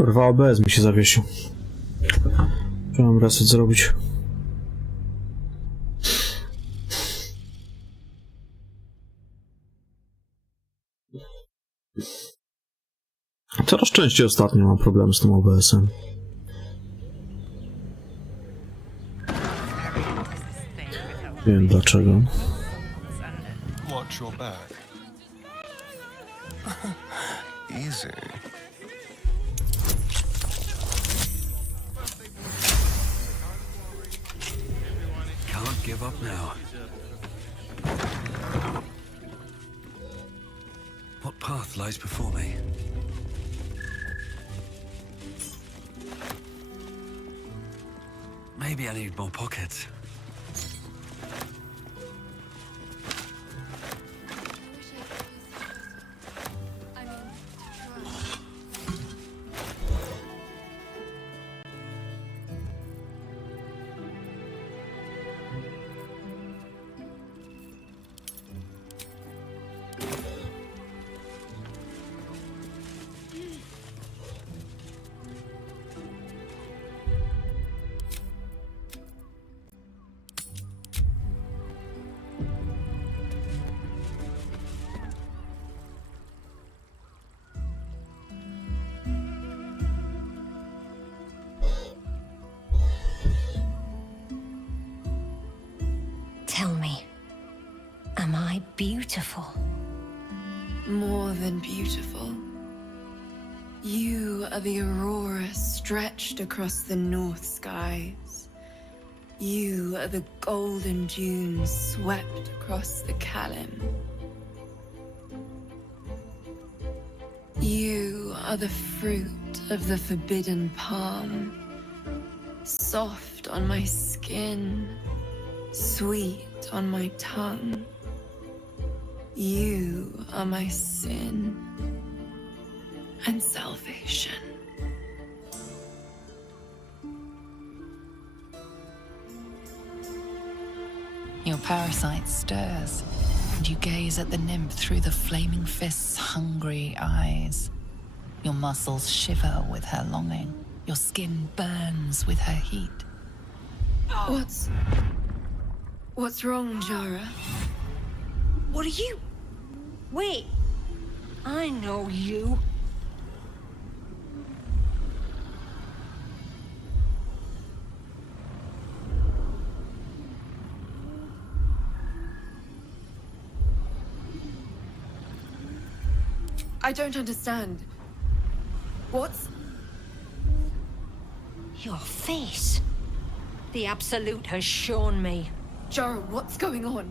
Kurwa, OBS mi się zawiesił. Chciałem reset zrobić. Coraz częściej ostatnio mam problem z tym OBS-em. Wiem dlaczego. Watch your back. Easy. Can't give up now. What path lies before me? Maybe I need more pockets. Tell me, am I beautiful? More than beautiful. You are the aurora stretched across the north skies. You are the golden dunes swept across the Kalim. You are the fruit of the forbidden palm, soft on my skin, sweet on my tongue. You are my sin and salvation. Your parasite stirs, and you gaze at the nymph through the flaming fist's hungry eyes. Your muscles shiver with her longing. Your skin burns with her heat. What's wrong, Jara? What are you? Wait, I know you. I don't understand. What's... Your face. The Absolute has shown me. Jara, what's going on?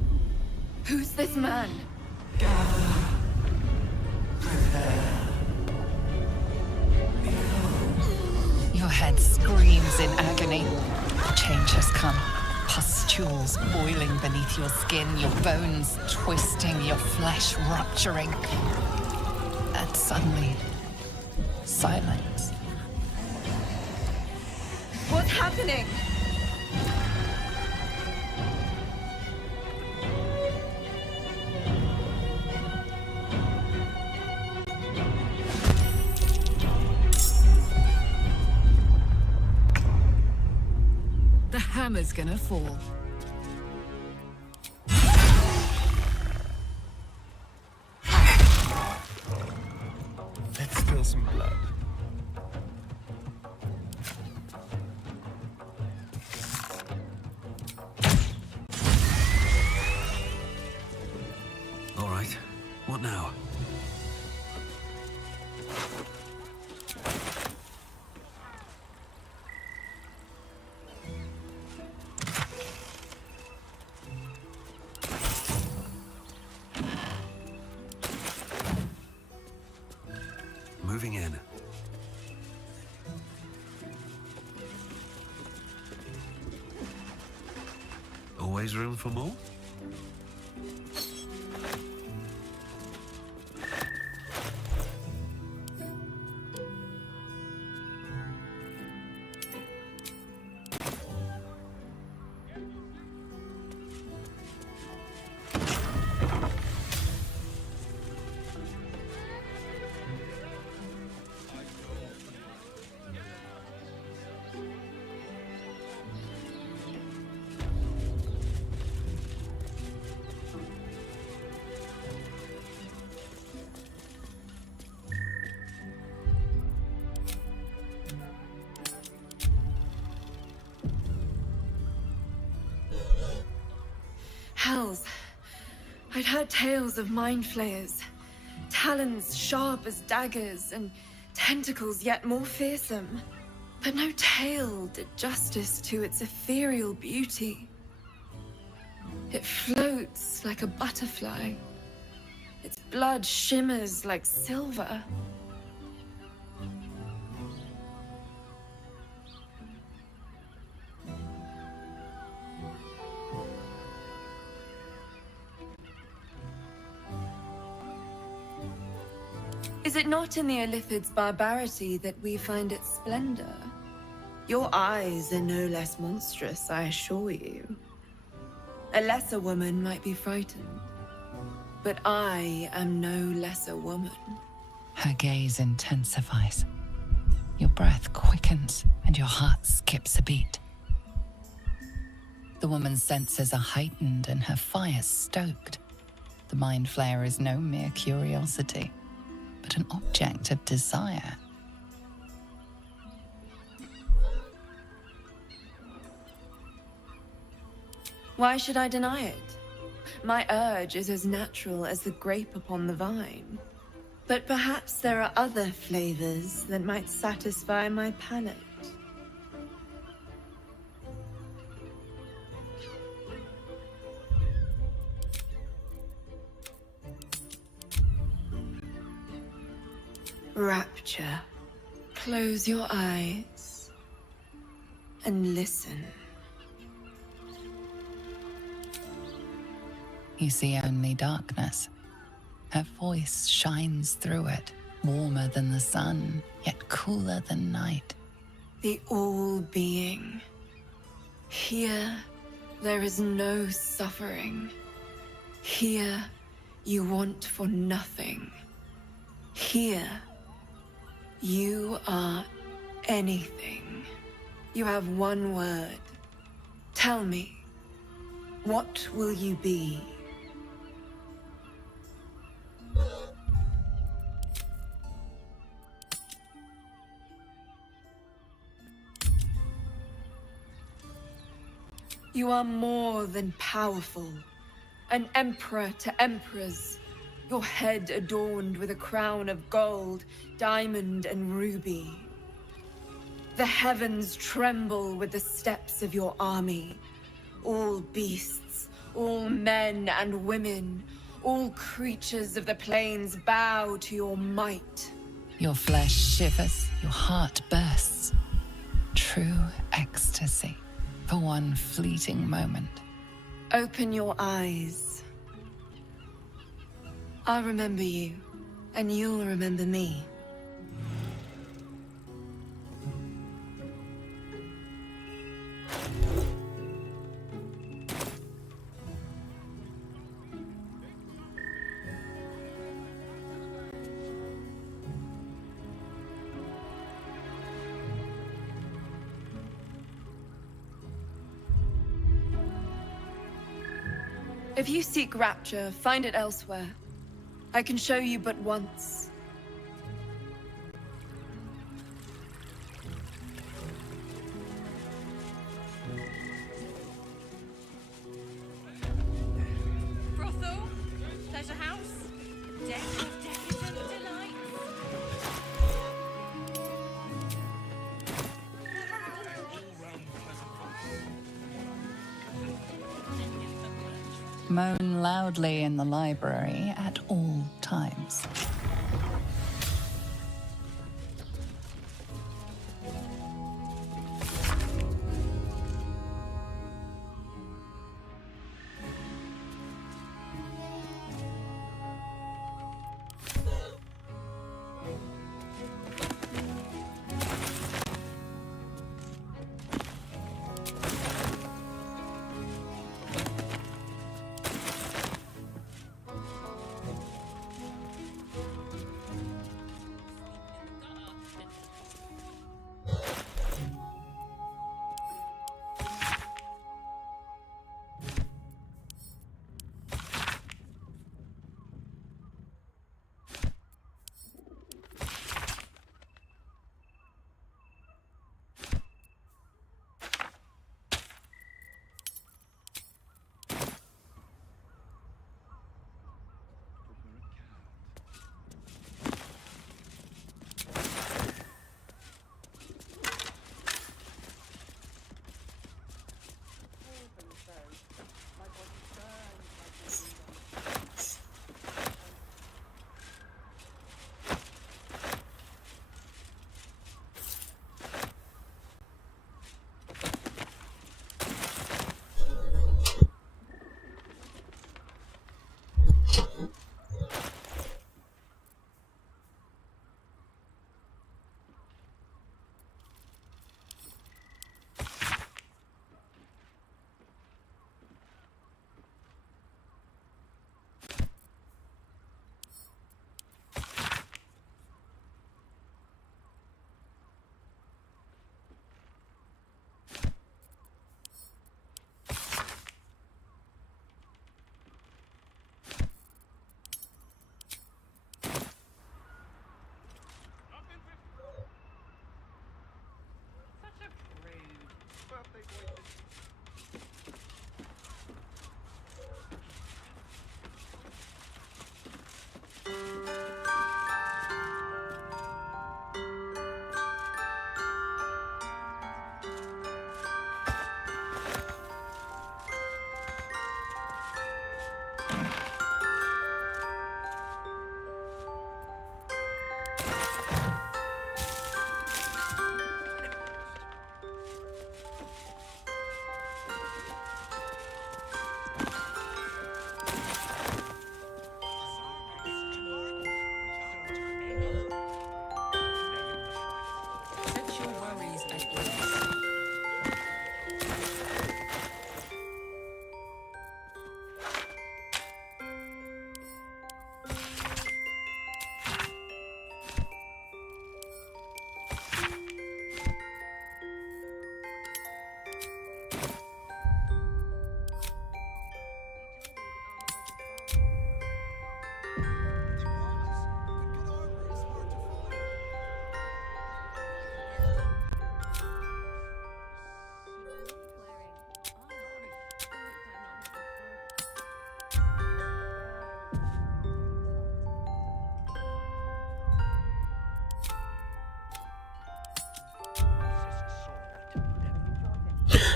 Who's this man? Your head screams in agony. Change has come. Pustules boiling beneath your skin, your bones twisting, your flesh rupturing. And suddenly, silence. What's happening? The hammer's gonna fall. Let's spill some blood. All right. What now? Moving in. Always room for more? I'd heard tales of mind flayers, talons sharp as daggers, and tentacles yet more fearsome. But no tale did justice to its ethereal beauty. It floats like a butterfly. Its blood shimmers like silver. Is it not in the Illithid's barbarity that we find its splendor? Your eyes are no less monstrous, I assure you. A lesser woman might be frightened, but I am no lesser woman. Her gaze intensifies. Your breath quickens and your heart skips a beat. The woman's senses are heightened and her fire stoked. The mind flayer is no mere curiosity, but an object of desire. Why should I deny it? My urge is as natural as the grape upon the vine. But perhaps there are other flavors that might satisfy my palate. Rapture. Close your eyes and listen. You see only darkness. Her voice shines through it, warmer than the sun, yet cooler than night. The all-being. Here, there is no suffering. Here, you want for nothing. Here, you are anything. You have one word. Tell me, what will you be? You are more than powerful. An emperor to emperors. Your head adorned with a crown of gold, diamond, and ruby. The heavens tremble with the steps of your army. All beasts, all men and women, all creatures of the plains bow to your might. Your flesh shivers, your heart bursts. True ecstasy for one fleeting moment. Open your eyes. I'll remember you, and you'll remember me. If you seek rapture, find it elsewhere. I can show you but once. Brothel, pleasure house, deck of decadent delights. Moan loudly in the library at all times. Set your worries at rest.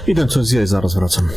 Idę coś zjeść, zaraz wracam.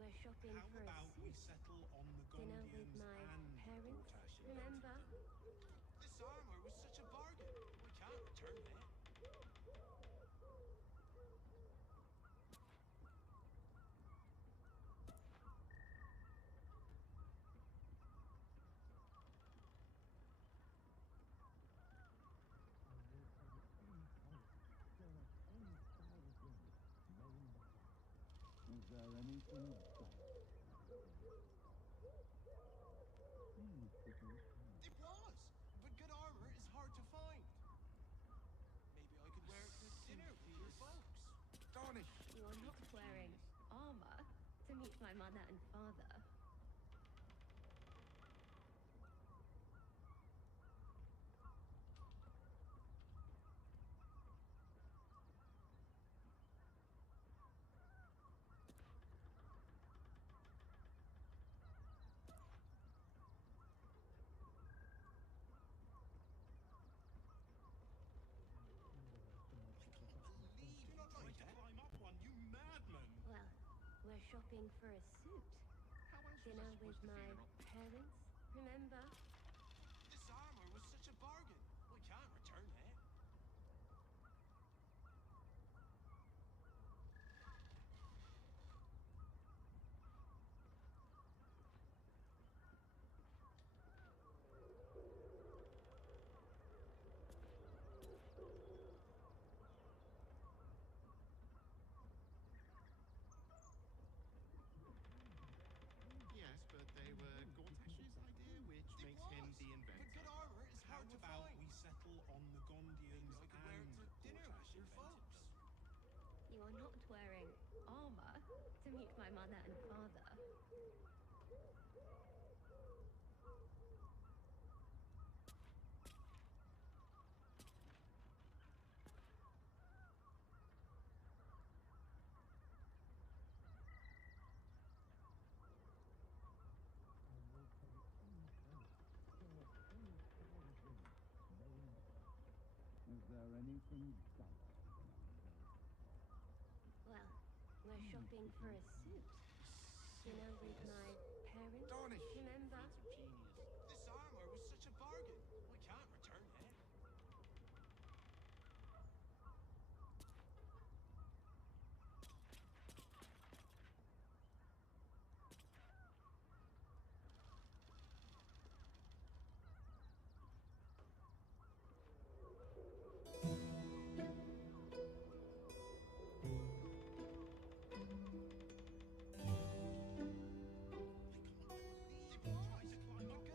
we're shopping How for a about we suit. settle on the Dinner with Gondians my and parents, Portash remember? This armor was such a bargain. We can't return it. Is there anything? It was, but good armor is hard to find. Maybe I could wear it to dinner with your folks. Darnish! You are not wearing armor to meet my mother and father. Believe You're not trying to climb up one, you madman! Well, we're shopping for a suit. Dinner with my parents, remember? This armor was such a bargain. We can't return it. Yes, but they were Gortash's idea, which It makes him was, the but inventor. good armor is How hard to about find. we settle on the Gondians I could wear it and to dinner Portash with your invented folks. them? You are not wearing armor to meet my mother and father. Is there anything done? Well, we're shopping for a suit. Dinner with my parents, Darnish! remember? Genius. This armor was such a bargain. We can't return it. Trying to climb up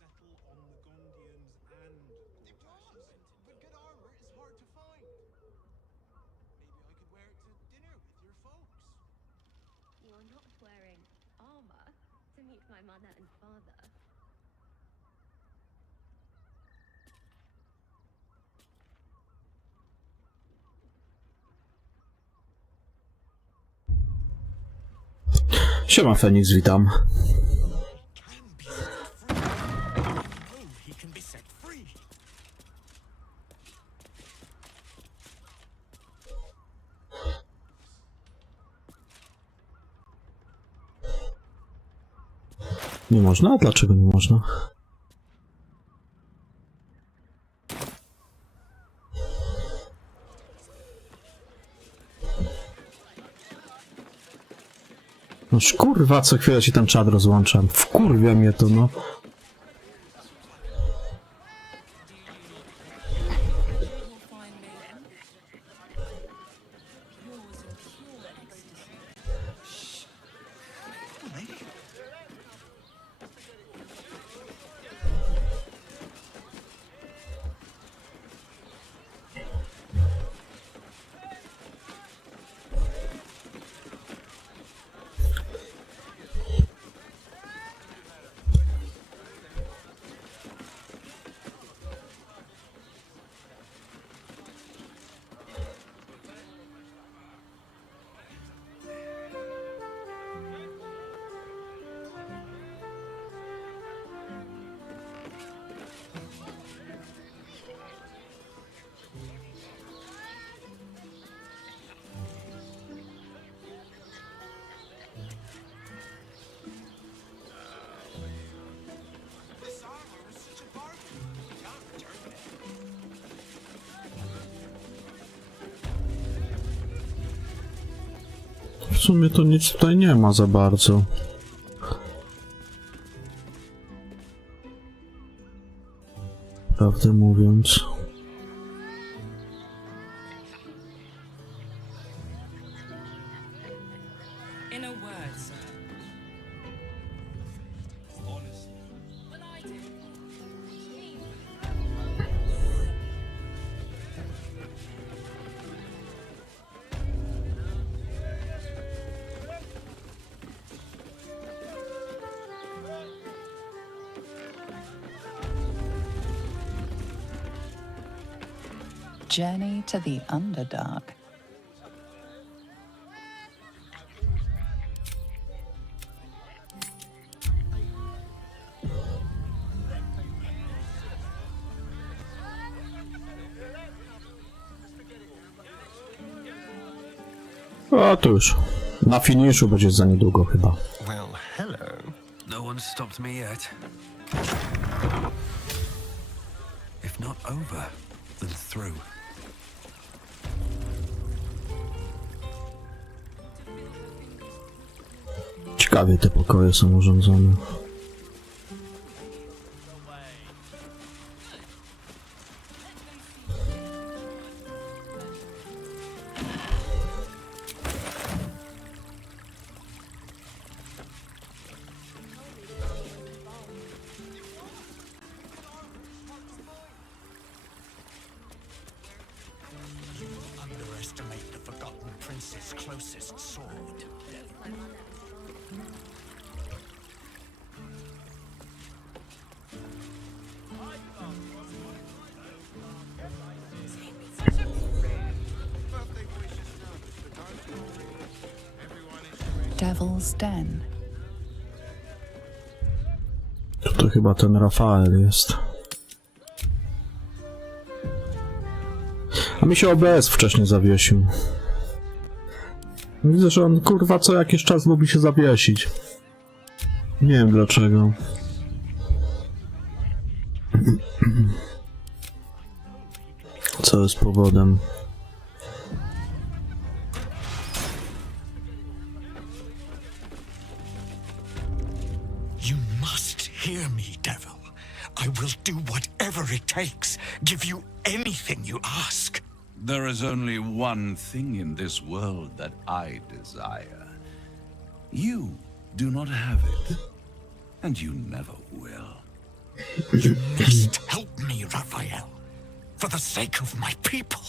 settle on the Gondians and It was, but good armor is hard to find. Maybe I could wear it to dinner with your folks. You're not wearing armor to meet my mother and father. Siema Feniks, witam. Can be set free. Oh, he can be set free. Nie można? A dlaczego nie można? Noż kurwa, co chwilę się ten czat rozłączam. Wkurwia mnie to, no. This armor was such a bargain. Can't return it. W sumie to nic tutaj nie ma za bardzo. Prawdę mówiąc. In a word, sir. honestly. Well, I do. Journey to the Underdark. A to już. Na finiszu będzie za niedługo chyba. Well, hello. No one's stopped me yet. If not over, then through. Ciekawie te pokoje są urządzone. Underestimate the Forgotten Prince's closest sword. Devil's Den. To chyba ten Rafael jest. A mi się OBS wcześniej zawiesił. Widzę, że on kurwa co jakiś czas lubi się zawiesić. Nie wiem dlaczego. Co jest powodem? You must hear me, devil. I will do whatever it takes. Give you anything you ask. There is only one thing in this world that I desire. You do not have it, and you never will. You must help me, Raphael, for the sake of my people.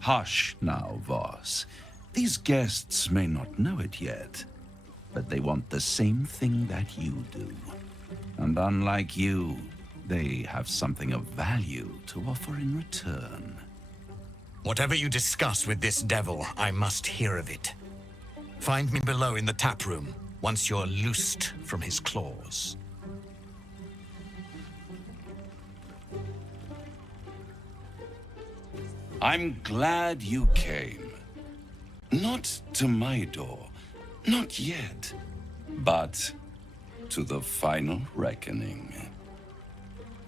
Hush now, Voss. These guests may not know it yet, but they want the same thing that you do. And unlike you, they have something of value to offer in return. Whatever you discuss with this devil, I must hear of it. Find me below in the tap room once you're loosed from his claws. I'm glad you came. Not to my door, not yet, but to the final reckoning.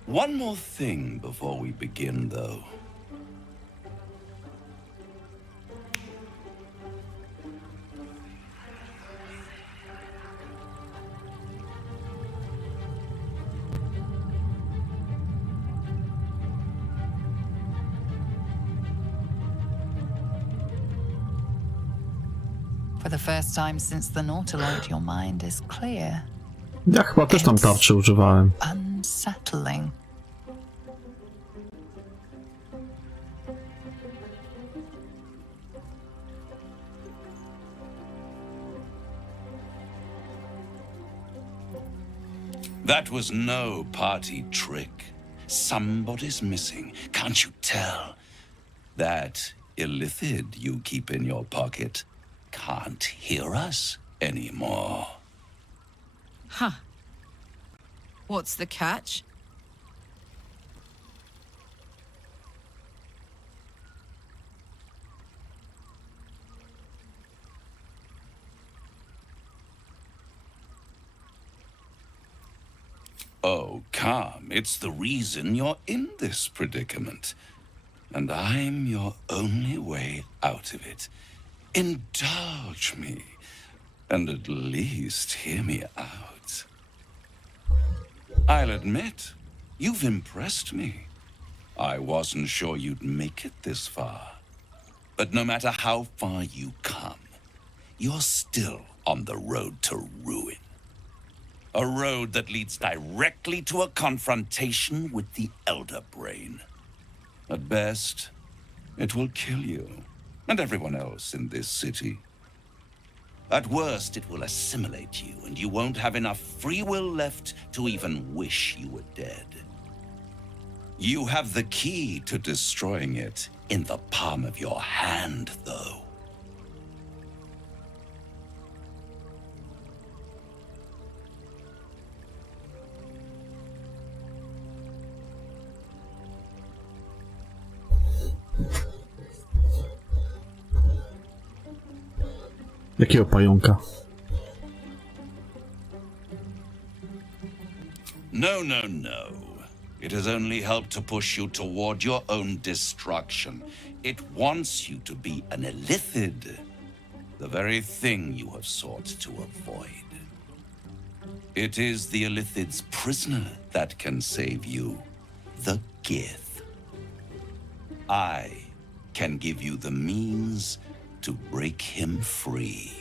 One more thing before we begin, though. For the first time since the Nautiloid, your mind is clear. Ja chyba też tam tarczy używałem. Unsettling. That was no party trick. Somebody's missing. Can't you tell? That illithid you keep in your pocket can't hear us anymore. Huh. What's the catch? Oh, calm. It's the reason you're in this predicament. And I'm your only way out of it. Indulge me. And at least hear me out. I'll admit, you've impressed me. I wasn't sure you'd make it this far. But no matter how far you come, you're still on the road to ruin. A road that leads directly to a confrontation with the Elder Brain. At best, it will kill you and everyone else in this city. At worst, it will assimilate you, and you won't have enough free will left to even wish you were dead. You have the key to destroying it in the palm of your hand, though. Jakiego pająka? No, no, no. It has only helped to push you toward your own destruction. It wants you to be an illithid, the very thing you have sought to avoid. It is the illithid's prisoner that can save you, the Gith. I can give you the means to break him free.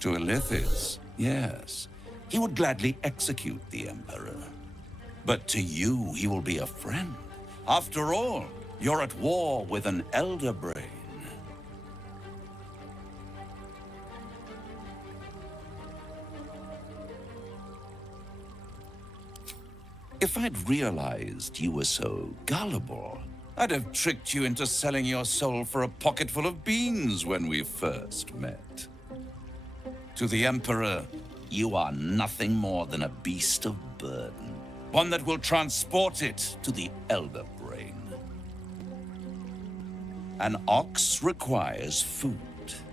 To illithids, yes, he would gladly execute the Emperor. But to you, he will be a friend. After all, you're at war with an Elder Brain. If I'd realized you were so gullible, I'd have tricked you into selling your soul for a pocketful of beans when we first met. To the Emperor, you are nothing more than a beast of burden, one that will transport it to the Elder Brain. An ox requires food,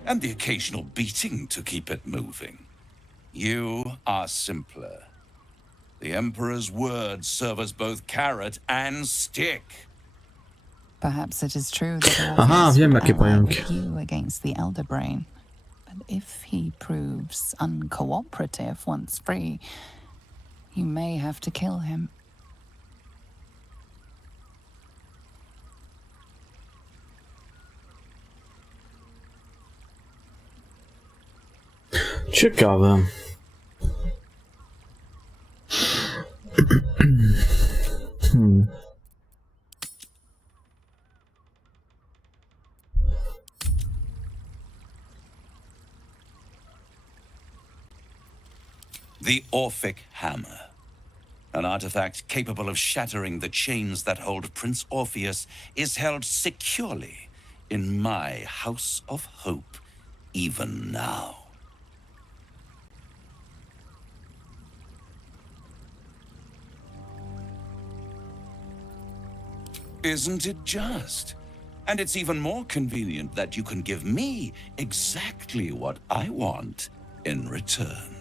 and the occasional beating to keep it moving. You are simpler. The Emperor's words serve as both carrot and stick. Perhaps it is true that Aha, wiem jakie ally pająki. with you against the Elder Brain. But if he proves uncooperative once free, you may have to kill him. Ciekawe. The Orphic Hammer. An artifact capable of shattering the chains that hold Prince Orpheus is held securely in my House of Hope, even now. Isn't it just? And it's even more convenient that you can give me exactly what I want in return.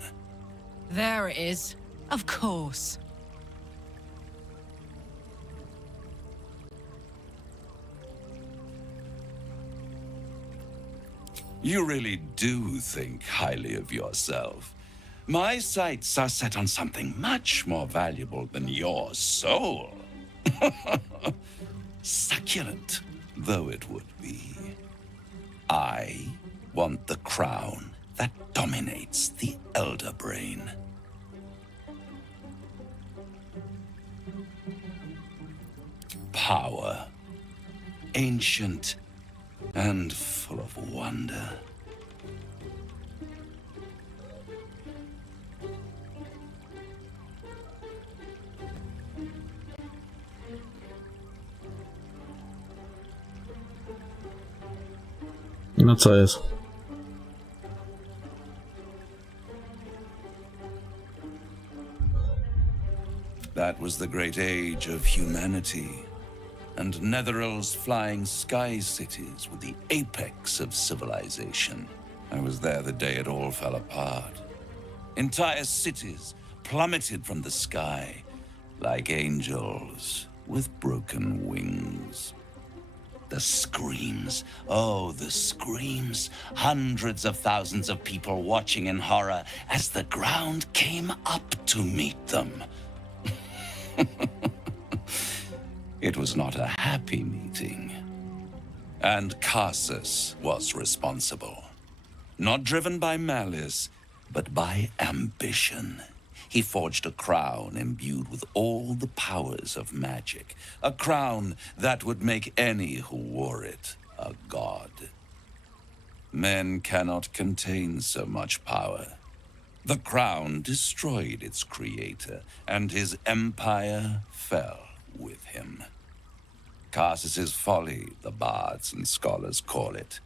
There it is. Of course. You really do think highly of yourself. My sights are set on something much more valuable than your soul. Succulent though it would be. I want the crown that dominates the Elder Brain. Power. Ancient and full of wonder. No co jest? That was the great age of humanity, and Netherill's flying sky cities were the apex of civilization. I was there the day it all fell apart. Entire cities plummeted from the sky like angels with broken wings. The screams, oh, the screams. Hundreds of thousands of people watching in horror as the ground came up to meet them. It was not a happy meeting. And Casus was responsible. Not driven by malice, but by ambition. He forged a crown imbued with all the powers of magic. A crown that would make any who wore it a god. Men cannot contain so much power. The crown destroyed its creator, and his empire fell with him. Casus's folly, the bards and scholars call it.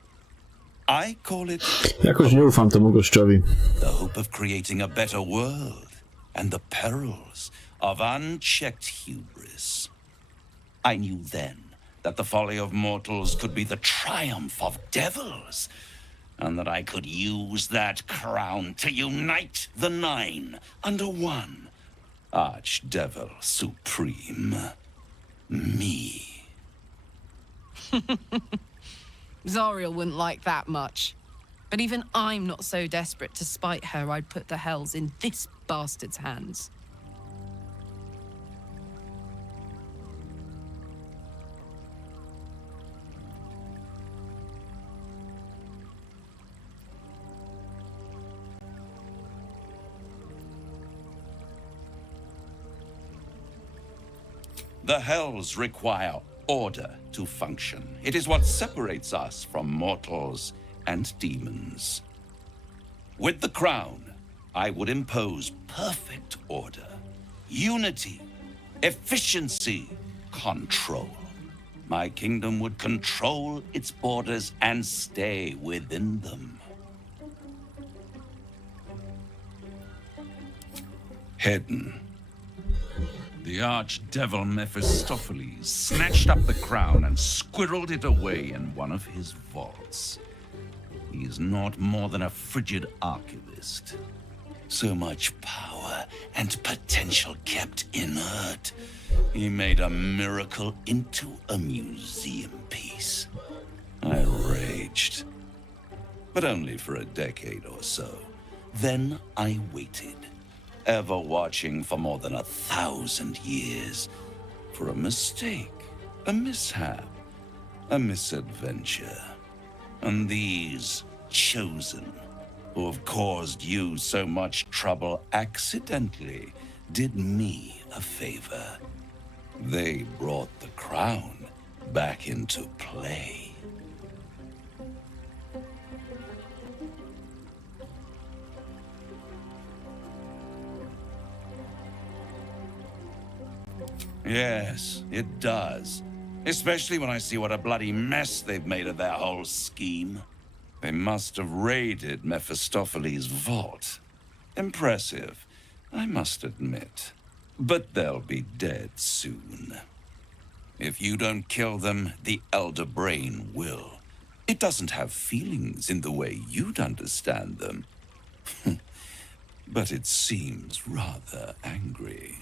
I call it Jakoś nie ufam temu gościowi. the hope of creating a better world and the perils of unchecked hubris. I knew then that the folly of mortals could be the triumph of devils, and that I could use that crown to unite the nine under one Archdevil Supreme. Me. Zariel wouldn't like that much. But even I'm not so desperate to spite her I'd put the hells in this bastard's hands. The hells require order to function. It is what separates us from mortals and demons. With the crown, I would impose perfect order, unity, efficiency, control. My kingdom would control its borders and stay within them. Hidden. The archdevil Mephistopheles snatched up the crown and squirreled it away in one of his vaults. He is not more than a frigid archivist. So much power and potential kept inert. He made a miracle into a museum piece. I raged. But only for a decade or so. Then I waited. Ever watching for more than 1,000 years for a mistake, a mishap, a misadventure. And these chosen who have caused you so much trouble accidentally did me a favor. They brought the crown back into play. Yes, it does. Especially when I see what a bloody mess they've made of their whole scheme. They must have raided Mephistopheles' vault. Impressive, I must admit. But they'll be dead soon. If you don't kill them, the Elder Brain will. It doesn't have feelings in the way you'd understand them. But it seems rather angry.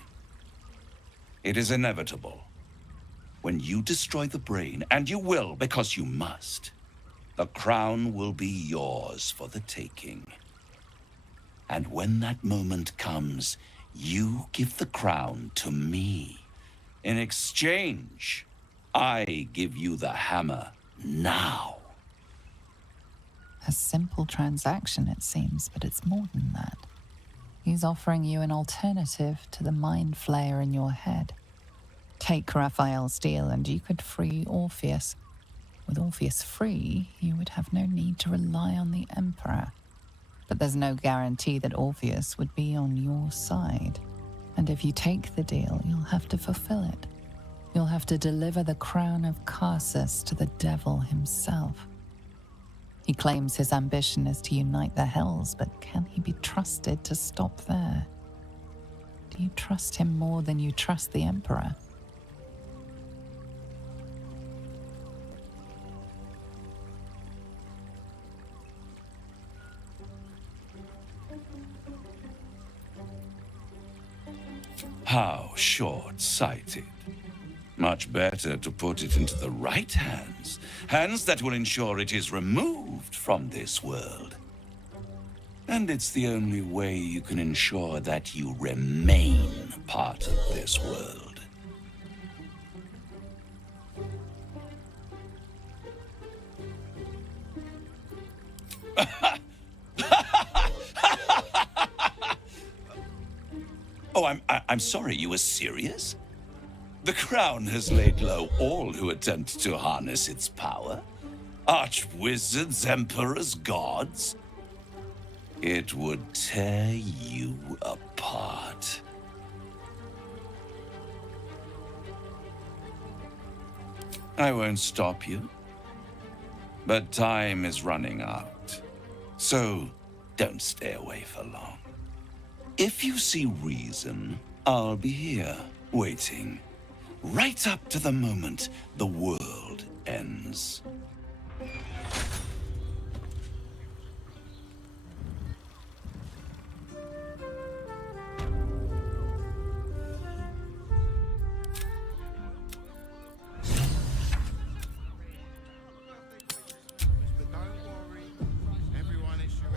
It is inevitable. When you destroy the brain, and you will because you must, the crown will be yours for the taking. And when that moment comes, you give the crown to me. In exchange, I give you the hammer now. A simple transaction, it seems, but it's more than that. He's offering you an alternative to the mind flayer in your head. Take Raphael's deal and you could free Orpheus. With Orpheus free, you would have no need to rely on the Emperor. But there's no guarantee that Orpheus would be on your side. And if you take the deal, you'll have to fulfill it. You'll have to deliver the crown of Carsus to the devil himself. He claims his ambition is to unite the Hells, but can he be trusted to stop there? Do you trust him more than you trust the Emperor? How short-sighted. Much better to put it into the right hands. Hands that will ensure it is removed from this world. And it's the only way you can ensure that you remain part of this world. Oh, I'm sorry, you were serious? The crown has laid low all who attempt to harness its power. Arch-wizards, emperors, gods. It would tear you apart. I won't stop you. But time is running out. So don't stay away for long. If you see reason, I'll be here, waiting. Right up to the moment the world ends. But don't worry, everyone is sure.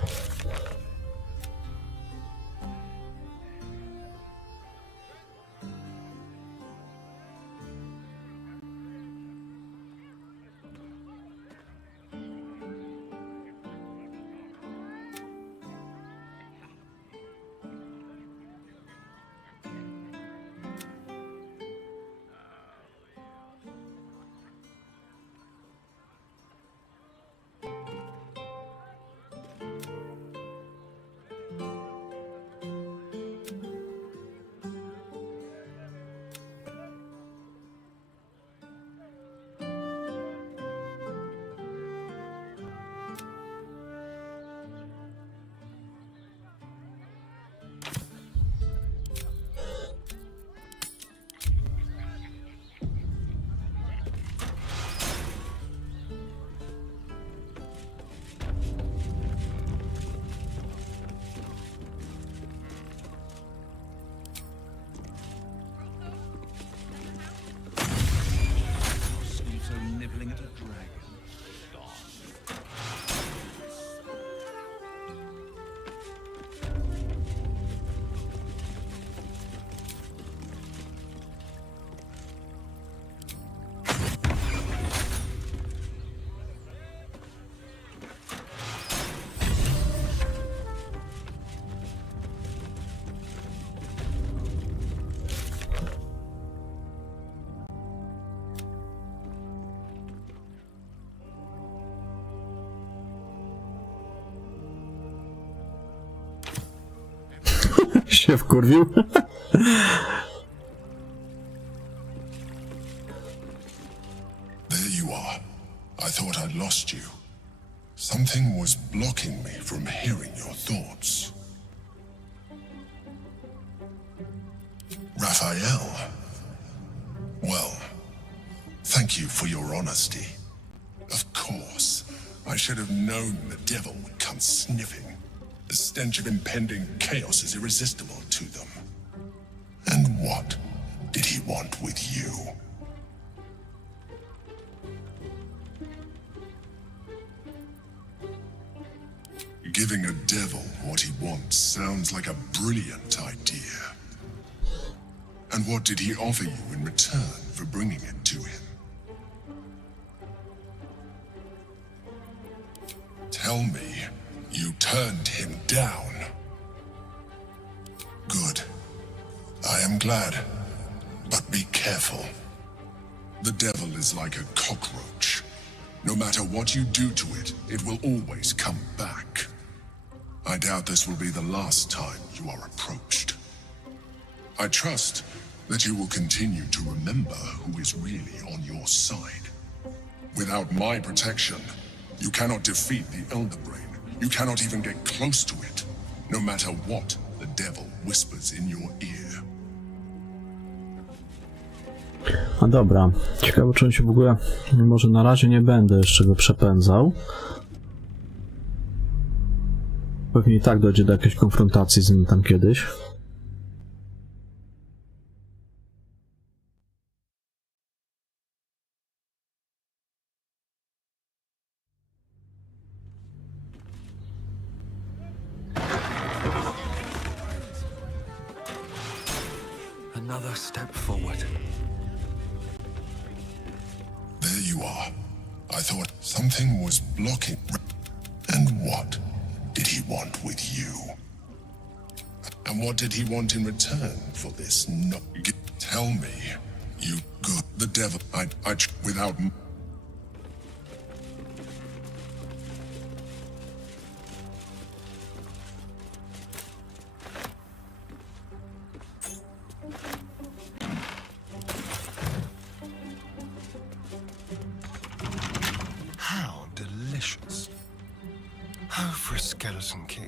Się wkurwił. There you are. I thought I'd lost you. Something was blocking me from hearing your thoughts. Raphael. Well, thank you for your honesty. Of course, I should have known the devil would come sniffing. The stench of impending chaos is irresistible to them. And what did he want with you? Giving a devil what he wants sounds like a brilliant idea. And what did he offer you in return for bringing it to him? Tell me, you turned him down. Good. I am glad. But be careful. The devil is like a cockroach. No matter what you do to it, it will always come back. I doubt this will be the last time you are approached. I trust that you will continue to remember who is really on your side. Without my protection, you cannot defeat the Elder Brain. You cannot even get close to it, no matter what the devil whispers in your ear. A dobra, ciekawe czy on się w ogóle... Może na razie nie będę jeszcze go przepędzał. Pewnie i tak dojdzie do jakiejś konfrontacji z nim tam kiedyś. Another step forward. There you are. I thought something was blocking. And what did he want with you? And what did he want in return for this? No, tell me, you good. The devil. Without. How delicious. Oh, for a skeleton key.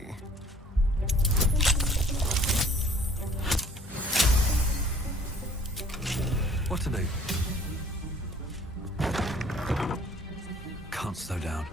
What to do? Can't slow down.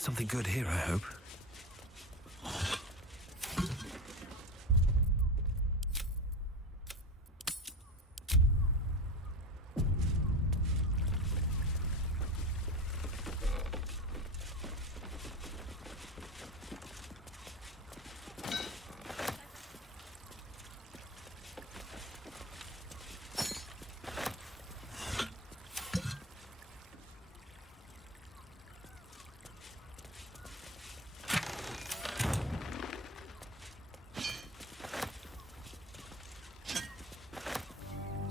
Something good here, I hope.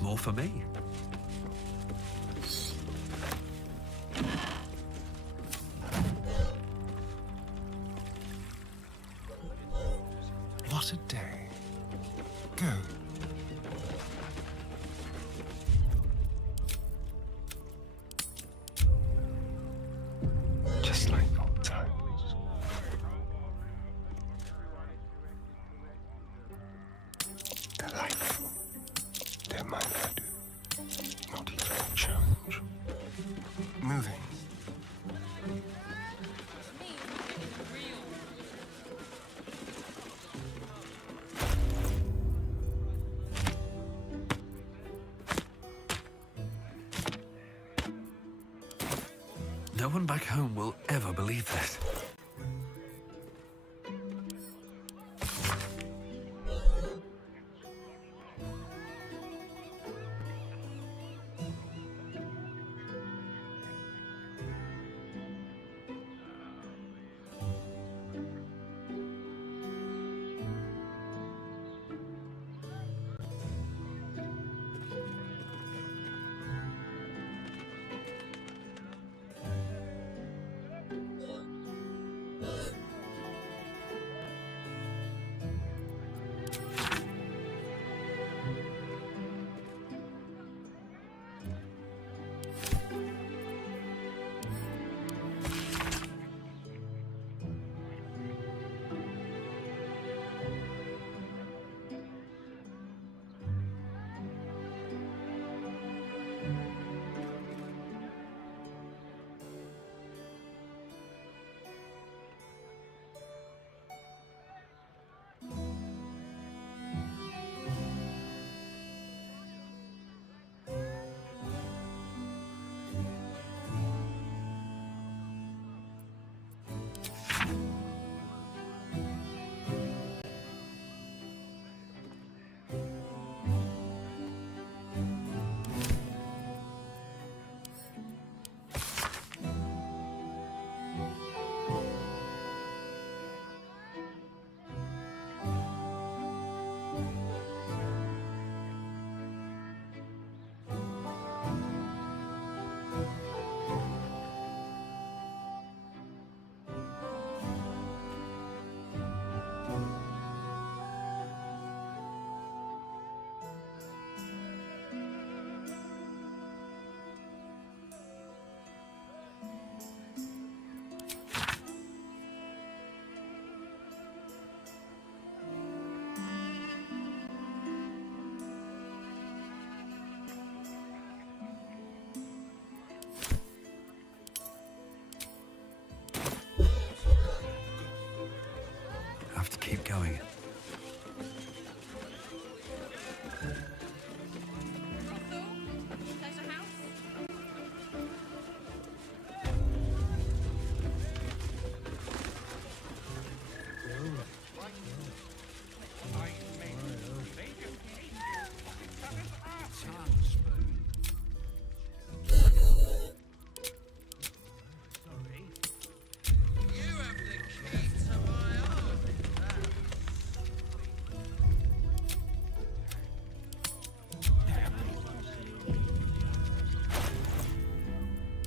More for me. What a day. Go. Just like old times. Delightful. Don't mind I do. Not even a challenge. Moving. No one back home will ever believe this. Have to keep going.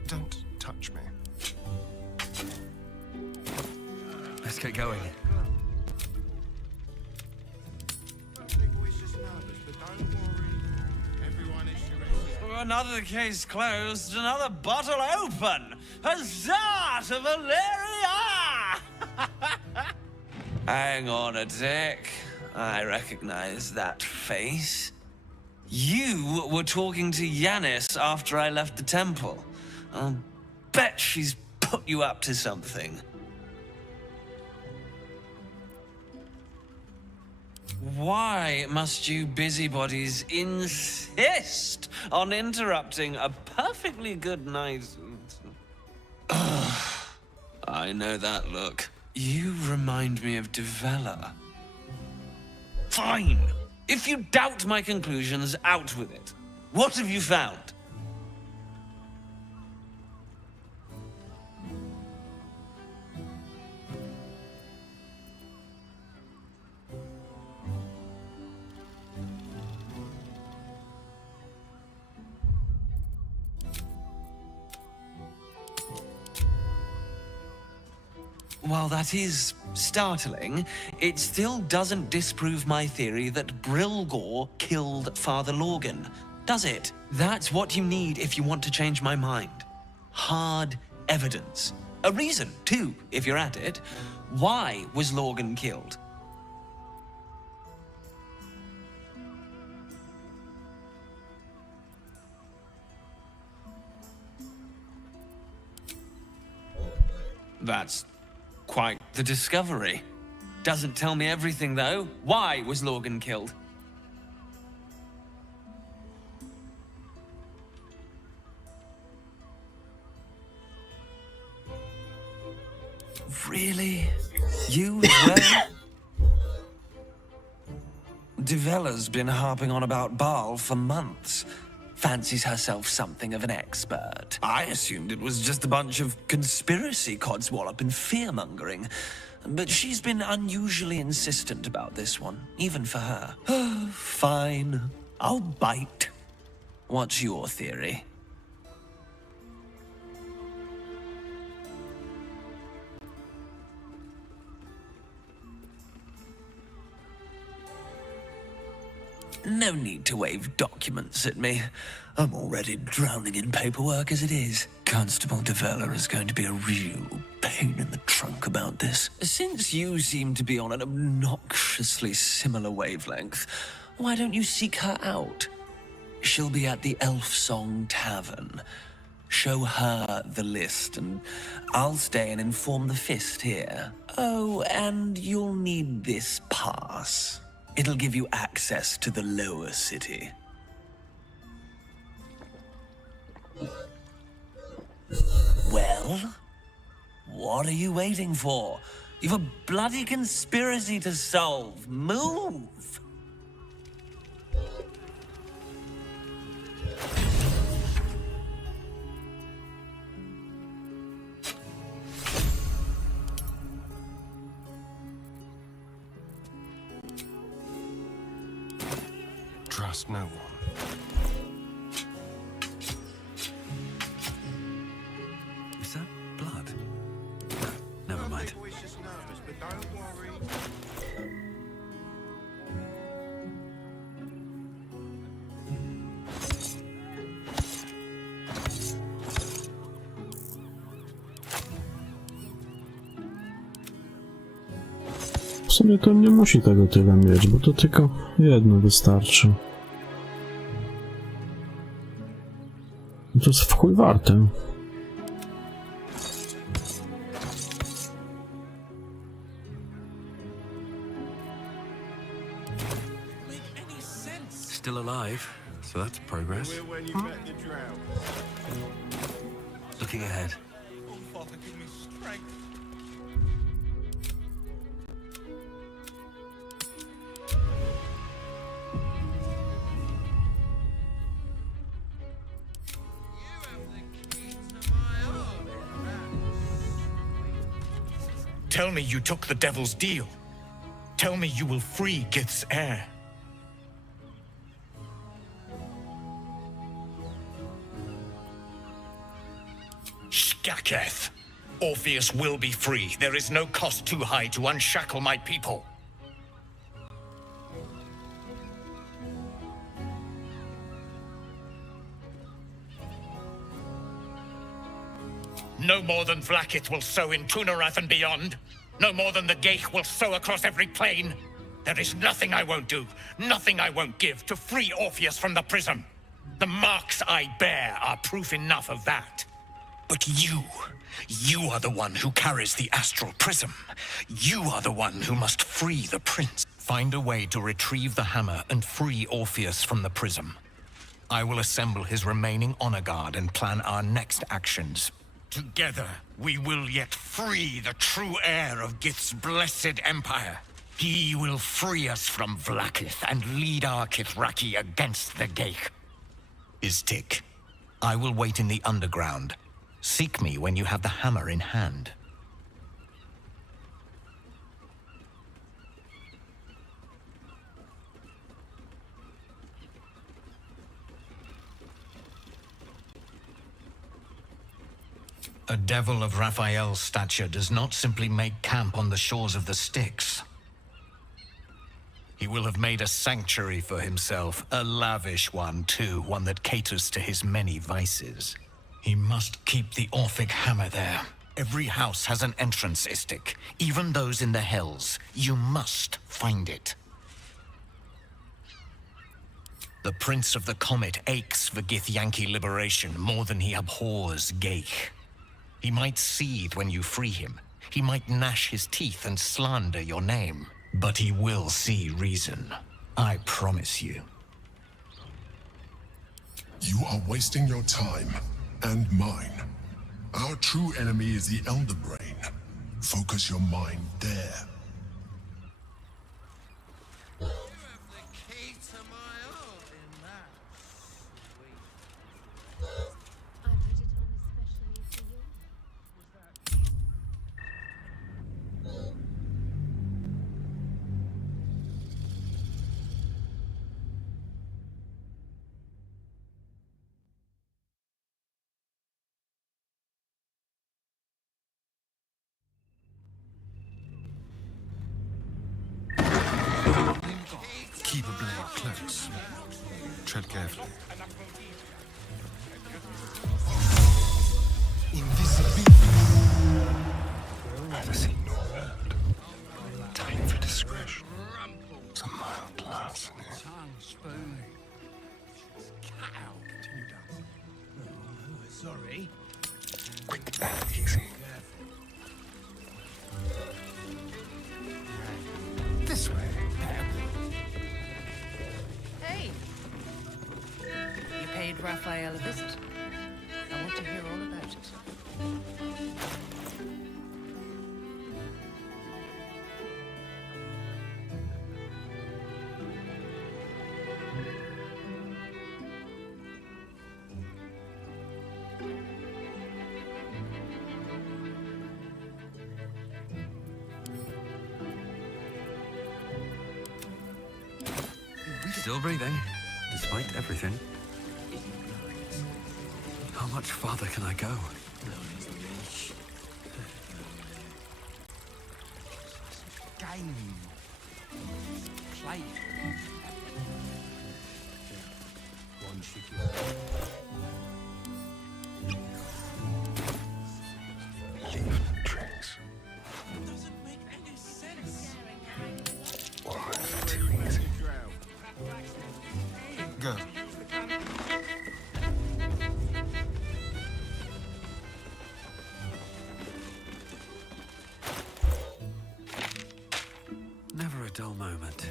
Don't touch me. Let's get going. Another case closed, another bottle open. Huzzah to Valeria! Hang on a tick. I recognize that face. You were talking to Yanis after I left the temple. I'll bet she's put you up to something. Why must you busybodies insist on interrupting a perfectly good night? I know that look. You remind me of Devella. Fine. If you doubt my conclusions, out with it. What have you found? While that is startling, it still doesn't disprove my theory that Brilgor killed Father Lorgan, does it? That's what you need if you want to change my mind. Hard evidence. A reason, too, if you're at it. Why was Lorgan killed? That's quite the discovery. Doesn't tell me everything, though. Why was Lorgan killed? Really? You as well? Devella's been harping on about Baal for months. Fancies herself something of an expert. I assumed it was just a bunch of conspiracy codswallop and fear-mongering. But she's been unusually insistent about this one, even for her. Fine. I'll bite. What's your theory? No need to wave documents at me. I'm already drowning in paperwork as it is. Constable Devella is going to be a real pain in the trunk about this. Since you seem to be on an obnoxiously similar wavelength, why don't you seek her out? She'll be at the Elf Song Tavern. Show her the list, and I'll stay and inform the Fist here. Oh, and you'll need this pass. It'll give you access to the lower city. Well, what are you waiting for? You've a bloody conspiracy to solve. Move! Trust no one. Is that blood? Never mind. W sumie to nie musi tego tyle mieć, bo to tylko jedno wystarczy. To jest w chuj warte. Still alive, so that's progress. Looking ahead. Tell me you took the devil's deal. Tell me you will free Gith's heir. Shkaketh. Orpheus will be free. There is no cost too high to unshackle my people. No more than Vlaakith will sow in Tunarath and beyond. No more than the Geich will sow across every plain. There is nothing I won't do, nothing I won't give to free Orpheus from the prism. The marks I bear are proof enough of that. But you, You are the one who carries the astral prism. You are the one who must free the prince. Find a way to retrieve the hammer and free Orpheus from the prism. I will assemble his remaining honor guard and plan our next actions. Together, we will yet free the true heir of Gith's blessed empire. He will free us from Vlaakith and lead our Kithraki against the Geich. Istik, I will wait in the underground. Seek me when you have the hammer in hand. A devil of Raphael's stature does not simply make camp on the shores of the Styx. He will have made a sanctuary for himself, a lavish one too, one that caters to his many vices. He must keep the Orphic hammer there. Every house has an entrance, Istik, even those in the Hells. You must find it. The Prince of the Comet aches for Githyanki liberation more than he abhors Geich. He might seethe when you free him. He might gnash his teeth and slander your name. But he will see reason. I promise you. You are wasting your time, and mine. Our true enemy is the Elder Brain. Focus your mind there. Keep a blade close. Tread carefully. Invisibility. Never seen nor heard. Time for discretion. Some mild larceny. Sorry. Quick and easy. This way. Hey! You paid Raphael a visit. I want to hear all about it. Still breathing, despite everything. How much farther can I go? Game. Play. One chicken. Leave the trace. Doesn't make any sense. Almost too easy. Go. Never a dull moment.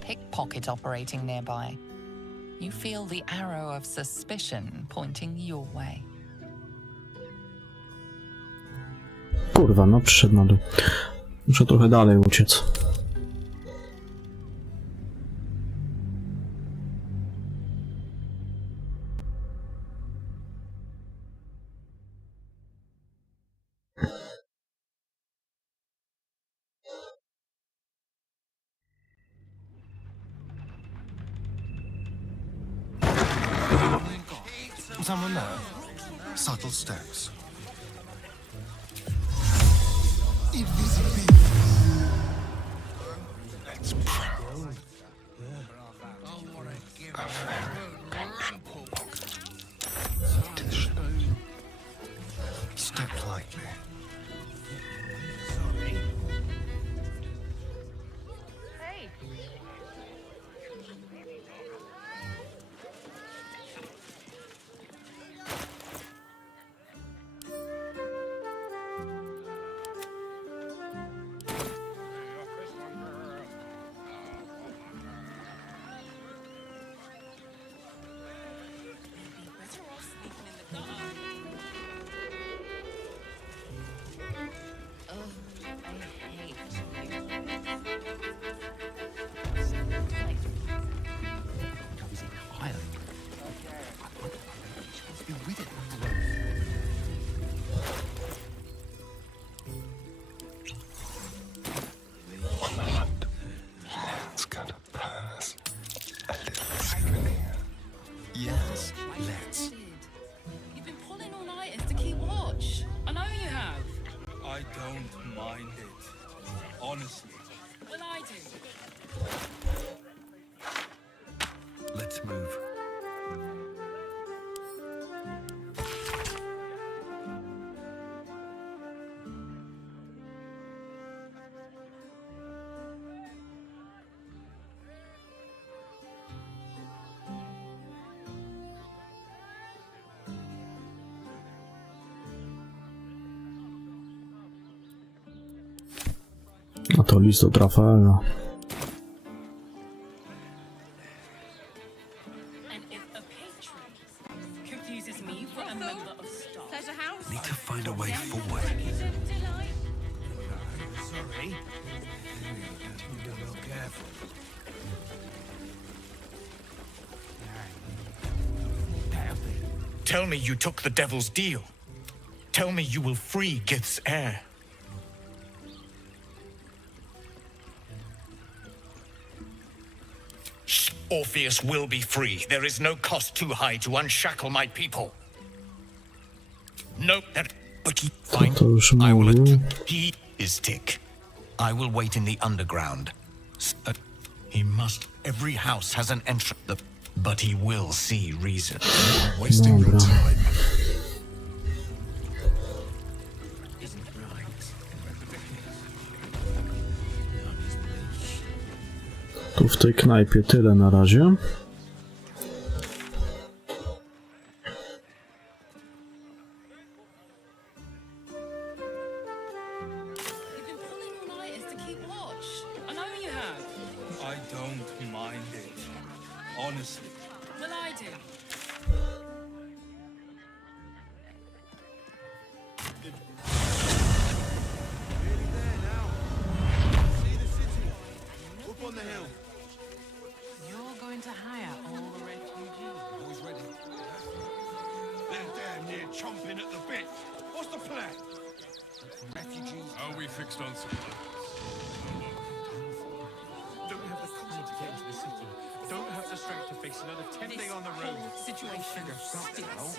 Pickpocket operating nearby. You feel the arrow of suspicion pointing your way. Kurwa, no przyszedł na dół. Muszę trochę dalej uciec. Someone there. Subtle steps. Invisibility. Let's prowl. A very punishable pocket. To the don't mind it. Honestly. Well, I do. Let's move. A to list od Rafaela. Need to find a way forward. Sorry. Be real careful. Tell me you took the devil's deal. Tell me you will free Gith's heir. Orpheus will be free. There is no cost too high to unshackle my people. No, but he find. I will. He is Tick. I will wait in the underground. He must. Every house has an entrance, but he will see reason. Wasting your time. Tu w tej knajpie tyle na razie. I don't mind it. Honestly. Well, I do. Nearly there now. See the city. Up on the hill. You're going to hire all the refugees. Always ready. They're damn near chomping at the bit. What's the plan? Refugees. Are we fixed on supplies? Don't have the coin to get into the city. Don't have the strength to face another 10-day on the road. Situation stinks.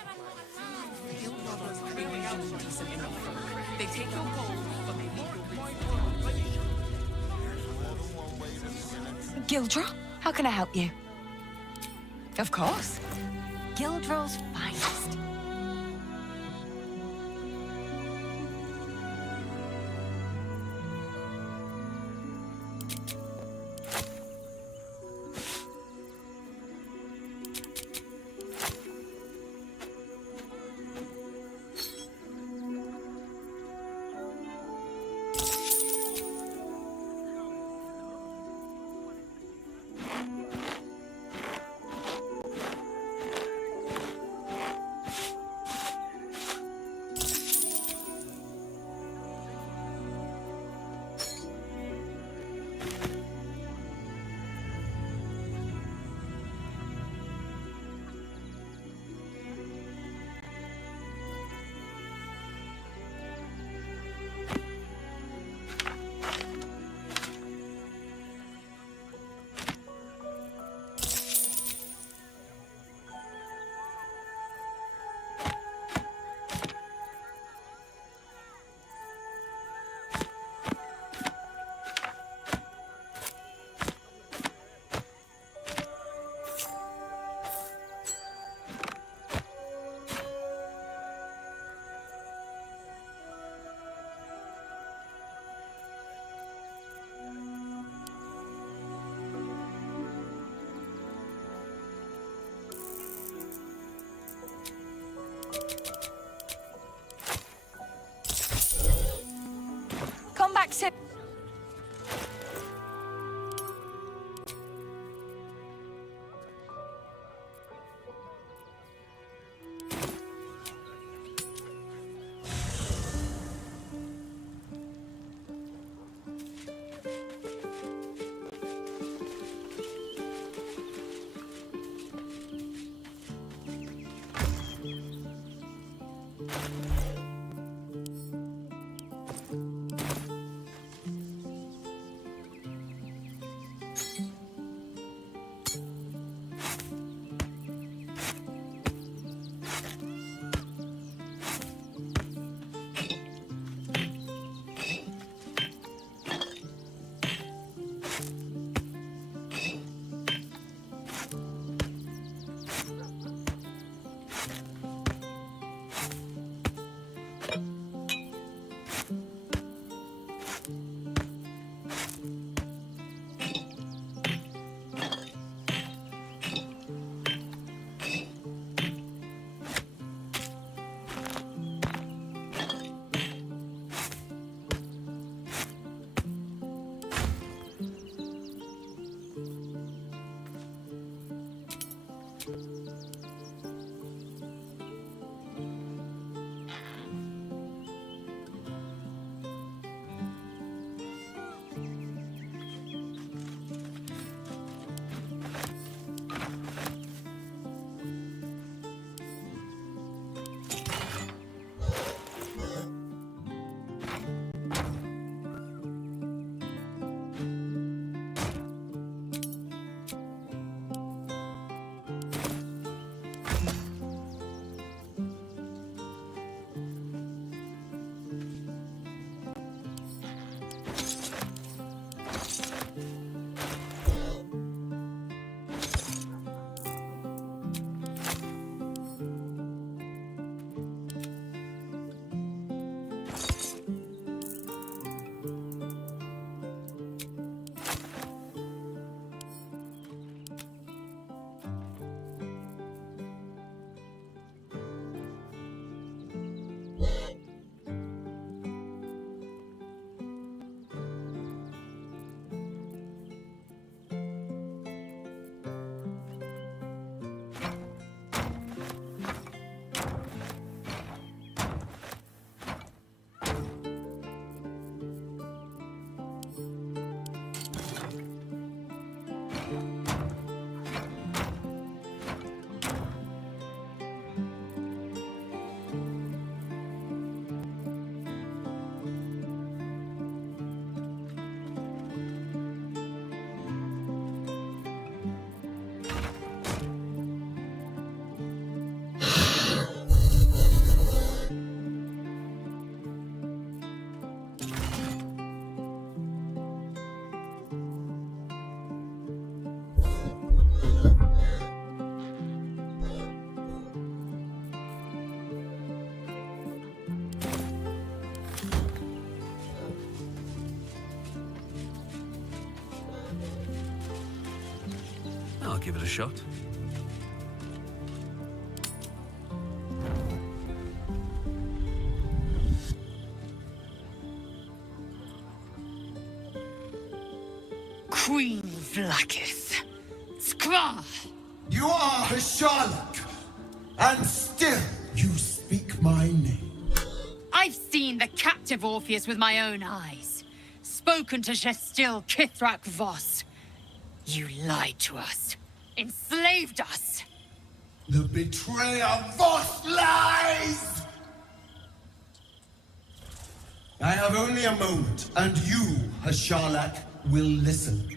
Guild brothers clearly out decent enough. They take your gold, but they leave your Gildra, how can I help you? Of course. Gildra's finest. Come back soon. I'll give it a shot. Queen Vlakith. Skra! You are a Sherlock, and still you speak my name. I've seen the captive Orpheus with my own eyes. Spoken to Gestil Kithrak Voss. You lied to us. Enslaved us. The betrayer Voss lies! I have only a moment, and you, a Sherlock, will listen.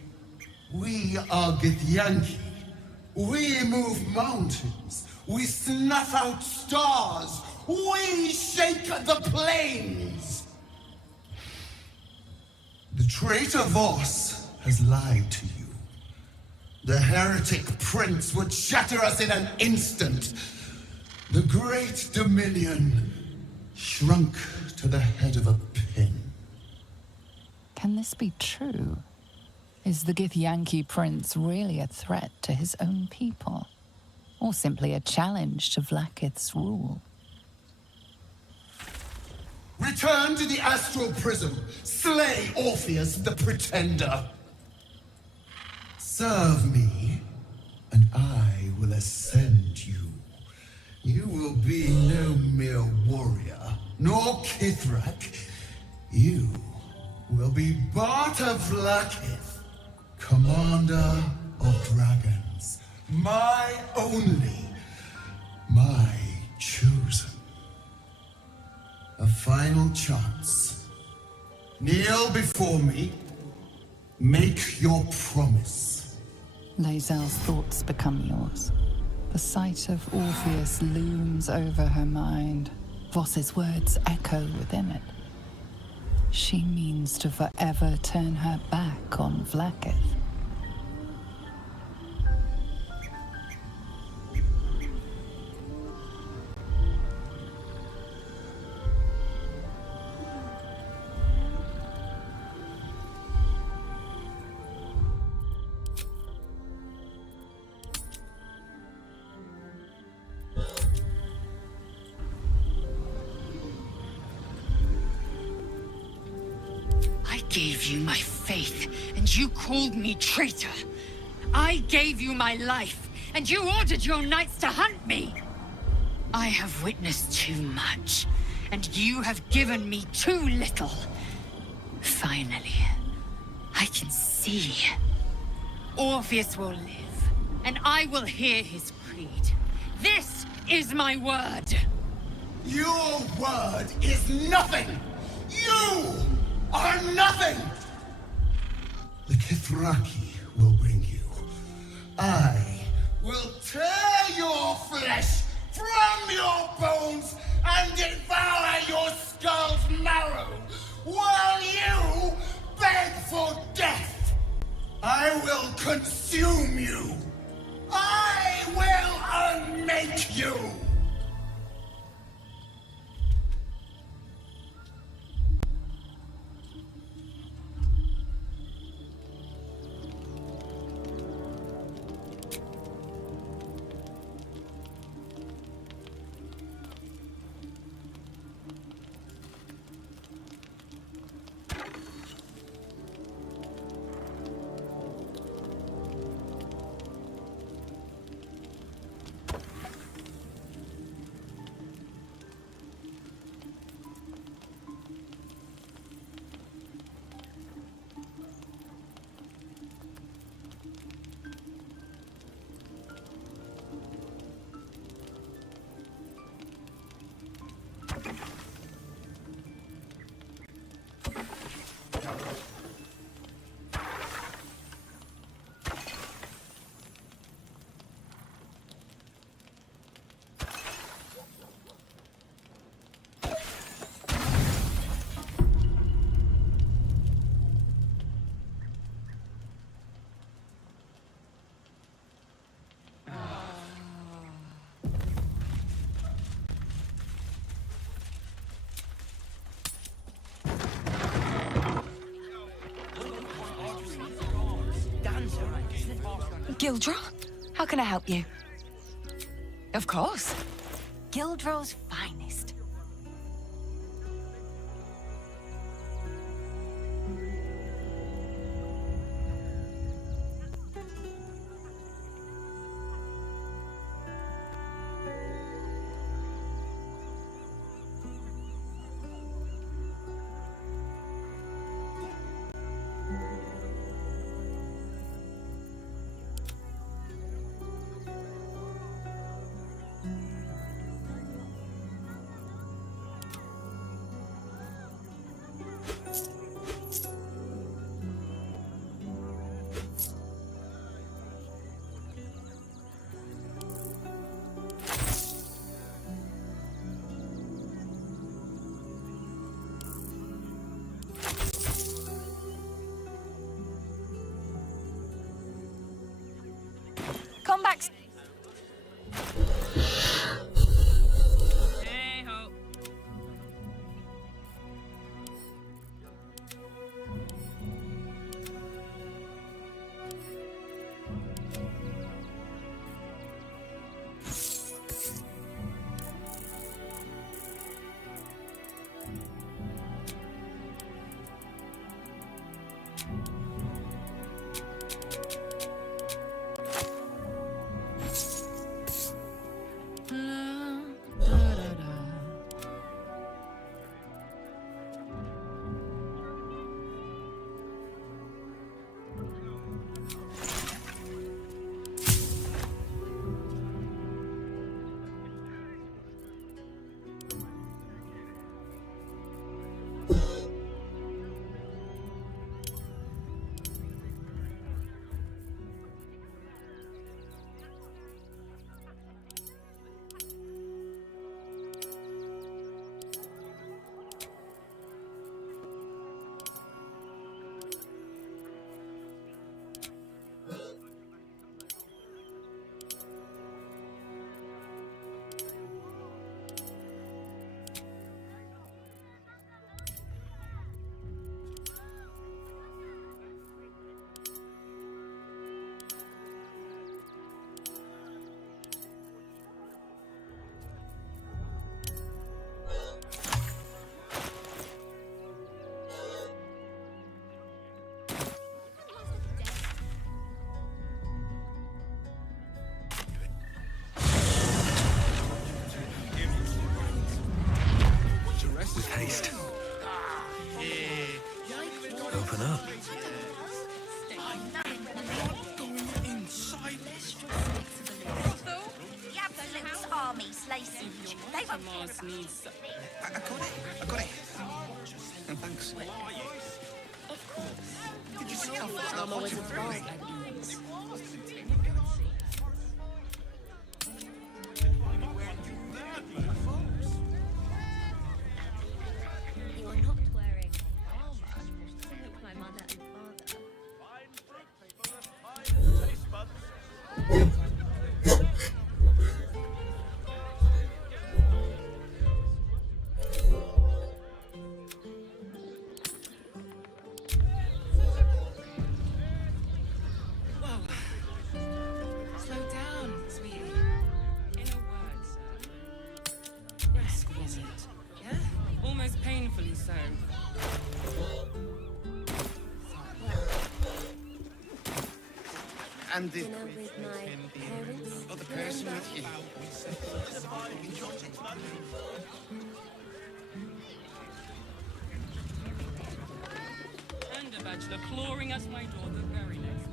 We are Githyanki. We move mountains. We snuff out stars. We shake the plains. The traitor Voss has lied to you. The heretic prince would shatter us in an instant. The great Dominion shrunk to the head of a pin. Can this be true? Is the Githyanki prince really a threat to his own people? Or simply a challenge to Vlakith's rule? Return to the astral prism. Slay Orpheus the Pretender. Serve me, and I will ascend you. You will be no mere warrior, nor Kithrak. You will be Barta Vlakith, commander of dragons. My only, my chosen. A final chance. Kneel before me. Make your promise. Lae'zel's thoughts become yours. The sight of Orpheus looms over her mind. Voss's words echo within it. She means to forever turn her back on Vlakith. I gave you my faith, and you called me traitor. I gave you my life, and you ordered your knights to hunt me. I have witnessed too much, and you have given me too little. Finally, I can see. Orpheus will live, and I will hear his creed. This is my word. Your word is nothing! You are nothing! The Kithraki will bring you. I will tear your flesh from your bones and devour your skull's marrow, while you beg for death. I will consume you. I will unmake you. Gildra? How can I help you? Of course. Gildrow's finest. Come back. Haste. Open up. The Absolute's army slicing you. They won't care about you. I got it. Thanks. Of course. Did you see how fast that was through me? You're not wearing armor. You look like mother and father. Slow down, sweetie. In a word, sir. Exquisite. Yeah? Almost painfully so. And the Dinner with my parents. other person with you. And a bachelor clawing at my door the very next day.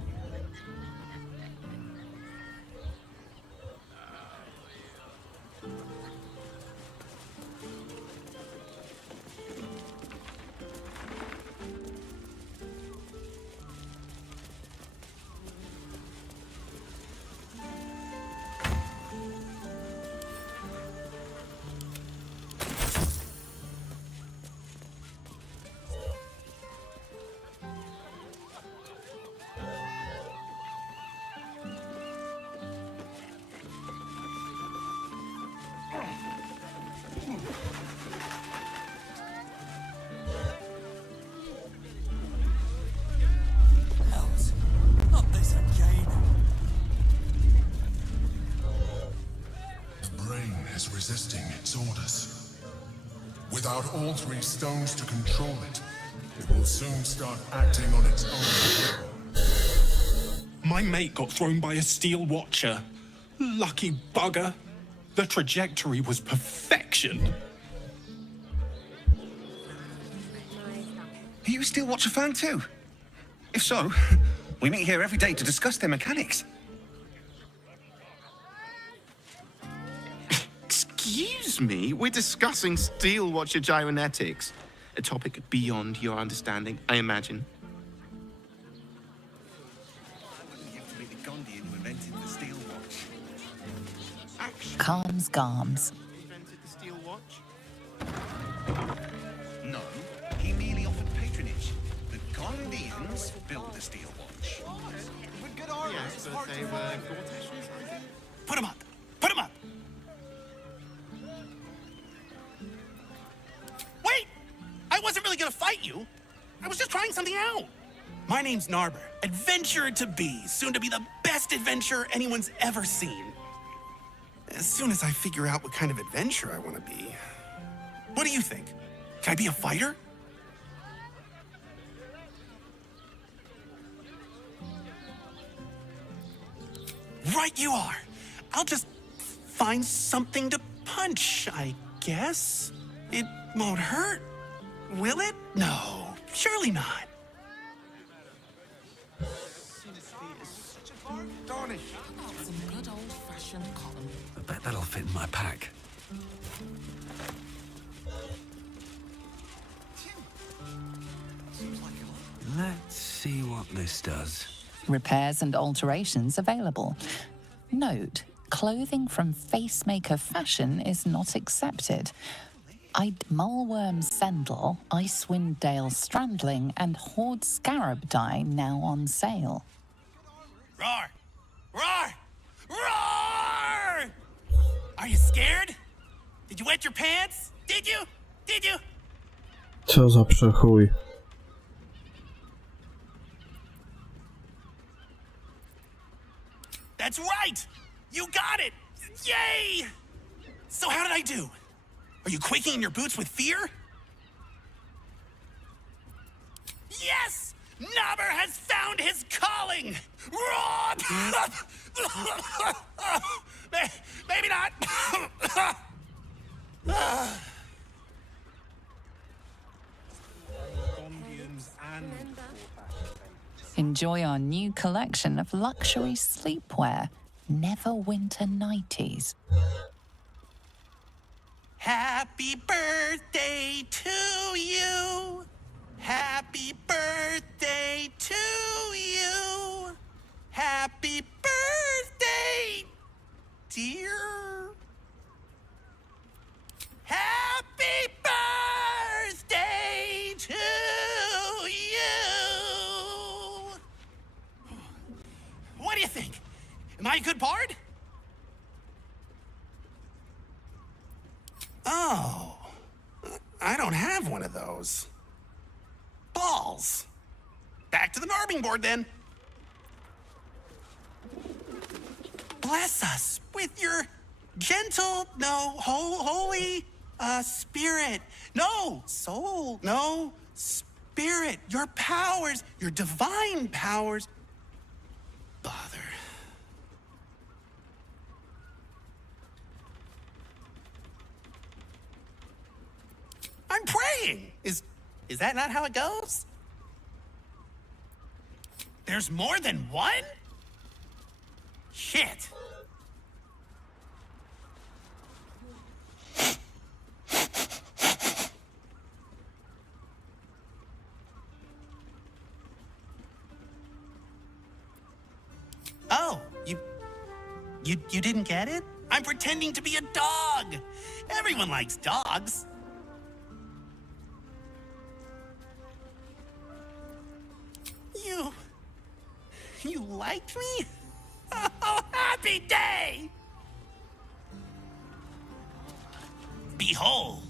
Without all 3 stones to control it, it will soon start acting on its own will. My mate got thrown by a steel watcher. Lucky bugger. The trajectory was perfection. Are you a Steel Watcher fan too? If so, we meet here every day to discuss their mechanics. Excuse me? We're discussing Steel Watcher gyrometics. A topic beyond your understanding, I imagine. Calms Garms. No, he merely offered patronage. The Gondians built the steel watch. With good armor. Yes, but they were Gortashers, I think. Put him up! Put him up! Wait! I wasn't really gonna fight you. I was just trying something out. My name's Narber, adventurer to be, soon to be the best adventurer anyone's ever seen. As soon as I figure out what kind of adventurer I want to be. What do you think? Can I be a fighter? Right you are. I'll just find something to punch, I guess. It won't hurt, will it? No, surely not. Some good old-fashioned column. I bet that'll fit in my pack. Let's see what this does. Repairs and alterations available. Note, clothing from Facemaker Fashion is not accepted. Mulworm Sendel, Icewind Dale Strandling, and Horde Scarab dye now on sale. Roar! Roar! Roar! Are you scared? Did you wet your pants? Did you? Did you? Co za przechuj. That's right! You got it! Yay! So how did I do? Are you quaking in your boots with fear? Yes! Nobber has found his calling! Maybe not. Enjoy our new collection of luxury sleepwear, Neverwinter Nighties. Happy birthday to you! Happy birthday to you! Happy birthday, dear! Happy birthday to you! What do you think? Am I a good bard? Oh, I don't have one of those. Balls. Back to the narbing board, then. Bless us with your gentle, no, holy, spirit. No, soul, no, spirit. Your powers, your divine powers. Bother. I'm praying. Is that not how it goes? There's more than one? Shit. Oh, you didn't get it? I'm pretending to be a dog. Everyone likes dogs. You liked me? Oh, happy day! Behold,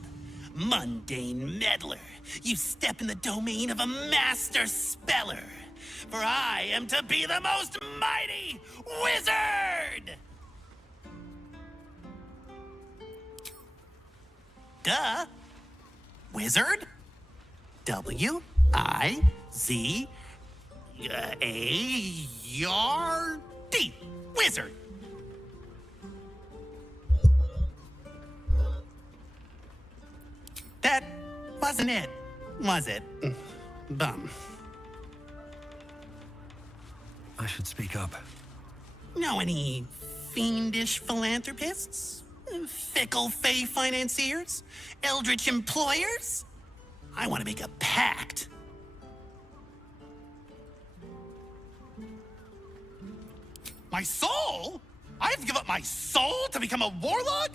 mundane meddler, you step in the domain of a master speller, for I am to be the most mighty wizard! Duh. Wizard? W-I-Z-A-R-D. Wizard. That wasn't it, was it? Bum. I should speak up. Know any fiendish philanthropists? Fickle fey financiers? Eldritch employers? I want to make a pact. My soul? I have to give up my soul to become a warlock?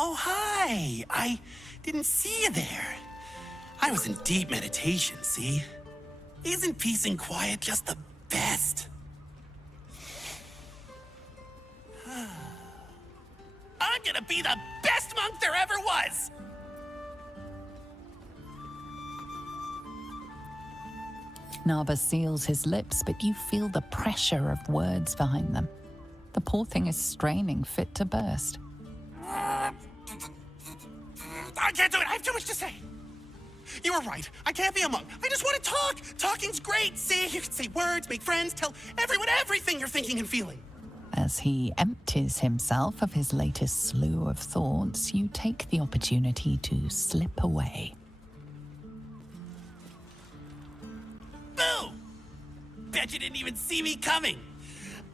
Oh, hi. I didn't see you there. I was in deep meditation, see? Isn't peace and quiet just the best? I'm gonna be the best monk there ever was! Naba seals his lips, but you feel the pressure of words behind them. The poor thing is straining, fit to burst. I can't do it. I have too much to say. You were right. I can't be a monk. I just want to talk. Talking's great. See, you can say words, make friends, tell everyone everything you're thinking and feeling. As he empties himself of his latest slew of thoughts, you take the opportunity to slip away. Boo! Bet you didn't even see me coming.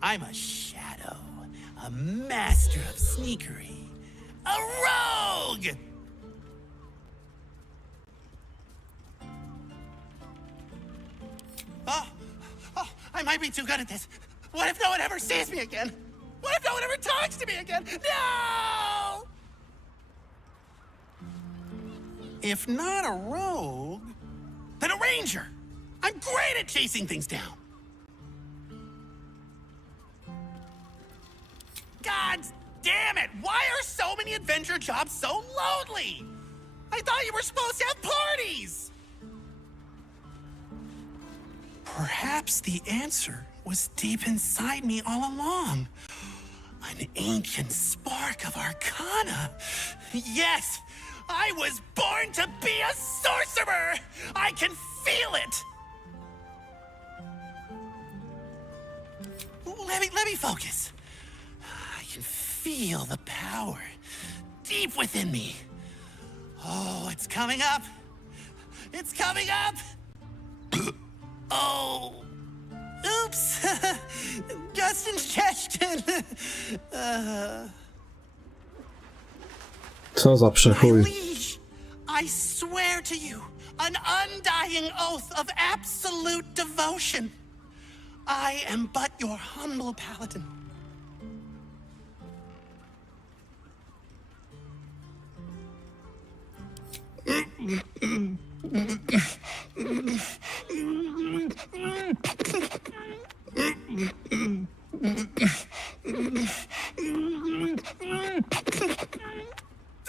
I'm a shadow, a master of sneakery, a rogue! Oh, I might be too good at this. What if no one ever sees me again? What if no one ever talks to me again? No! If not a rogue, then a ranger. I'm great at chasing things down. God damn it! Why are so many adventure jobs so lonely? I thought you were supposed to have parties! Perhaps the answer was deep inside me all along. An ancient spark of arcana. Yes, I was born to be a sorcerer! I can feel it! Let me focus. I can feel the power deep within me. Oh, it's coming up. It's coming up. Oh, oops. Just ingestion. Co za przechył. Liege, I swear to you, an undying oath of absolute devotion. I am but your humble paladin.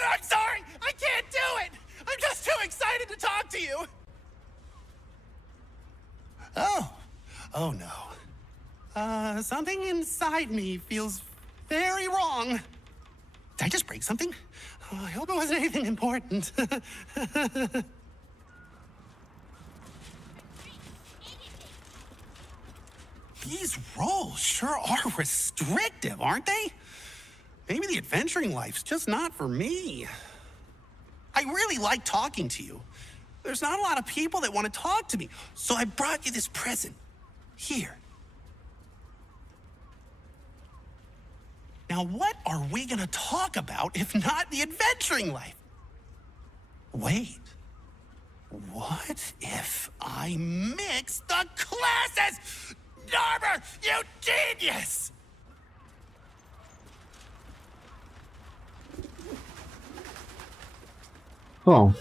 I'm sorry! I can't do it! I'm just too excited to talk to you! Oh no. Something inside me feels very wrong. Did I just break something? Oh, I hope it wasn't anything important. These roles sure are restrictive, aren't they? Maybe the adventuring life's just not for me. I really like talking to you. There's not a lot of people that want to talk to me, so I brought you this present. Here. Now, what are we gonna talk about if not the adventuring life? Wait. What if I mix the classes? Narber, you genius! O.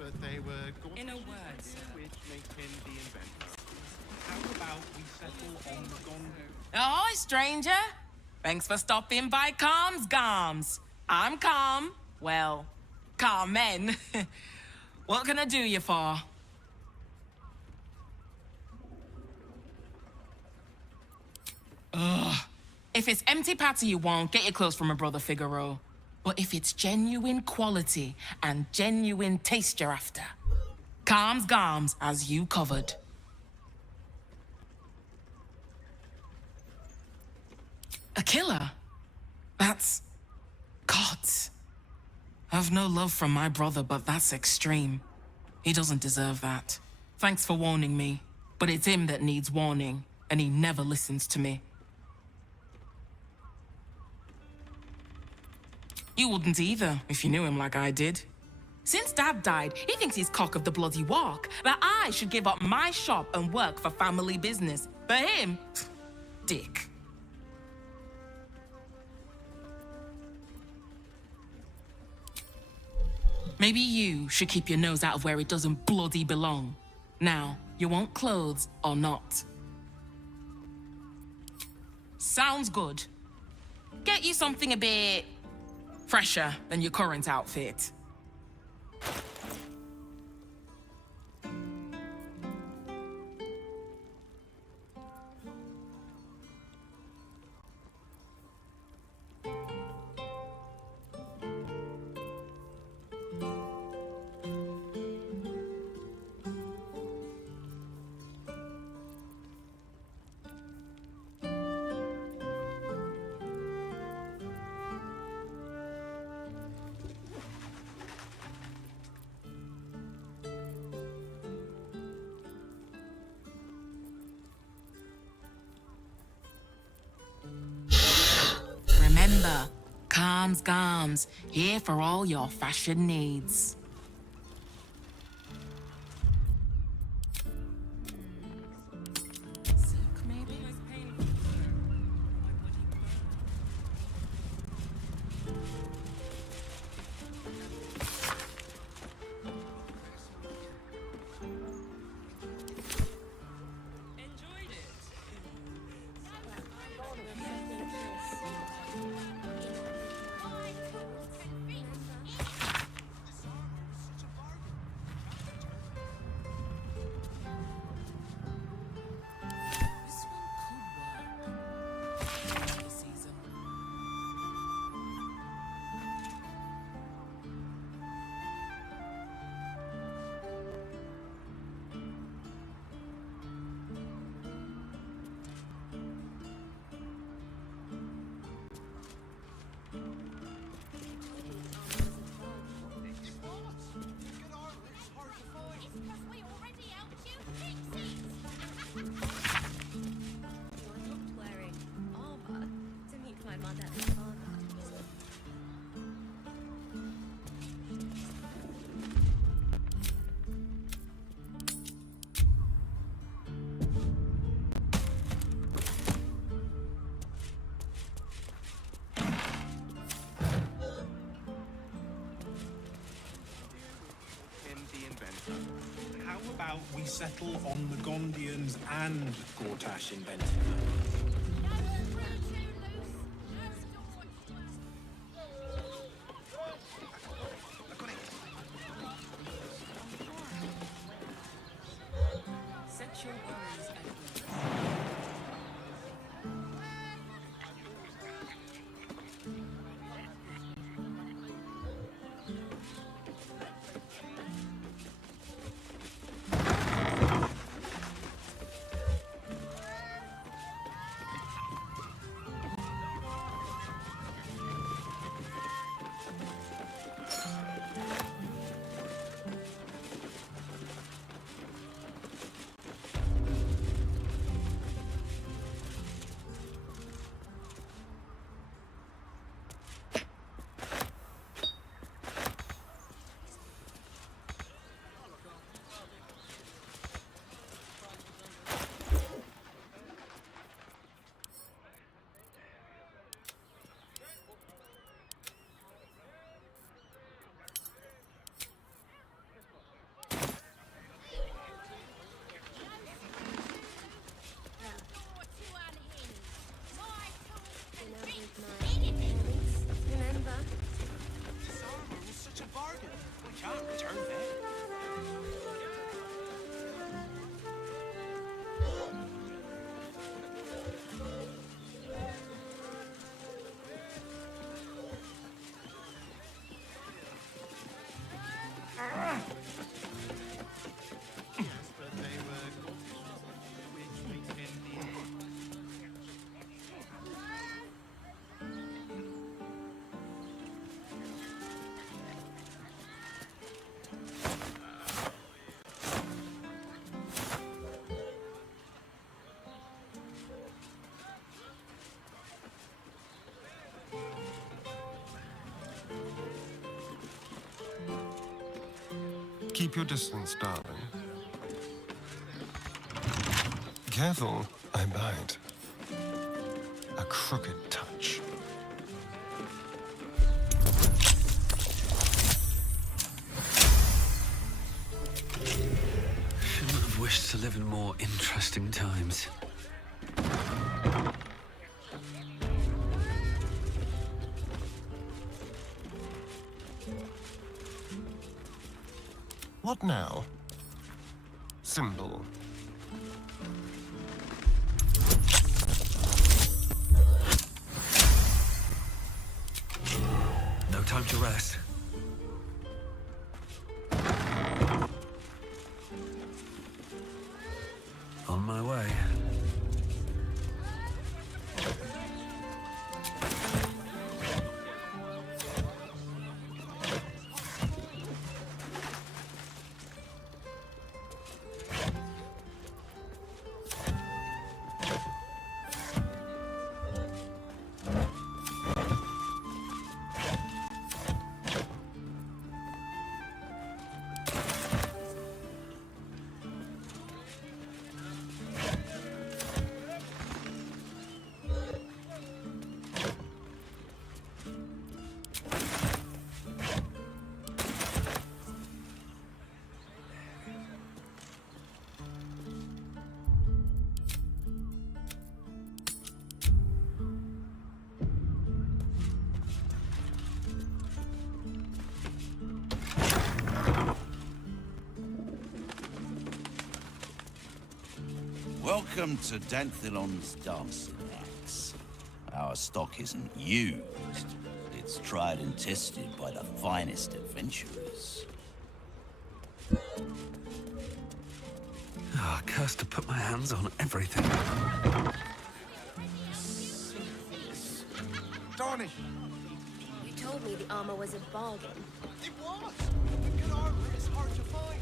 but they were gorgeous. In a word, sir. Which make him the inventor. How about we settle on the gondola? Ahoy, stranger! Thanks for stopping by Calm's Garms. I'm Calm. Well, Carmen. What can I do you for? Ugh. If it's empty patty you want, get your clothes from my brother Figaro. But if it's genuine quality and genuine taste you're after, Calm's Garms has you covered. A killer? That's... God. I've no love from my brother, but that's extreme. He doesn't deserve that. Thanks for warning me, but it's him that needs warning, and he never listens to me. You wouldn't either, if you knew him like I did. Since Dad died, he thinks he's cock of the bloody walk, that I should give up my shop and work for family business. For him, dick. Maybe you should keep your nose out of where it doesn't bloody belong. Now, you want clothes or not? Sounds good. Get you something a bit fresher than your current outfit. Remember, Calm's Garms, here for all your fashion needs. How about we settle on the Gondians and Gortash inventing them? Set your worries at Keep your distance, darling. Careful, I bite. A crooked touch. Shouldn't have wished to live in more interesting times. What now? Symbol. No time to rest. On my way. Welcome to Danthilon's dancing axe. Our stock isn't used. It's tried and tested by the finest adventurers. Ah, cursed to put my hands on everything. Darnish! You told me the armor was a bargain. It was! Good armor is hard to find.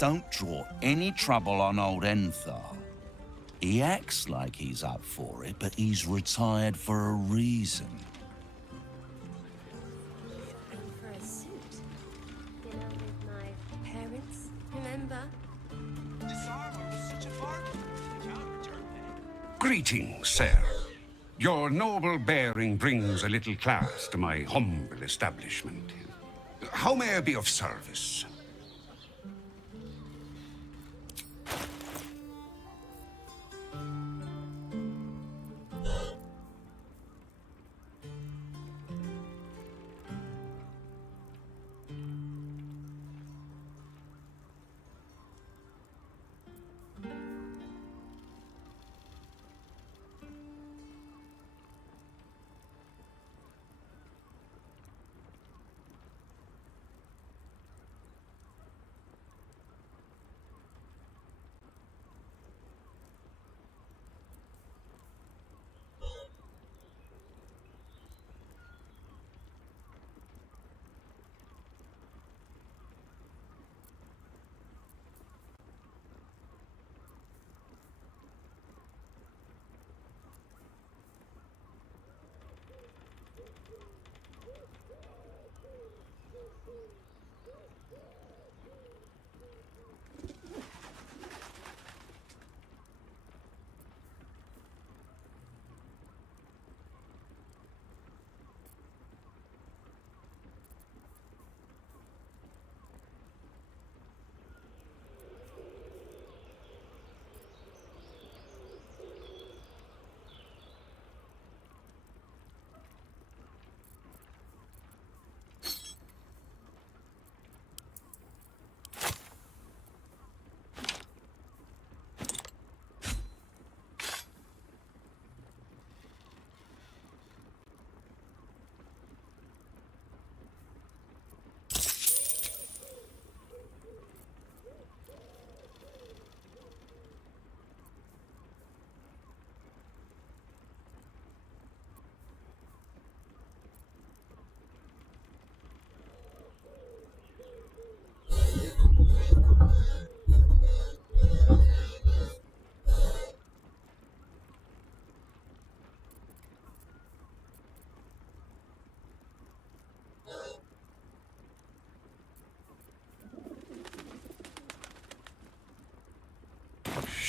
Don't draw any trouble on old Enthal. He acts like he's up for it, but he's retired for a reason. For a suit. Dinner with my parents, remember? This armor was such a bargain. Can't return it. Greetings, sir. Your noble bearing brings a little class to my humble establishment. How may I be of service?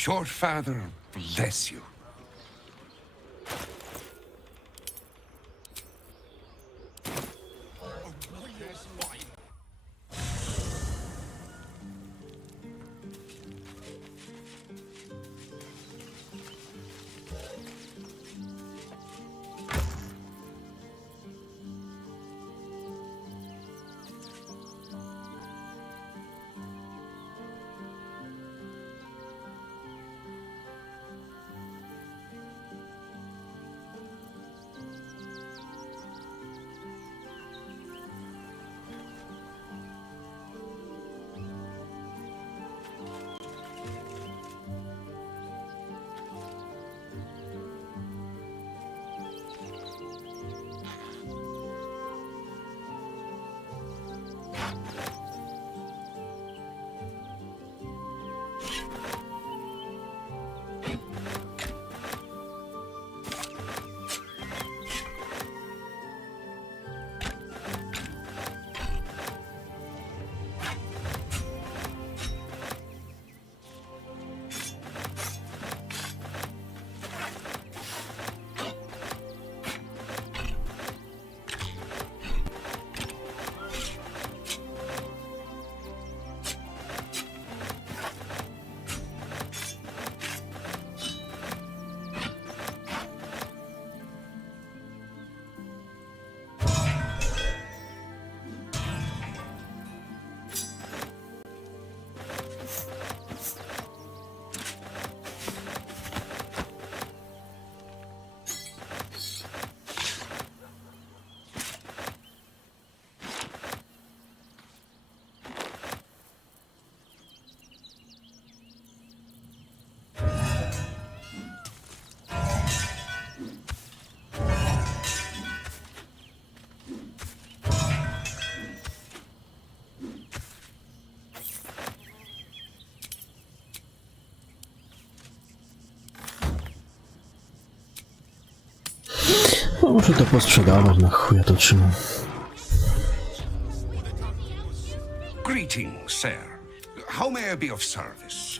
Short Father bless you. No, muszę to posprzedawać, na chuja to trzymam. Greetings, sir. How may I be of service?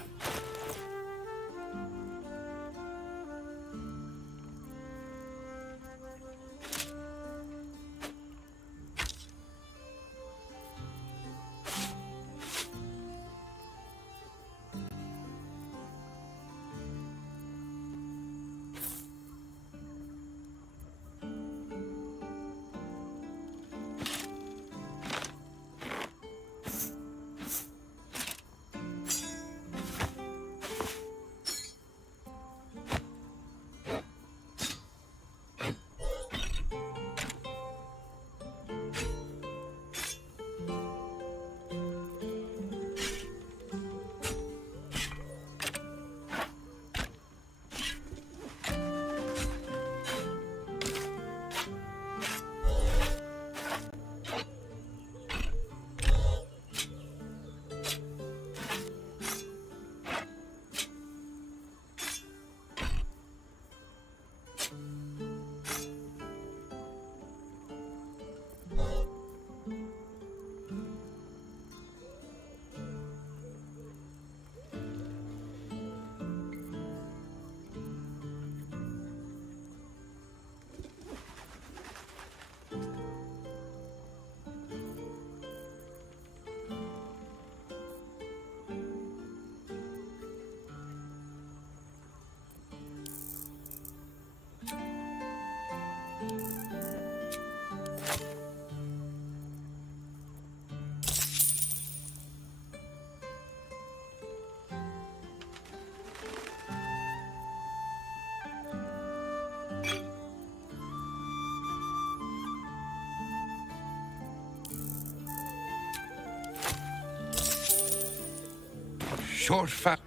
Short Father.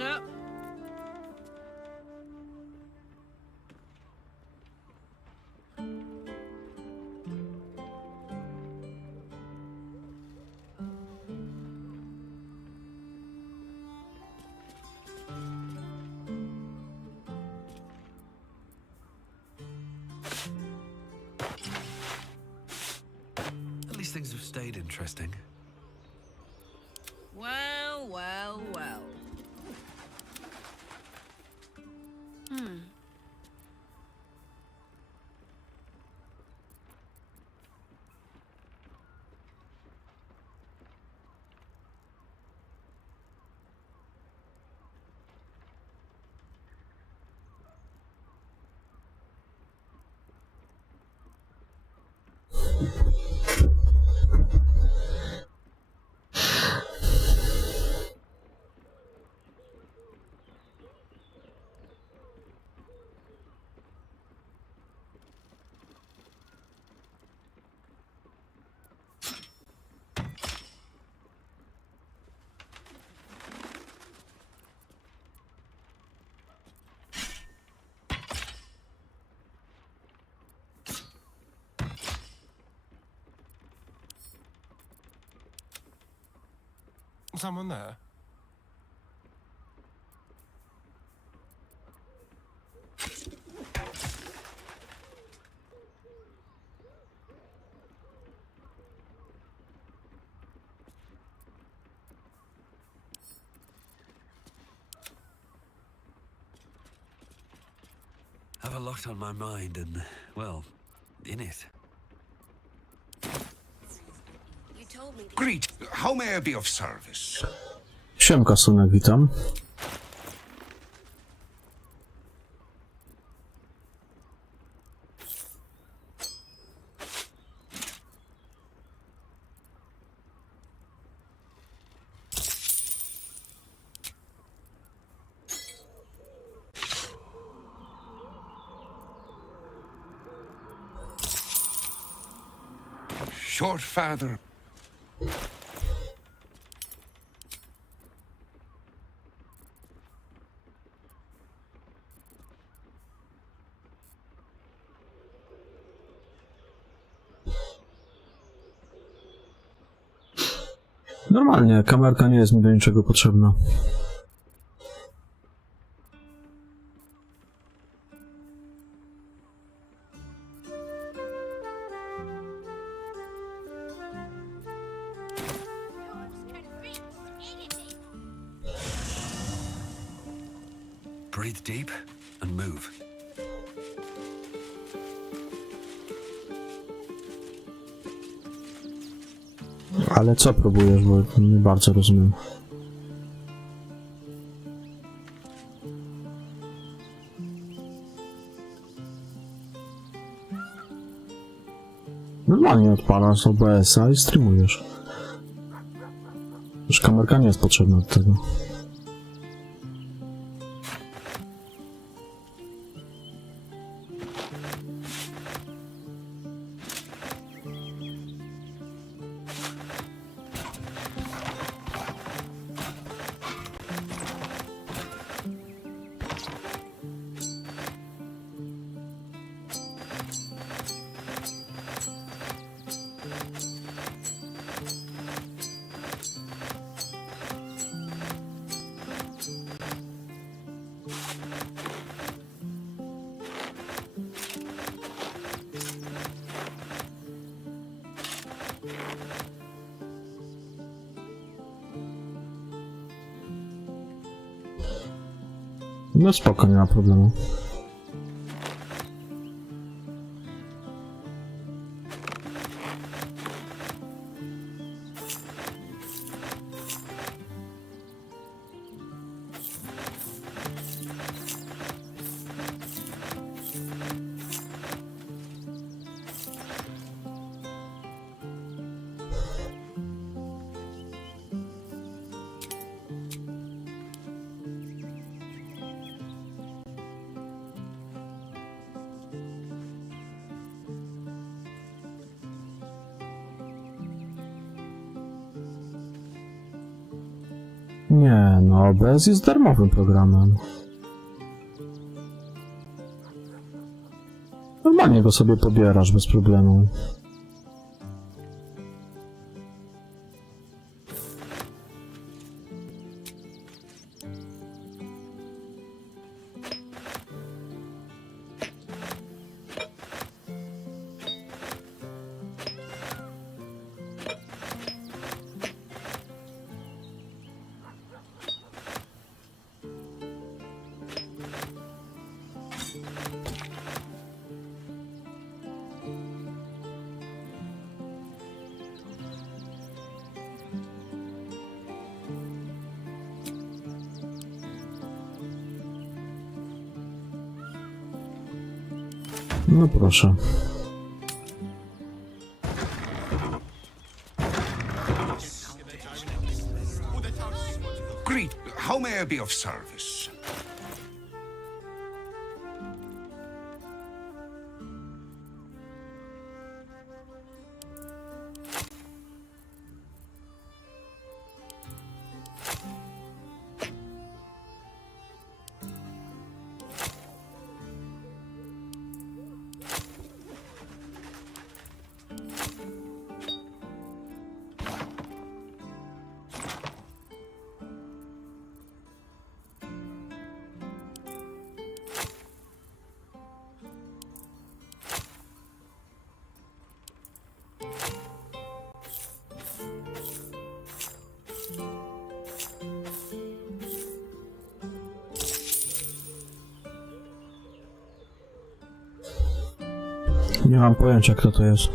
Roger. At least things have stayed interesting. Well, well, well. Someone there? Have a lot on my mind and, well, in it. Greet. How may I be of service? Siemka, Sunek, witam. Short father. Normalnie, kamerka nie jest mi do niczego potrzebna. Breathe deep and move. Ale co próbujesz, bo nie bardzo rozumiem. Normalnie odpalasz OBS-a i streamujesz. Już kamerka nie jest potrzebna do tego. No spoko, nie ma problemu. Nie, no OBS jest darmowym programem. Normalnie go sobie pobierasz bez problemu. No proszę. Greet. How may I be of service? Nie mam pojęcia, kto to jest.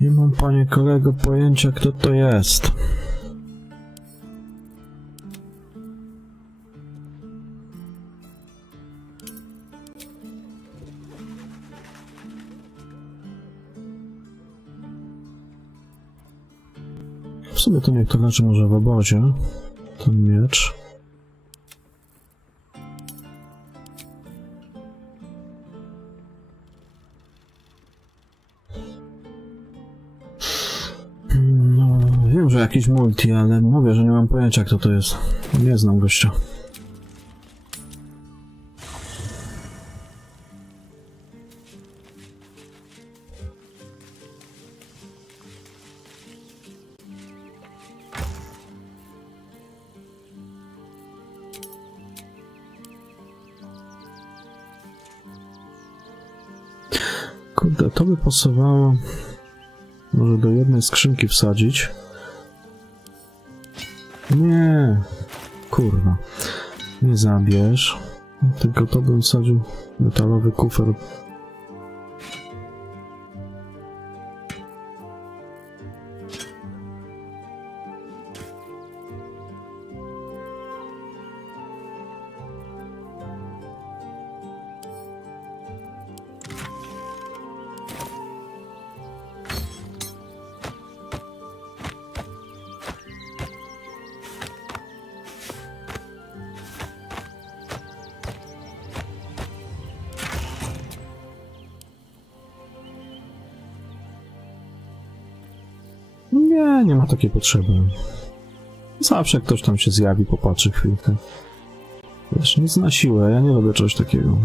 Nie mam, panie kolego, pojęcia, kto to jest. W sumie to niech to leży może w obozie. Ten miecz. Wiem, że jakiś multi, ale mówię, że nie mam pojęcia, kto to jest. Nie znam gościa. Kurde, to by pasowało może do jednej skrzynki wsadzić. Nie, kurwa, nie zabierz, tylko to bym wsadził metalowy kufer. Nie ma takiej potrzeby. Zawsze ktoś tam się zjawi, popatrzy chwilkę. Wiesz, nic na siłę, ja nie lubię czegoś takiego.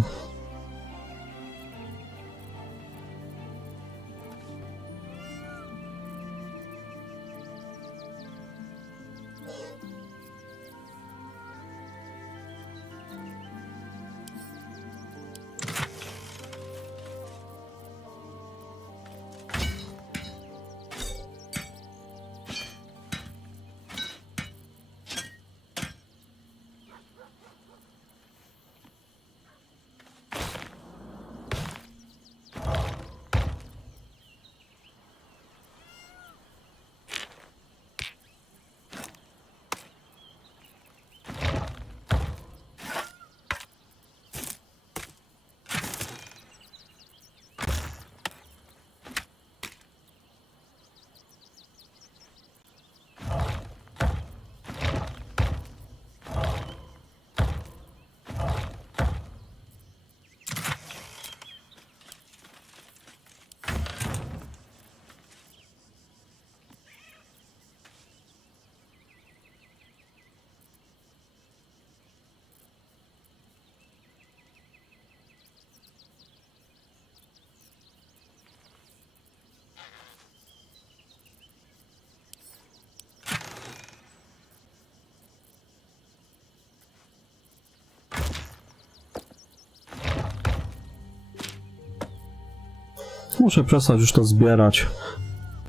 Muszę przestać już to zbierać.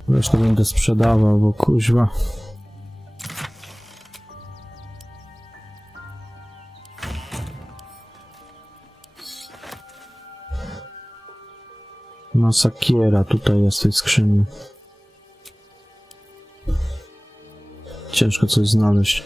Zresztą będę sprzedawał, bo kuźwa. Masakiera tutaj jest w tej skrzyni. Ciężko coś znaleźć.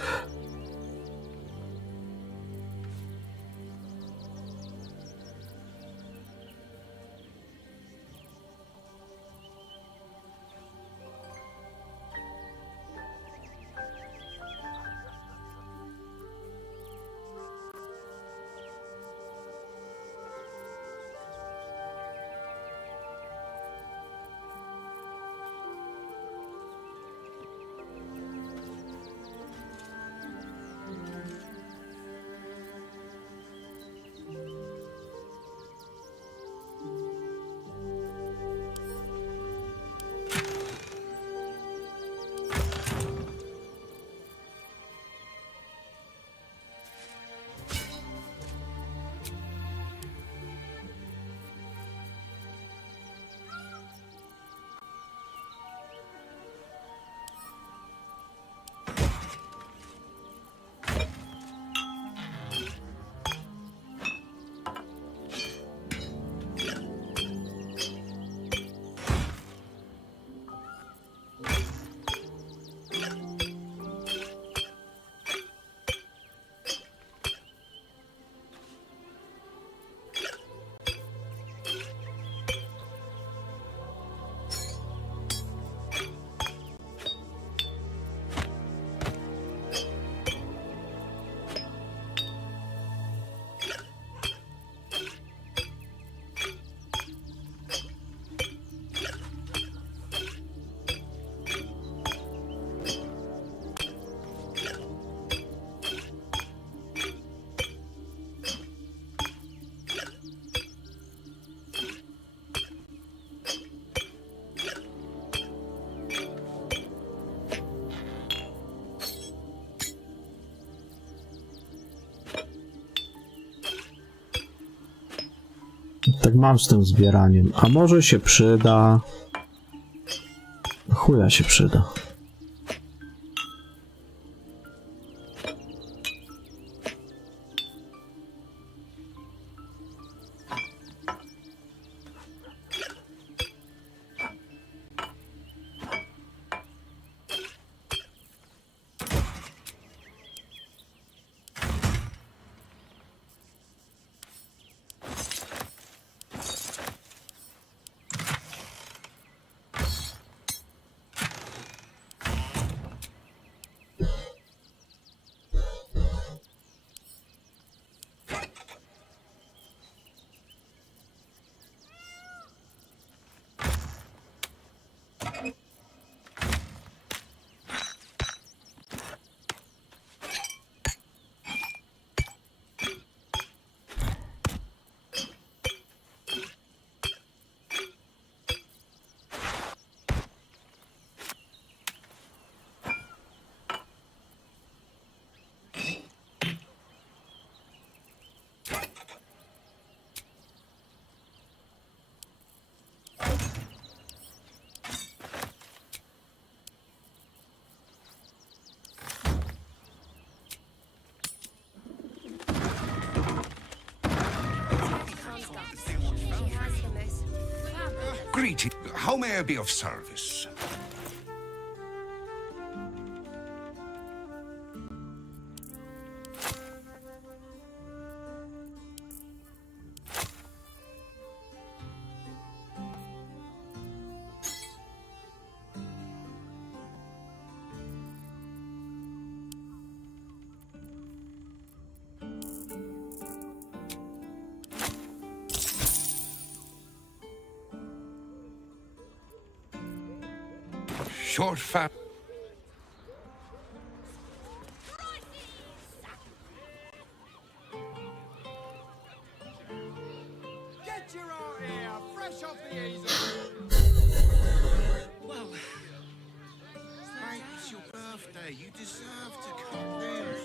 Tak mam z tym zbieraniem. A może się przyda? Chuja się przyda. Greeting. How may I be of service? Short fat. Get your out here, fresh off the easel. Well, mate, it's your birthday. You deserve to come there.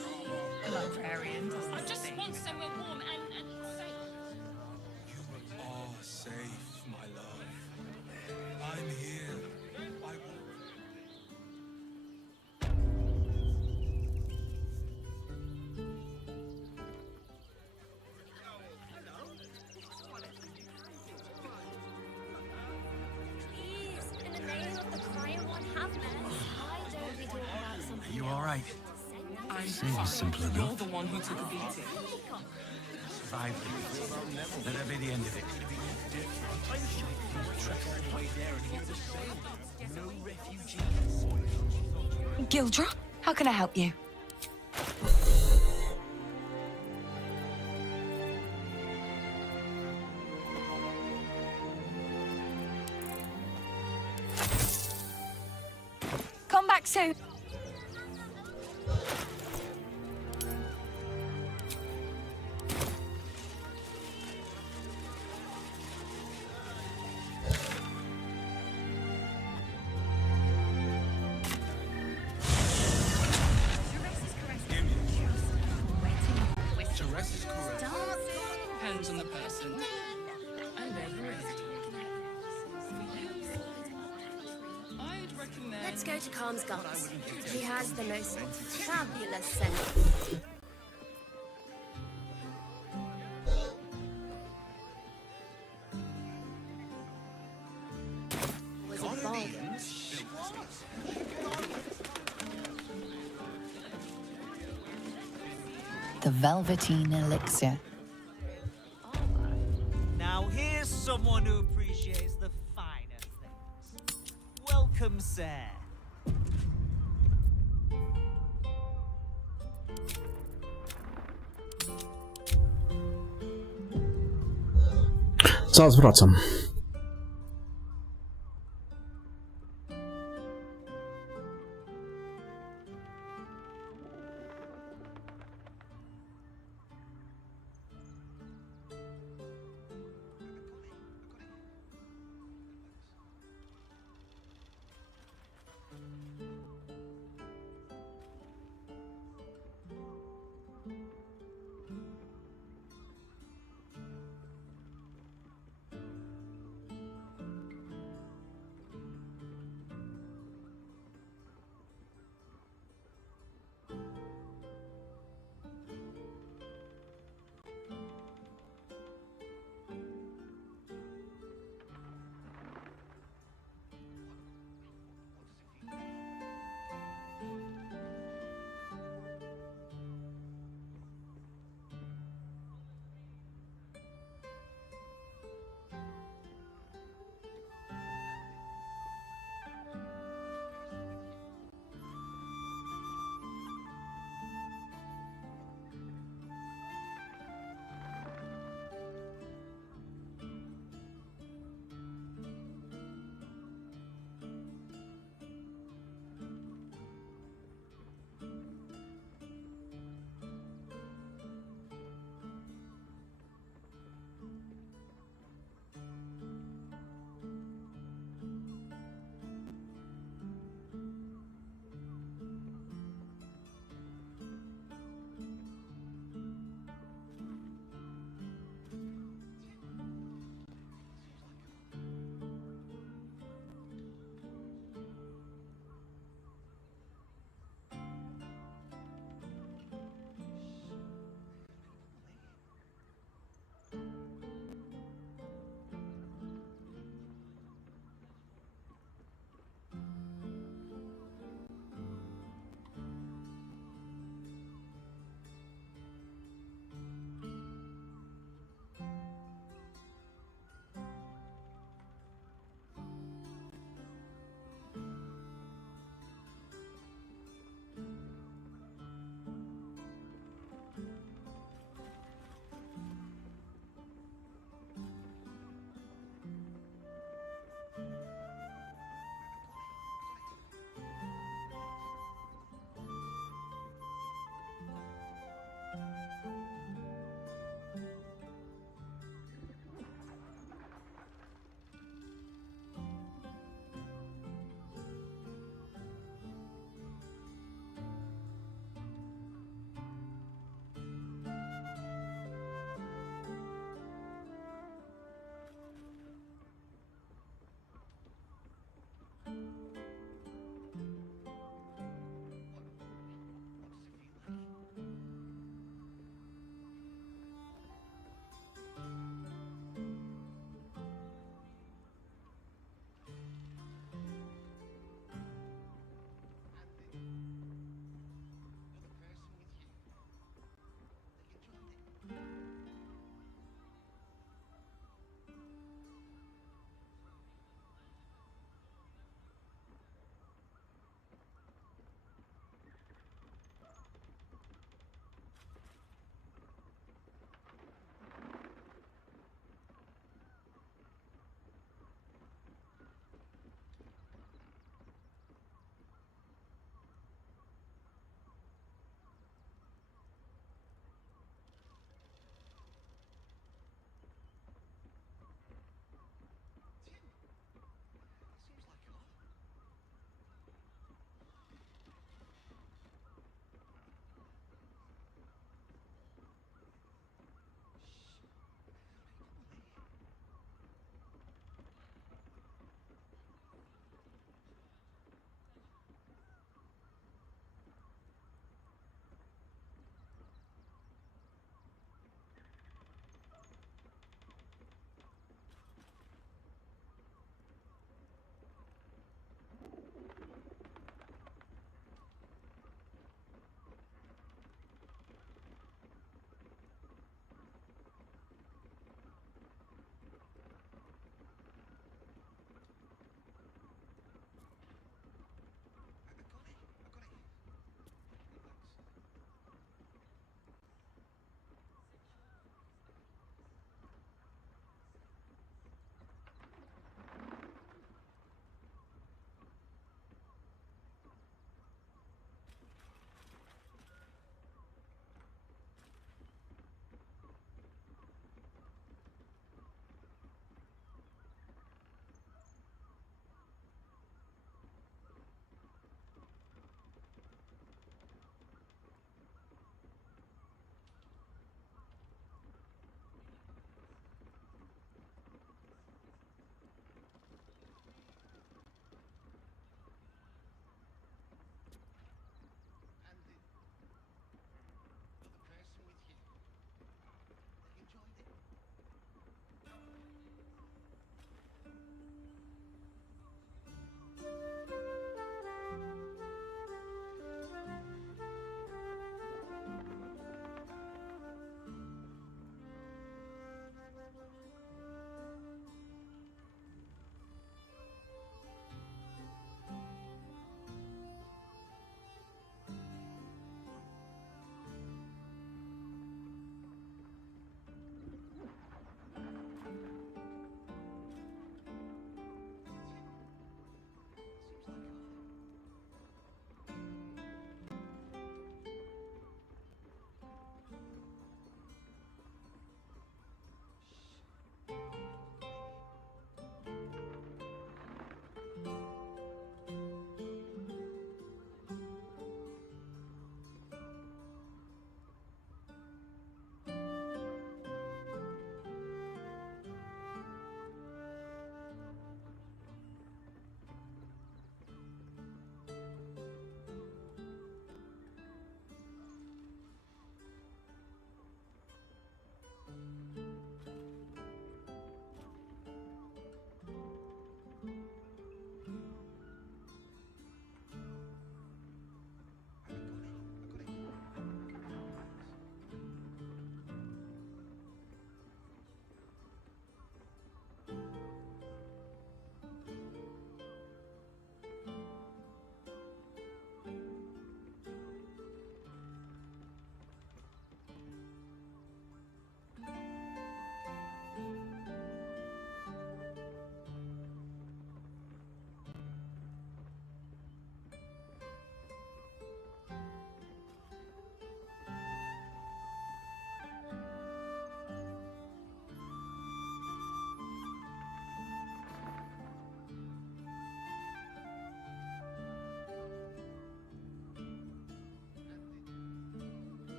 Librarian doesn't I just think. want somewhere warm and safe. You are safe, my love. I'm here. I will. Please, in the name of the crying one, have mercy. Why don't we talk about something? Are you all right? I'm Seems fine. simple You're enough. the one who took a beating. Survived it. Let that be the end of it. Gildra, how can I help you? Come back soon. Depends on the person and their variety. I'd recommend. Let's go to Calm's Gums. He has the most fabulous scent. Was a bargain. The Velveteen Elixir. Now here's someone who appreciates the finer things. Welcome, sir. Zaraz wracam.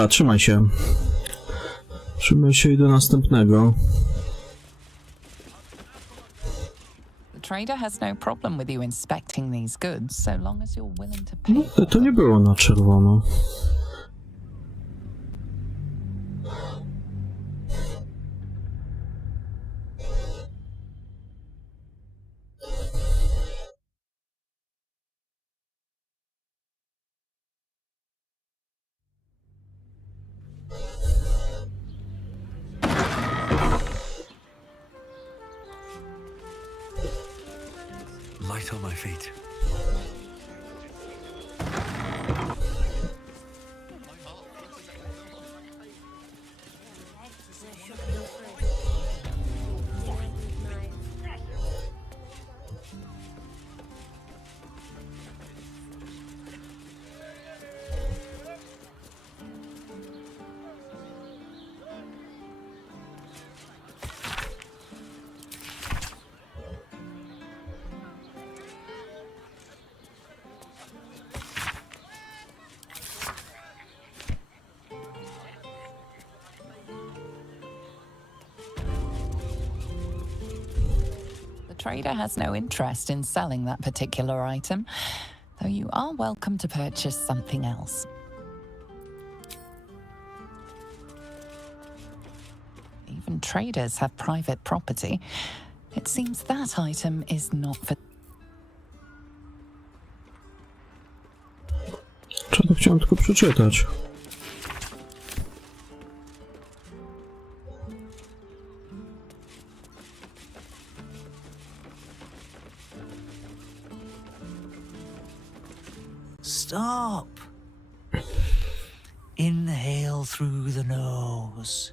dobra, trzymaj się. Trzymaj się i do następnego. The trader has no problem with you inspecting these goods, so long as you're willing to pay. No, to nie było na czerwono. Light on my feet. Trader has no interest in selling that particular item, though you are welcome to purchase something else. Even traders have private property. It seems that item is not for... To chciałem tylko przeczytać. Stop. Inhale through the nose.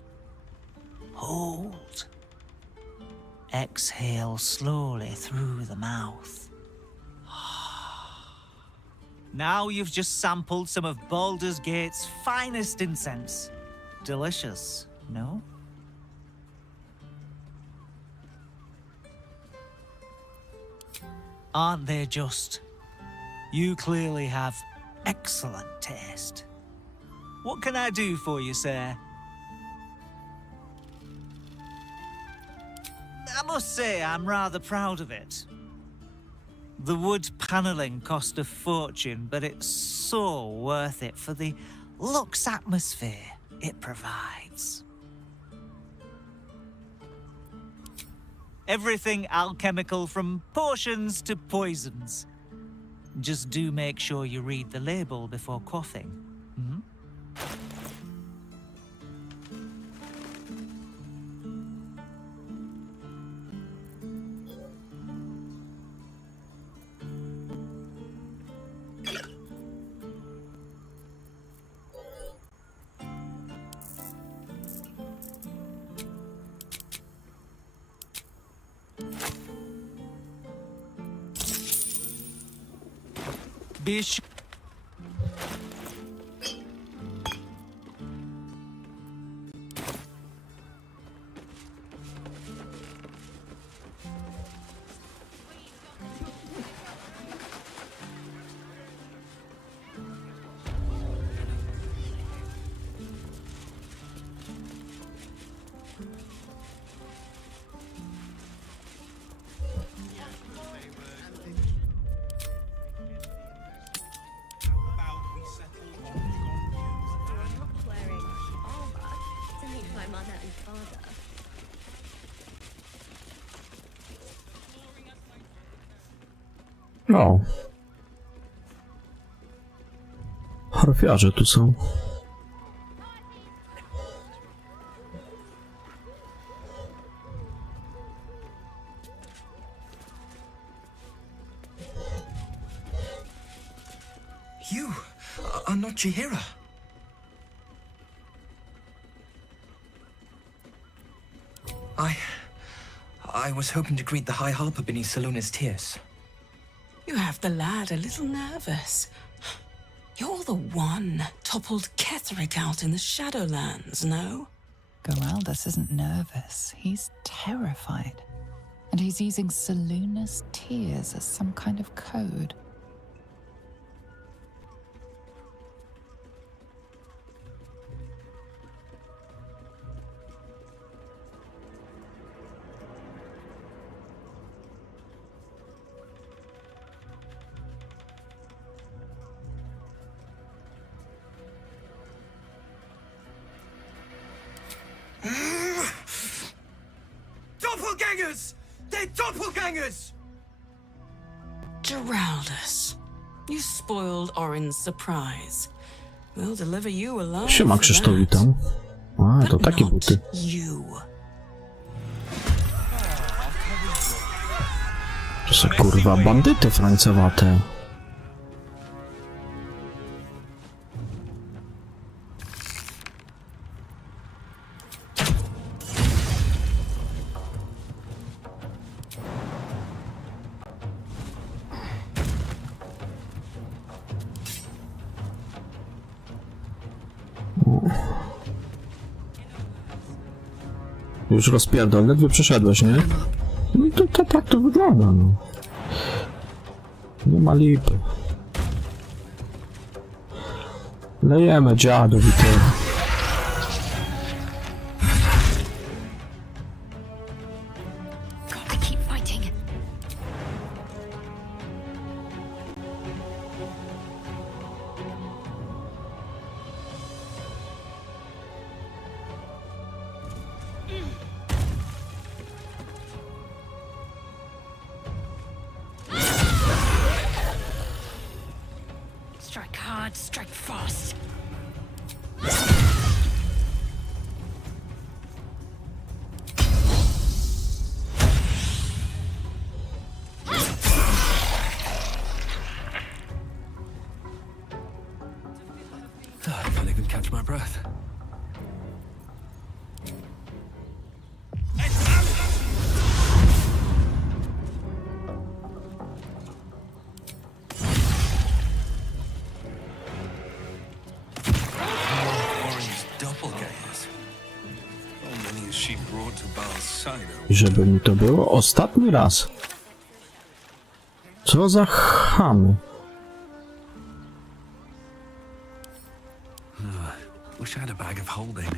Hold. Exhale slowly through the mouth. Now you've just sampled some of Baldur's Gate's finest incense. Delicious, no? Aren't they just? You clearly have excellent taste. What can I do for you, sir? I must say I'm rather proud of it. The wood paneling cost a fortune, but it's so worth it for the luxe atmosphere it provides. Everything alchemical from potions to poisons. Just do make sure you read the label before quaffing. Hmm? Bish. O. Harfiarze tu są. You are not Chihira. I was hoping to greet the High Harper beneath Seluna's tears. You have the lad a little nervous. You're the one toppled Ketherick out in the Shadowlands, no? Geraldus isn't nervous. He's terrified. And he's using Seluna's tears as some kind of code. hangers! Geraldus, you spoiled Orin's surprise. We'll deliver you alive. Siema Krzysztof, witam. A, to takie buty. You. To są kurwa bandyty francowate. Już rozpierdol, ledwie przeszedłeś, nie? No to tak to wygląda, no. Nie ma lipy. Lejemy dziadów i tyle. Strike hard, strike fast. I can't even catch my breath. I żeby mi to było ostatni raz. Co za chamy. Wish I had a bag of holding.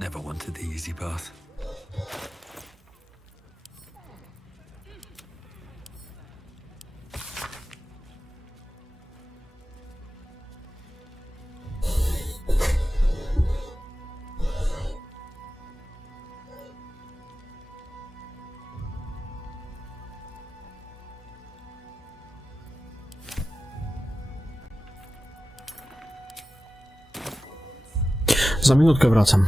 Never wanted the easy path. Za minutkę wracam.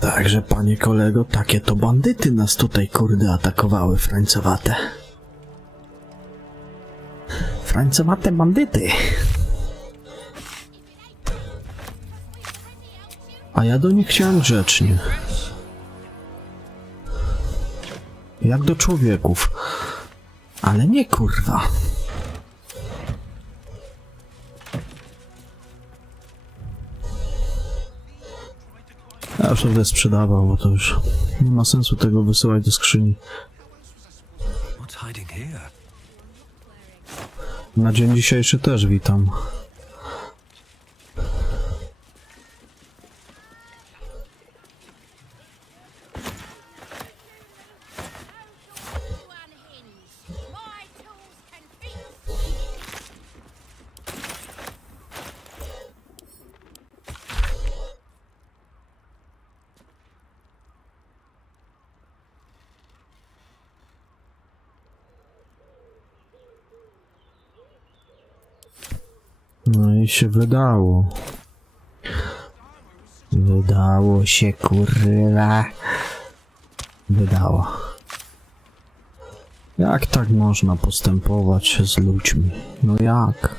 Także, panie kolego, takie to bandyty nas tutaj, kurde, atakowały, frańcowate. Frańcowate bandyty. A ja do nich chciałem grzecznie. Jak do człowieków. Ale nie, kurwa. Ja już to sprzedawał, bo to już nie ma sensu tego wysyłać do skrzyni. Na dzień dzisiejszy też witam. No i się wydało. Wydało się, kurwa. Wydało. Jak tak można postępować z ludźmi? No jak?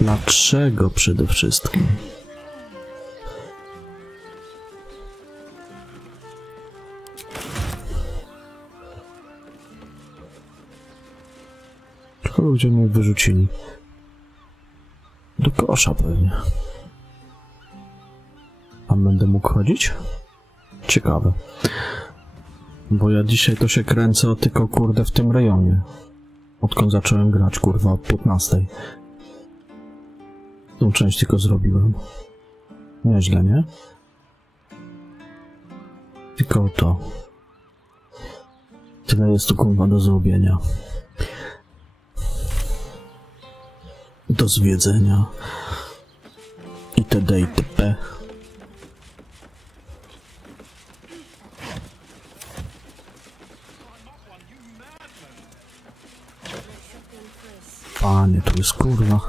Dlaczego przede wszystkim? Tylko ludzie mnie wyrzucili. Do kosza pewnie. A będę mógł chodzić? Ciekawe. Bo ja dzisiaj to się kręcę tylko kurde w tym rejonie. Odkąd zacząłem grać kurwa od 15. Tą część tylko zrobiłem. Nieźle, nie? Tylko to. Tyle jest tu kurwa do zrobienia. Do zwiedzenia. Itd. itp. Panie, tu jest kurwa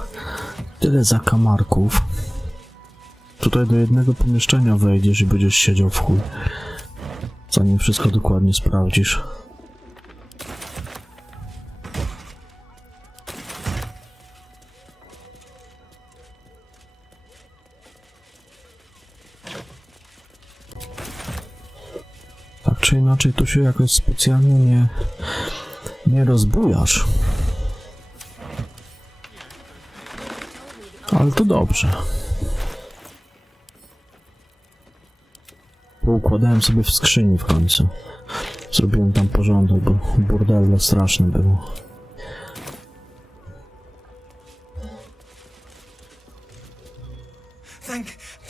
tyle zakamarków. Tutaj do jednego pomieszczenia wejdziesz i będziesz siedział w chuj, zanim wszystko dokładnie sprawdzisz. Tak czy inaczej, tu się jakoś specjalnie nie rozbujasz. Ale to dobrze. Poukładałem sobie w skrzyni w końcu. Zrobiłem tam porządek, bo burdelle straszne było.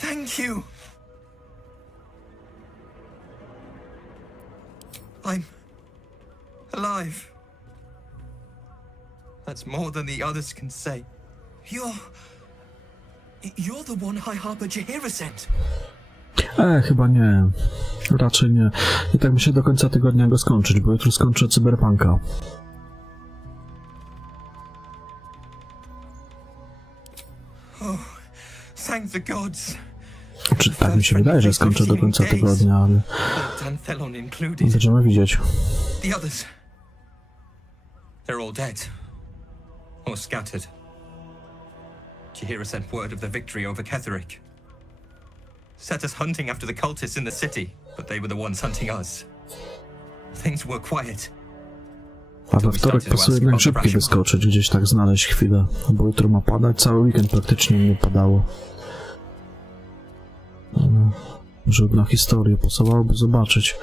Thank you. I'm alive. That's more than the others can say. You're the one High Harper Jaheira sent. Chyba nie. Raczej nie. I tak muszę do końca tygodnia go skończyć, bo jutro skończę Cyberpunka. Oh, thank the gods. Czy tak mi się wydaje, że skończę do końca tygodnia, ale będziemy widzieć. The others. They're all dead. Or scattered. Jaheira sent word of the victory over Ketheric. Set us hunting after the cultists in the city, but they were the ones hunting us. Things were quiet. A we wtorek pasuje jednak szybki wyskoczyć, gdzieś tak znaleźć chwilę, bo jutro ma padać, cały weekend praktycznie nie padało. Rzut na historię, pasowałoby zobaczyć.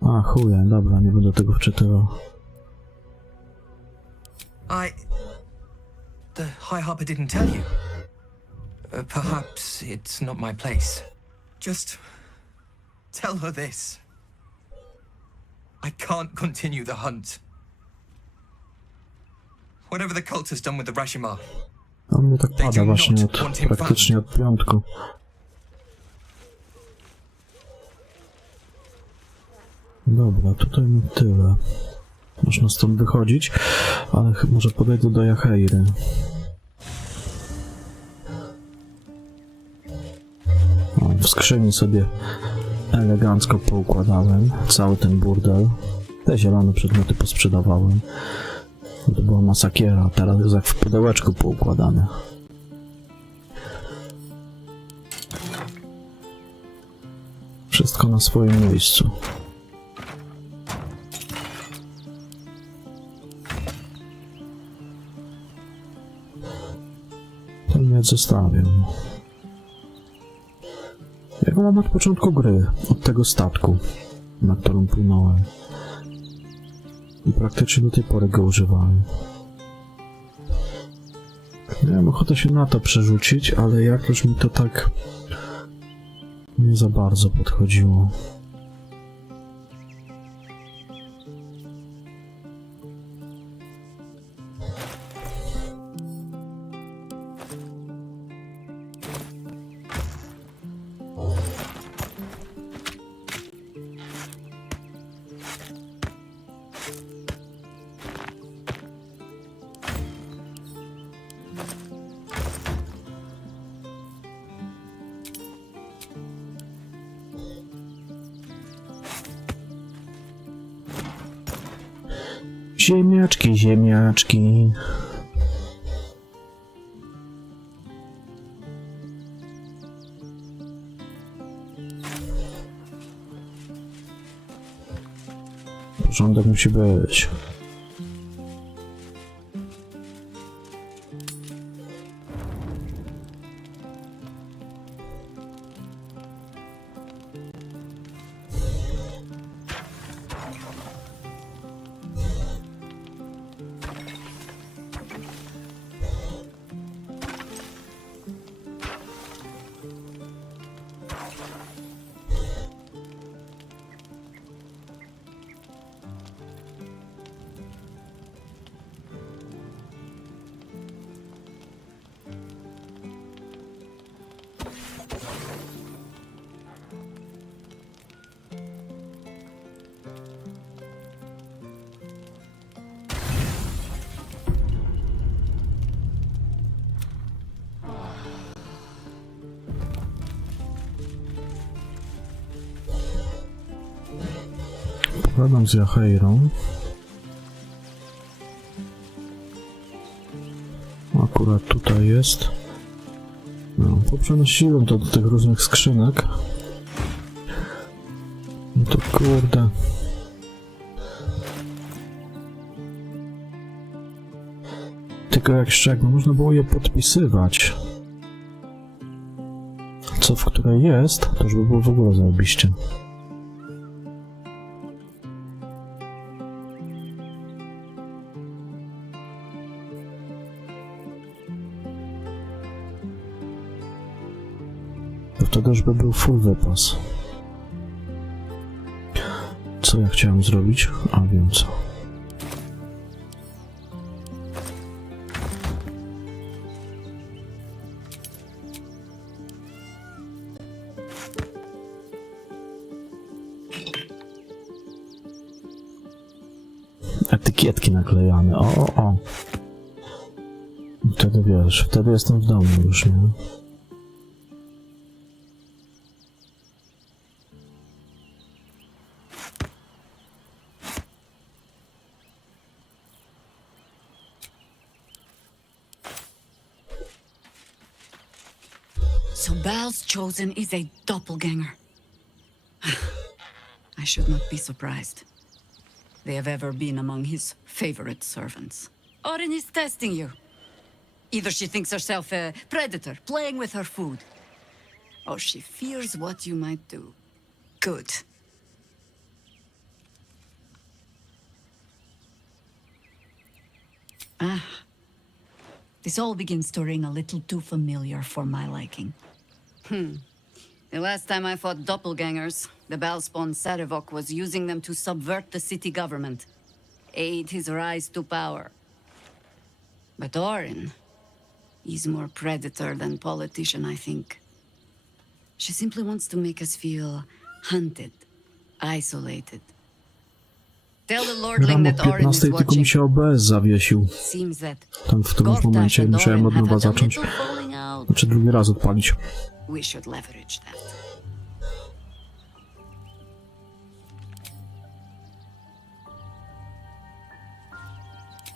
A chuje, dobra, nie będę tego wczytywał. The High Harper didn't tell you. Perhaps it's not my place. Just tell her this. I can't continue the hunt. Whatever the cult has done with the Rashimar. A mnie tak pada właśnie praktycznie od piątku. Dobra, tutaj mi tyle. Można stąd wychodzić, ale może podejdę do Jaheiry. W skrzyni sobie elegancko poukładałem cały ten burdel. Te zielone przedmioty posprzedawałem. To była masakiera, teraz jest jak w pudełeczku poukładane. Wszystko na swoim miejscu. To nie zostawię. Ja go mam od początku gry, od tego statku, na którym płynąłem. I praktycznie do tej pory go używałem. Miałem ochotę się na to przerzucić, ale jakoś mi to tak nie za bardzo podchodziło. Ziemniaczki, ziemniaczki. Porządek musi być. Pogadam z Jaheirą. Akurat tutaj jest. No, poprzenosiłem to do tych różnych skrzynek. No to kurde. Tylko jak szczegół, można było je podpisywać. Co w której jest, to już by było w ogóle zajebiście. Wtedy już by był full wypas. Co ja chciałem zrobić? A wiem co. Etykietki naklejane. O. Wtedy wiesz, wtedy jestem w domu już, nie? So Bal's chosen is a doppelganger. I should not be surprised. They have ever been among his favorite servants. Orin is testing you. Either she thinks herself a predator, playing with her food, or she fears what you might do. Good. This all begins to ring a little too familiar for my liking. The last time I fought doppelgangers, the Balspawn Sarevok was using them to subvert the city government, aid his rise to power. But Orin, he's more predator than politician, I think. She simply wants to make us feel hunted, isolated. Tell the Lordling Gram that o Orin is 15 tylko mi watching. się OBS zawiesił. Seems that Tam w którymś momencie musiałem od nowa zacząć. Znaczy drugi raz odpalić. we should leverage that.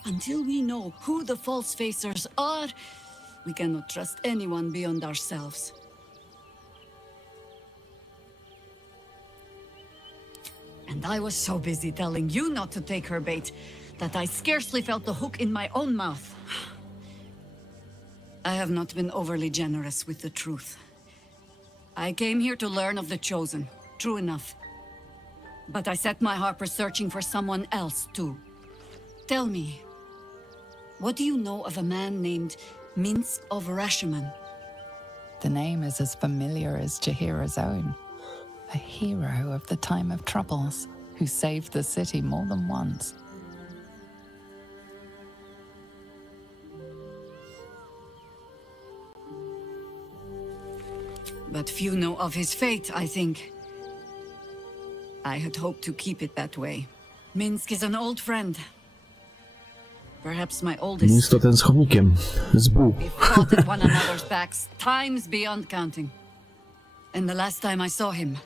Until we know who the false facers are, we cannot trust anyone beyond ourselves. And I was so busy telling you not to take her bait that I scarcely felt the hook in my own mouth. I have not been overly generous with the truth. I came here to learn of the Chosen, true enough. But I set my heart searching for someone else, too. Tell me, what do you know of a man named Minsk of Rashiman? The name is as familiar as Jahira's own. A hero of the time of troubles, who saved the city more than once. But few know of his fate, I think. I had hoped to keep it that way. Minsk is an old friend. Perhaps my oldest. Minsk to ten z chomikiem. Z buł. We fought at one another's backs, times beyond counting. And the last time I saw him,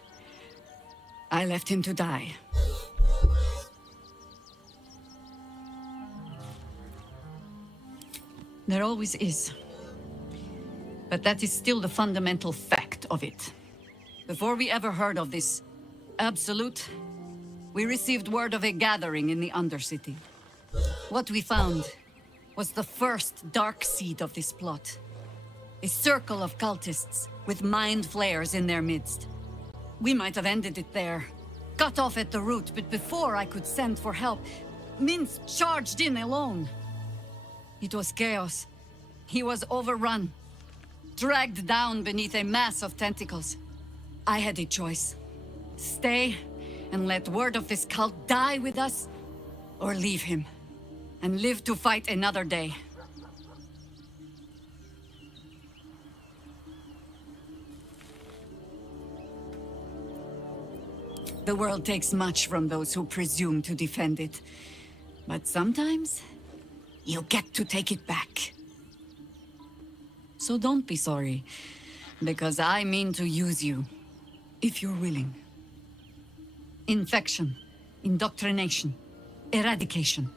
I left him to die. There always is. But that is still the fundamental fact of it. Before we ever heard of this absolute, we received word of a gathering in the Undercity. What we found was the first dark seed of this plot. A circle of cultists with mind flayers in their midst. We might have ended it there, cut off at the root, but before I could send for help, Mince charged in alone. It was chaos. He was overrun, dragged down beneath a mass of tentacles. I had a choice. Stay and let word of this cult die with us, or leave him and live to fight another day. The world takes much from those who presume to defend it. But sometimes, you get to take it back. So don't be sorry, because I mean to use you, if you're willing. Infection, indoctrination, eradication.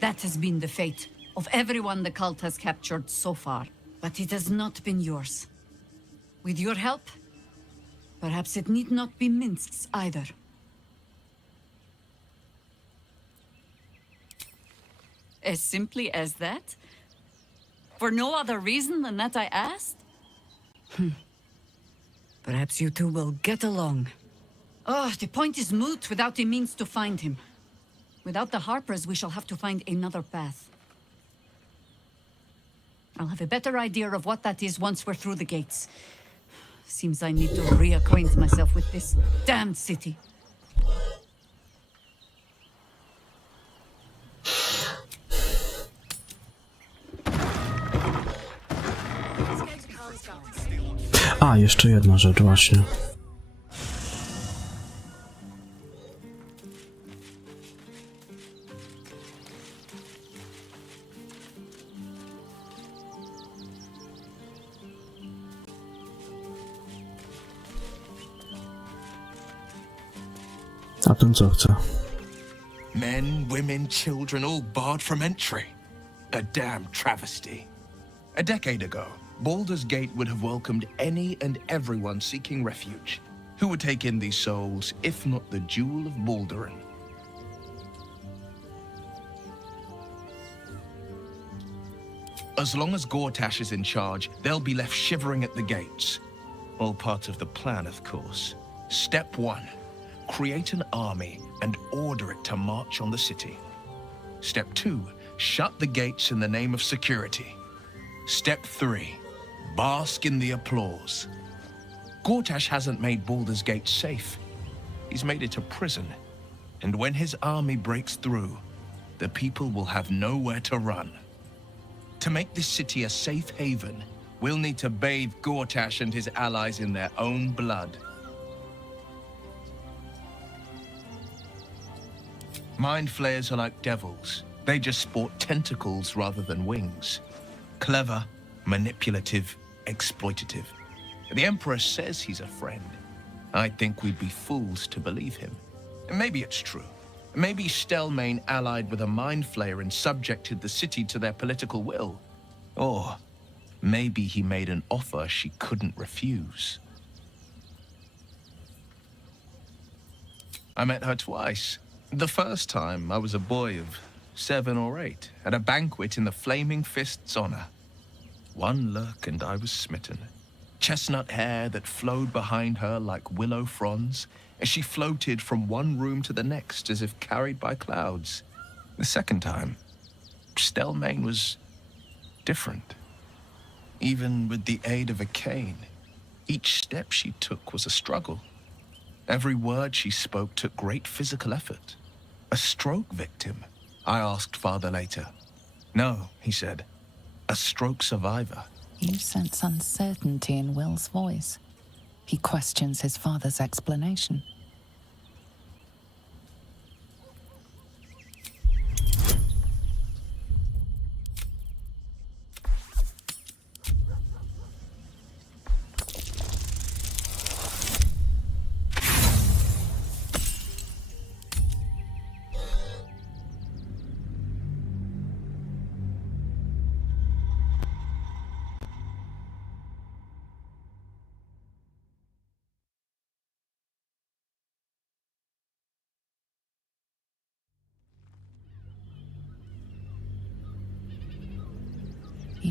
That has been the fate of everyone the cult has captured so far. But it has not been yours. With your help, perhaps it need not be Minsk's either. As simply as that? For no other reason than that I asked? Perhaps you two will get along. Oh, the point is moot without the means to find him. Without the Harpers, we shall have to find another path. I'll have a better idea of what that is once we're through the gates. Seems I need to reacquaint myself with this damned city. A, jeszcze jedna rzecz właśnie. A ten co chce? Men, women, children, all barred from entry. A damn travesty. A decade ago, Baldur's Gate would have welcomed any and everyone seeking refuge. Who would take in these souls, if not the Jewel of Baldurin? As long as Gortash is in charge, they'll be left shivering at the gates. All part of the plan, of course. Step 1. Create an army and order it to march on the city. Step 2. Shut the gates in the name of security. Step 3. Bask in the applause. Gortash hasn't made Baldur's Gate safe. He's made it a prison. And when his army breaks through, the people will have nowhere to run. To make this city a safe haven, we'll need to bathe Gortash and his allies in their own blood. Mind flayers are like devils. They just sport tentacles rather than wings. Clever, manipulative, exploitative. The Emperor says he's a friend. I think we'd be fools to believe him. And maybe it's true. Maybe Stelmane allied with a mind flayer and subjected the city to their political will. Or maybe he made an offer she couldn't refuse. I met her twice. The first time, I was a boy of 7 or 8, at a banquet in the Flaming Fist's honor. One look and I was smitten. Chestnut hair that flowed behind her like willow fronds, as she floated from one room to the next as if carried by clouds. The second time, Stelmane was different. Even with the aid of a cane, each step she took was a struggle. Every word she spoke took great physical effort. A stroke victim? I asked father later. No, he said. A stroke survivor. You sense uncertainty in Will's voice. He questions his father's explanation.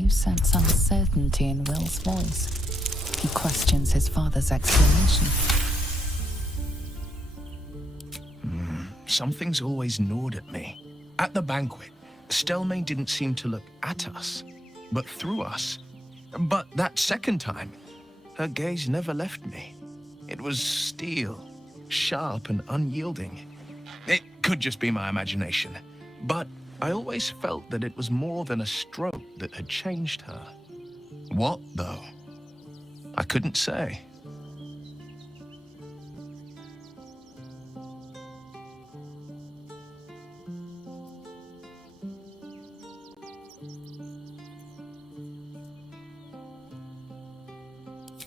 You sense uncertainty in Will's voice. He questions his father's explanation. Something's always gnawed at me. At the banquet, Stelmane didn't seem to look at us, but through us. But that second time, her gaze never left me. It was steel, sharp and unyielding. It could just be my imagination, but I always felt that it was more than a stroke that had changed her. What, though? I couldn't say.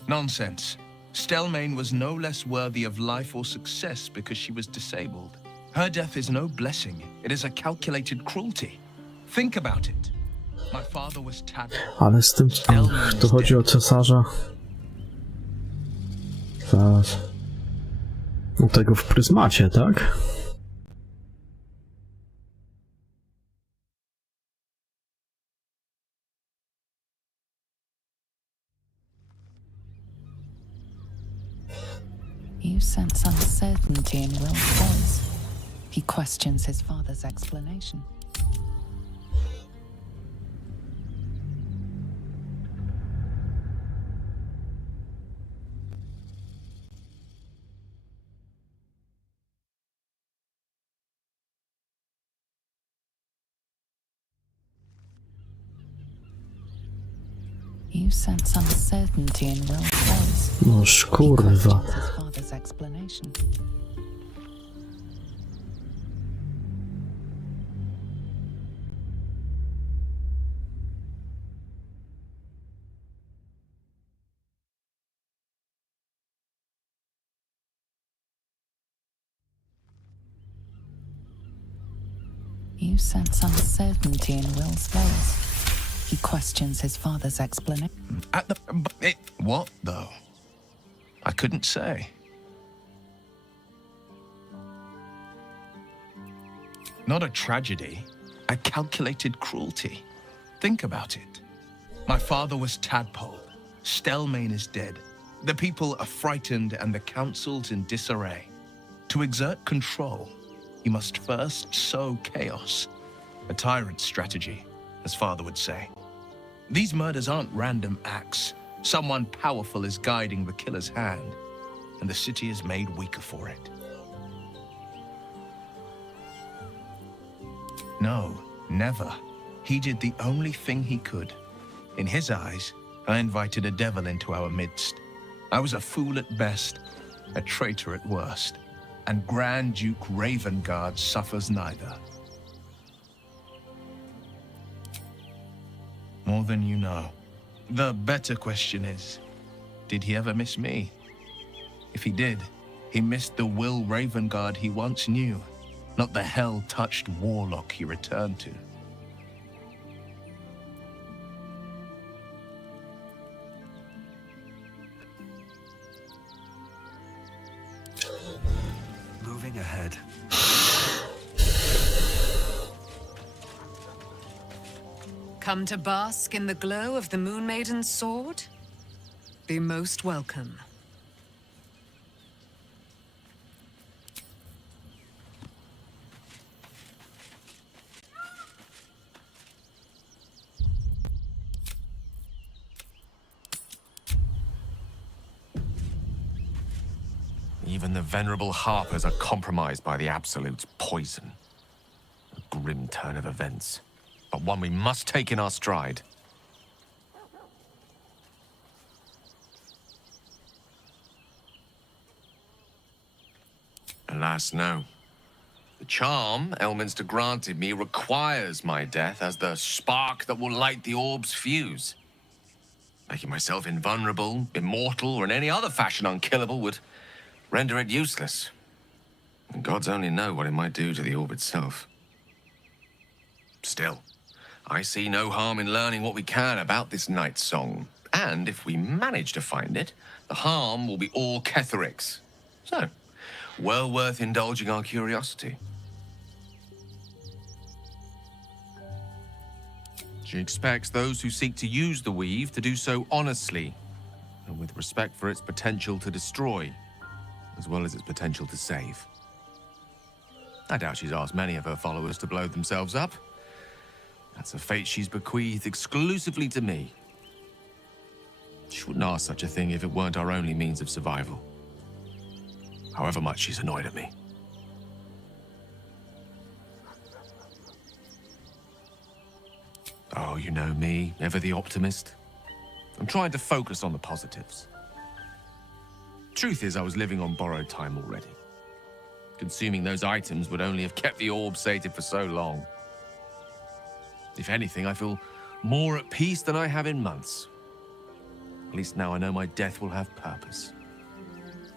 Nonsense. Stelmane was no less worthy of life or success because she was disabled. Her death is no blessing. It is a calculated cruelty. Think about it. My father was tagged. Ale z tym... to chodzi o cesarza. Zaraz. O tego w pryzmacie, tak? You sense uncertainty in Will's voice. He questions his father's explanation. You sense uncertainty in Will's voice. Noż kurwa. His father's explanation. You sense uncertainty in Will's voice. He questions his father's explanation. What, though? I couldn't say. Not a tragedy, a calculated cruelty. Think about it. My father was tadpoled. Stelmane is dead. The people are frightened and the council's in disarray. To exert control, you must first sow chaos. A tyrant's strategy, as father would say. These murders aren't random acts. Someone powerful is guiding the killer's hand, and the city is made weaker for it. No, never. He did the only thing he could. In his eyes, I invited a devil into our midst. I was a fool at best, a traitor at worst, and Grand Duke Ravengard suffers neither. More than you know. The better question is, did he ever miss me? If he did, he missed the Will Ravengard he once knew, not the hell-touched warlock he returned to. Moving ahead. Come to bask in the glow of the Moon Maiden's sword? Be most welcome. Even the venerable harpers are compromised by the Absolute's poison. A grim turn of events, but one we must take in our stride. Alas, no. The charm Elminster granted me requires my death as the spark that will light the orb's fuse. Making myself invulnerable, immortal, or in any other fashion unkillable would render it useless. And gods only know what it might do to the orb itself. Still, I see no harm in learning what we can about this night song. And if we manage to find it, the harm will be all Ketheric's. So, well worth indulging our curiosity. She expects those who seek to use the weave to do so honestly and with respect for its potential to destroy, as well as its potential to save. I doubt she's asked many of her followers to blow themselves up. That's a fate she's bequeathed exclusively to me. She wouldn't ask such a thing if it weren't our only means of survival. However much she's annoyed at me. Oh, you know me, ever the optimist. I'm trying to focus on the positives. Truth is, I was living on borrowed time already. Consuming those items would only have kept the orb sated for so long. If anything, I feel more at peace than I have in months. At least now I know my death will have purpose.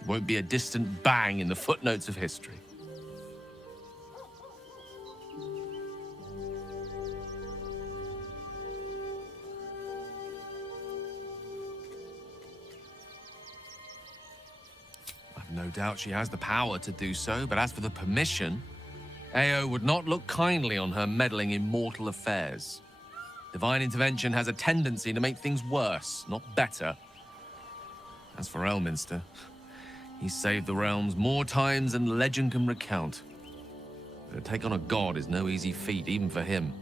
It won't be a distant bang in the footnotes of history. I've no doubt she has the power to do so, but as for the permission, Ao would not look kindly on her meddling in mortal affairs. Divine intervention has a tendency to make things worse, not better. As for Elminster, he's saved the realms more times than legend can recount. But to take on a god is no easy feat, even for him.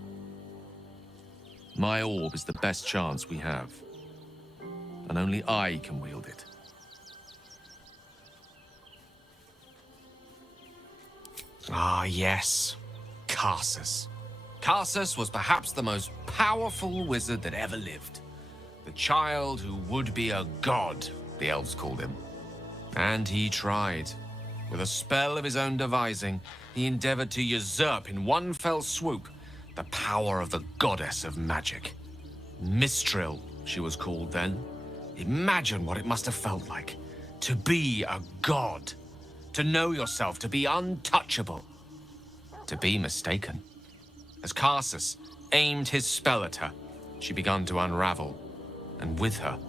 My orb is the best chance we have, and only I can wield it. Ah, yes. Karsus. Karsus was perhaps the most powerful wizard that ever lived. The child who would be a god, the elves called him. And he tried. With a spell of his own devising, he endeavored to usurp in one fell swoop the power of the goddess of magic. Mistril, she was called then. Imagine what it must have felt like to be a god. To know yourself, to be untouchable, to be mistaken. As Karsus aimed his spell at her, she began to unravel, and with her,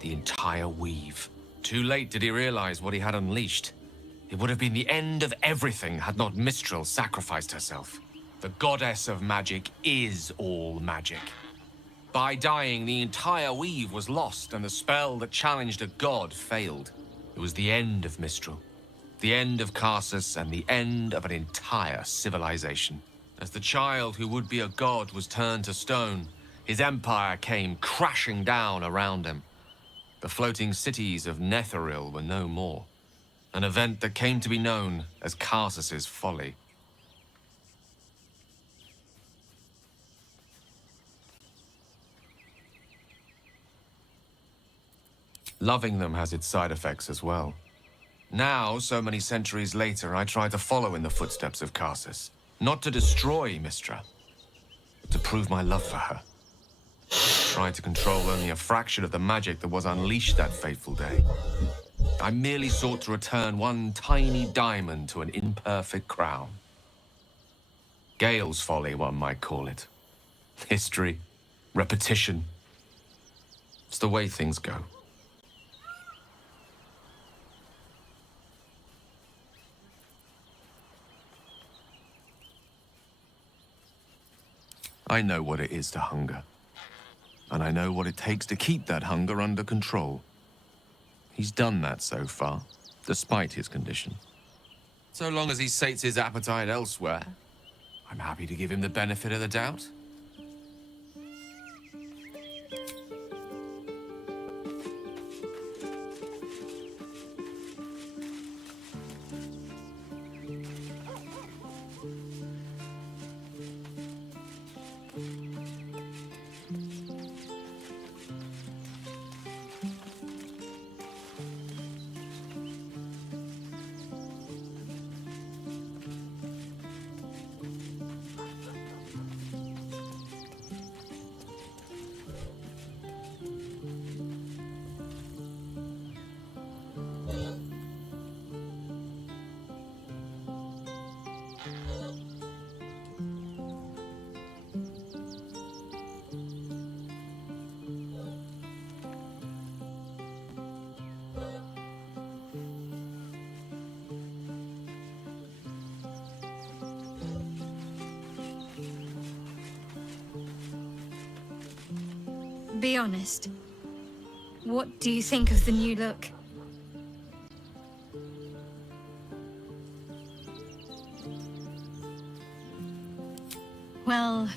the entire weave. Too late did he realize what he had unleashed. It would have been the end of everything had not Mistril sacrificed herself. The goddess of magic is all magic. By dying, the entire weave was lost, and the spell that challenged a god failed. It was the end of Mistril. The end of Karsus and the end of an entire civilization. As the child who would be a god was turned to stone, his empire came crashing down around him. The floating cities of Netheril were no more. An event that came to be known as Karsus's folly. Loving them has its side effects as well. Now, so many centuries later, I try to follow in the footsteps of Karsus. Not to destroy Mystra, but to prove my love for her. I tried to control only a fraction of the magic that was unleashed that fateful day. I merely sought to return one tiny diamond to an imperfect crown. Gale's folly, one might call it. History, repetition. It's the way things go. I know what it is to hunger. And I know what it takes to keep that hunger under control. He's done that so far, despite his condition. So long as he sates his appetite elsewhere, I'm happy to give him the benefit of the doubt. Be honest. What do you think of the new look? Well,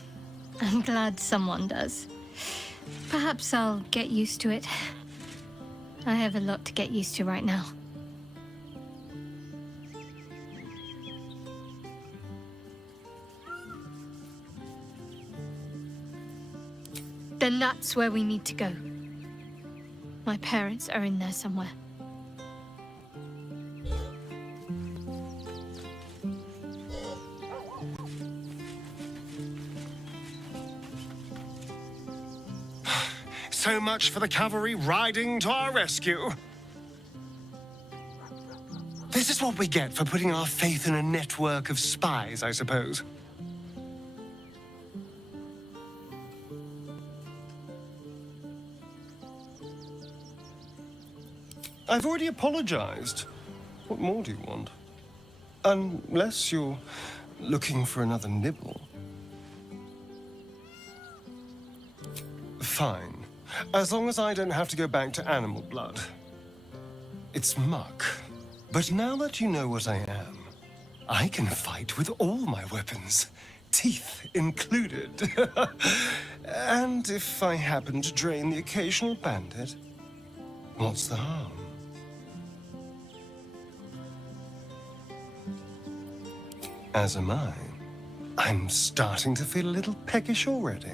I'm glad someone does. Perhaps I'll get used to it. I have a lot to get used to right now. Then that's where we need to go. My parents are in there somewhere. So much for the cavalry riding to our rescue. This is what we get for putting our faith in a network of spies, I suppose. I've already apologized. What more do you want? Unless you're looking for another nibble. Fine. As long as I don't have to go back to animal blood. It's muck. But now that you know what I am, I can fight with all my weapons, teeth included. And if I happen to drain the occasional bandit, what's the harm? As am I. I'm starting to feel a little peckish already.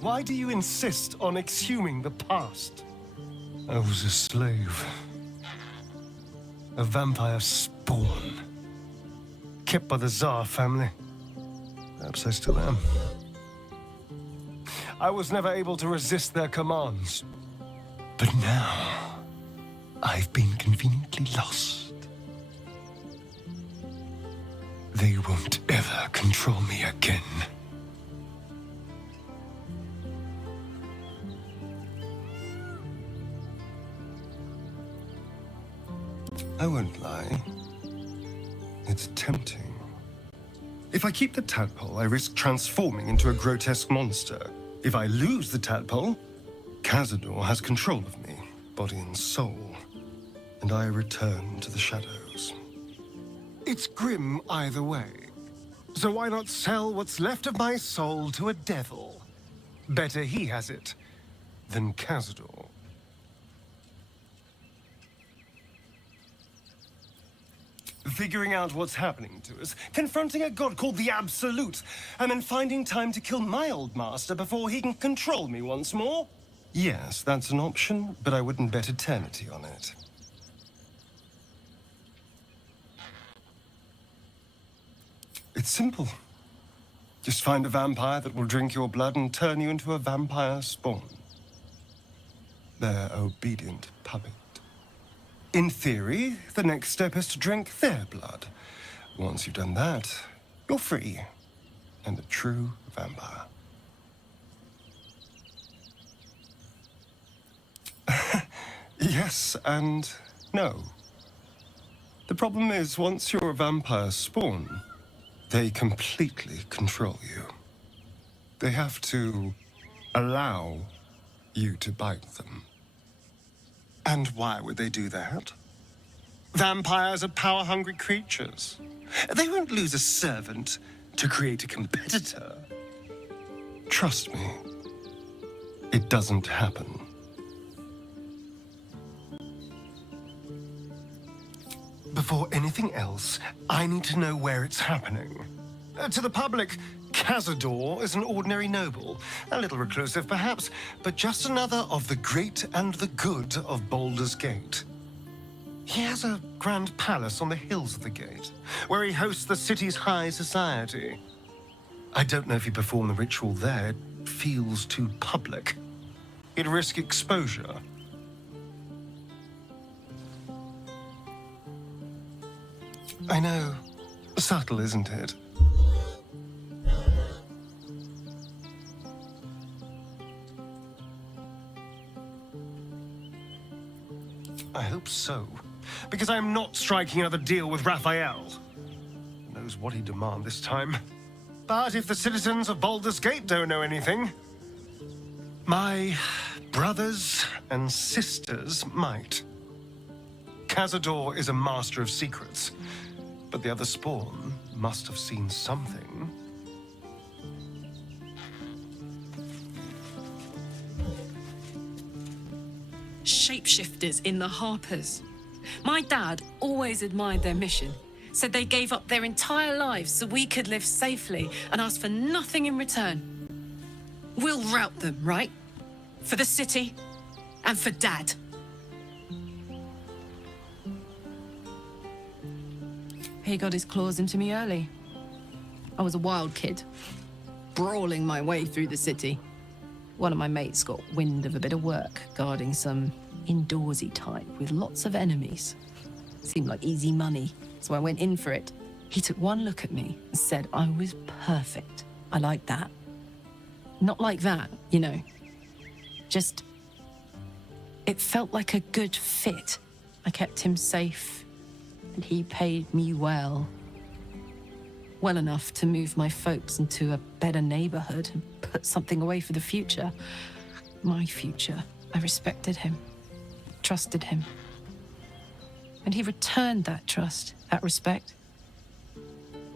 Why do you insist on exhuming the past? I was a slave. A vampire spawn. Kept by the Tsar family. Perhaps I still am. I was never able to resist their commands. But now, I've been conveniently lost. They won't ever control me again. I won't lie. It's tempting. If I keep the tadpole, I risk transforming into a grotesque monster. If I lose the tadpole, Cazador has control of me, body and soul, and I return to the shadows. It's grim either way. So why not sell what's left of my soul to a devil? Better he has it than Cazador. Figuring out what's happening to us, confronting a god called the Absolute, and then finding time to kill my old master before he can control me once more? Yes, that's an option, but I wouldn't bet eternity on it. It's simple. Just find a vampire that will drink your blood and turn you into a vampire spawn. Their obedient puppet. In theory, the next step is to drink their blood. Once you've done that, you're free and a true vampire. Yes and no. The problem is, once you're a vampire spawn, they completely control you. They have to allow you to bite them. And why would they do that? Vampires are power-hungry creatures. They won't lose a servant to create a competitor. Trust me, it doesn't happen. Before anything else, I need to know where it's happening. To the public, Cazador is an ordinary noble. A little reclusive, perhaps, but just another of the great and the good of Baldur's Gate. He has a grand palace on the hills of the gate, where he hosts the city's high society. I don't know if he performed the ritual there. It feels too public. He'd risk exposure. I know. Subtle, isn't it? I hope so. Because I'm not striking another deal with Raphael. Who knows what he'd demand this time. But if the citizens of Baldur's Gate don't know anything, my brothers and sisters might. Cazador is a master of secrets, but the other spawn must have seen something. Shapeshifters in the Harpers. My dad always admired their mission. Said they gave up their entire lives so we could live safely and asked for nothing in return. We'll rout them, right? For the city and for Dad. He got his claws into me early. I was a wild kid, brawling my way through the city. One of my mates got wind of a bit of work guarding some indoorsy type with lots of enemies. Seemed like easy money, so I went in for it. He took one look at me and said I was perfect. I liked that. Not like that, you know. Just... it felt like a good fit. I kept him safe, and he paid me well. Well enough to move my folks into a better neighborhood and put something away for the future. My future. I respected him, trusted him. And he returned that trust, that respect.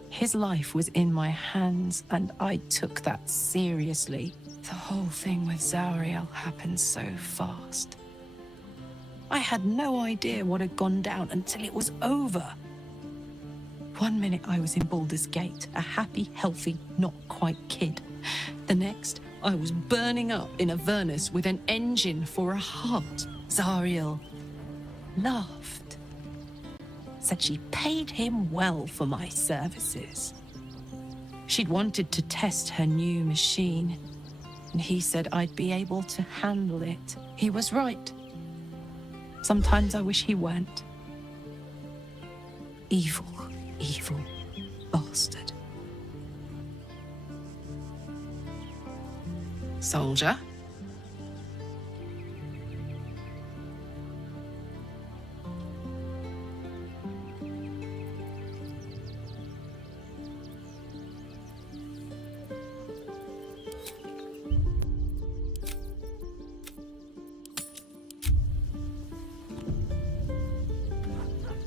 His life was in my hands, and I took that seriously. The whole thing with Zariel happened so fast. I had no idea what had gone down until it was over. One minute I was in Baldur's Gate, a happy, healthy, not quite kid. The next, I was burning up in Avernus with an engine for a heart. Zariel laughed. Said she paid him well for my services. She'd wanted to test her new machine, and he said I'd be able to handle it. He was right. Sometimes I wish he weren't. Evil, evil bastard. Soldier?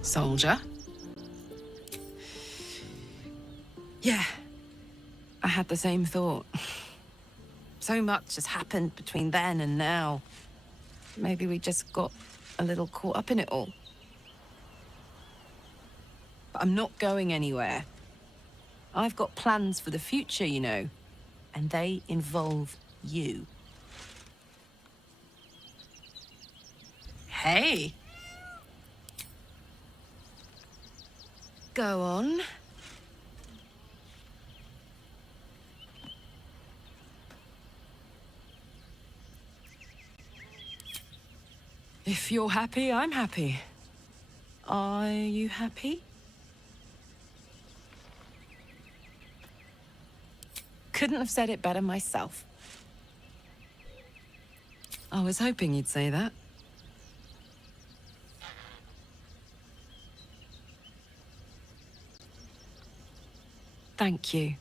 Soldier? Yeah, I had the same thought. So much has happened between then and now. Maybe we just got a little caught up in it all. But I'm not going anywhere. I've got plans for the future, you know, and they involve you. Hey! Go on. If you're happy, I'm happy. Are you happy? Couldn't have said it better myself. I was hoping you'd say that. Thank you.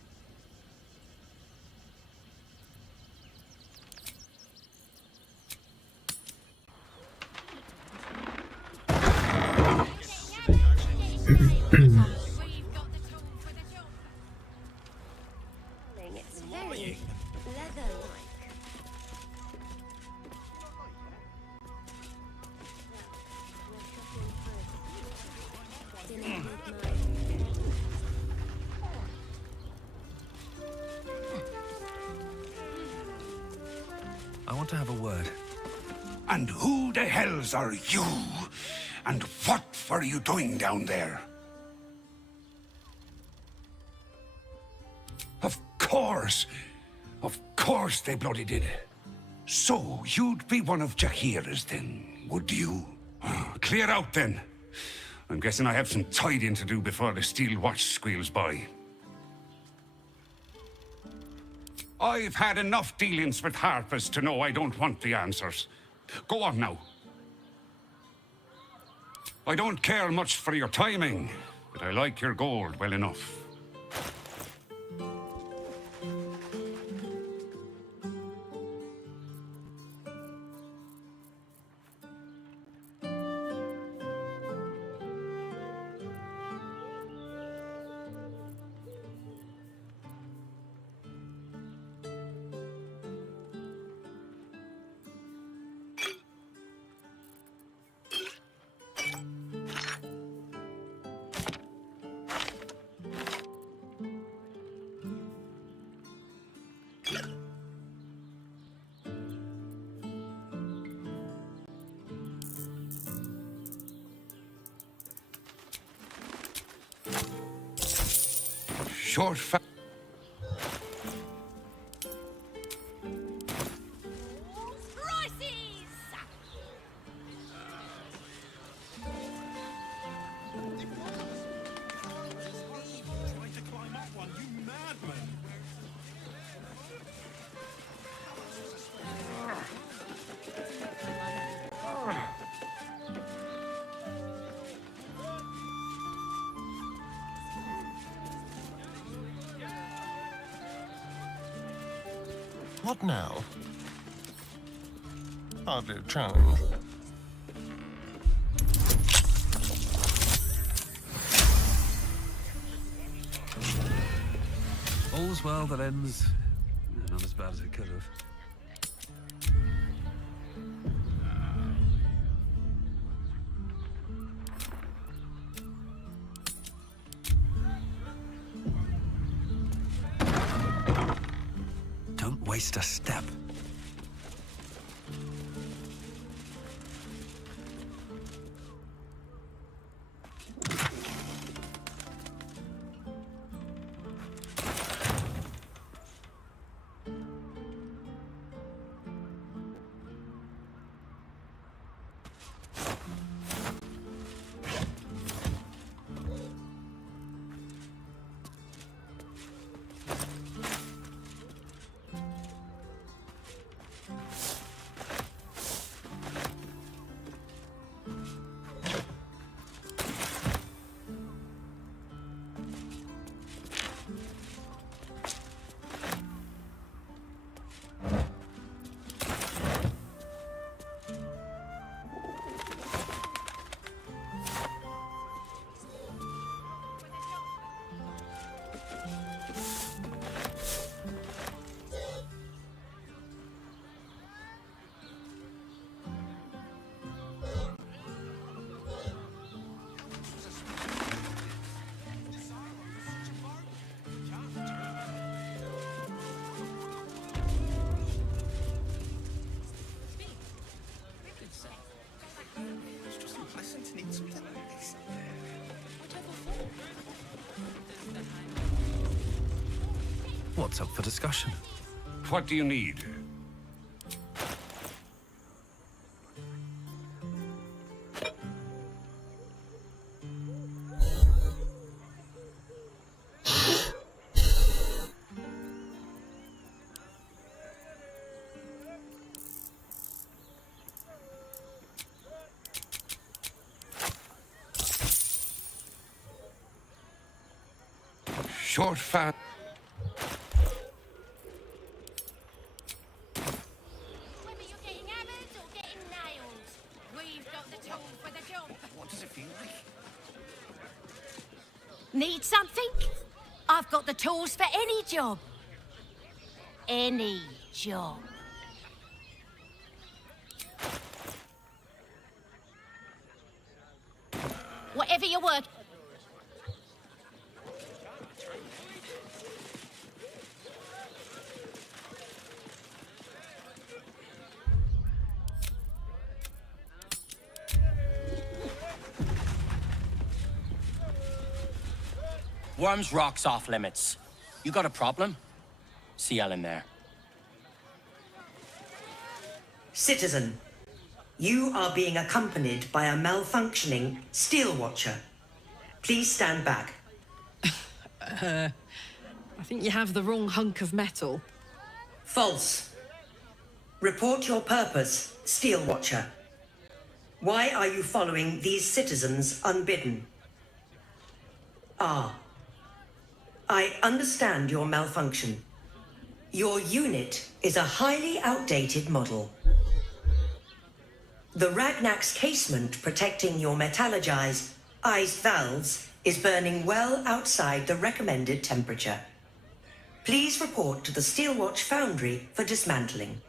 It's very leather-like. I want to have a word. And who the hells are you? And what were you doing down there? Of course they bloody did. So, you'd be one of Jahira's then, would you? Clear out then. I'm guessing I have some tidying to do before the steel watch squeals by. I've had enough dealings with Harpers to know I don't want the answers. Go on now. I don't care much for your timing, but I like your gold well enough. Short fa- Trying to climb up one, you madman! What now? Hardly a challenge. All's well that ends not as bad as it could have. Don't waste a step. What's up for discussion? What do you need? Short fat. What does it feel like? Need something? I've got the tools for any job. Any job. Whatever you work. Worms Rock's off limits. You got a problem? See Ellen there. Citizen, you are being accompanied by a malfunctioning steel watcher. Please stand back. I think you have the wrong hunk of metal. False. Report your purpose, steel watcher. Why are you following these citizens unbidden? I understand your malfunction. Your unit is a highly outdated model. The Ragnak's casement protecting your metallurgized iced valves is burning well outside the recommended temperature. Please report to the Steelwatch Foundry for dismantling.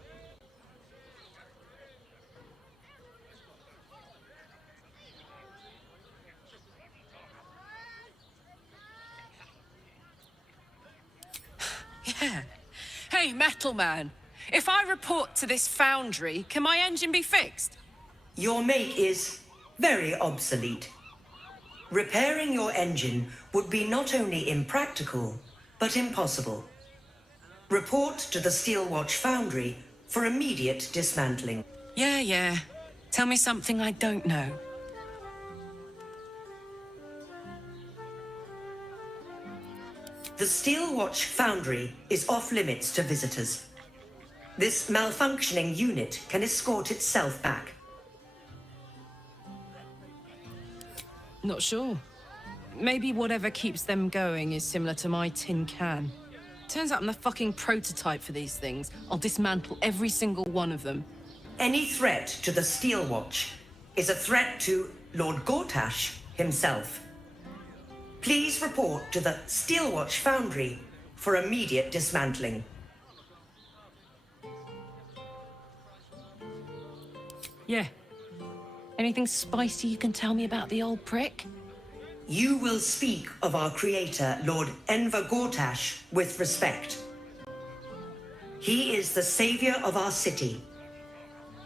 Yeah. Hey, Metal Man. If I report to this foundry, can my engine be fixed? Your make is very obsolete. Repairing your engine would be not only impractical, but impossible. Report to the Steelwatch Foundry for immediate dismantling. Yeah. Tell me something I don't know. The Steelwatch Foundry is off limits to visitors. This malfunctioning unit can escort itself back. Not sure. Maybe whatever keeps them going is similar to my tin can. Turns out I'm the fucking prototype for these things. I'll dismantle every single one of them. Any threat to the Steelwatch is a threat to Lord Gortash himself. Please report to the Steelwatch Foundry for immediate dismantling. Yeah. Anything spicy you can tell me about the old prick? You will speak of our creator, Lord Enver Gortash, with respect. He is the savior of our city,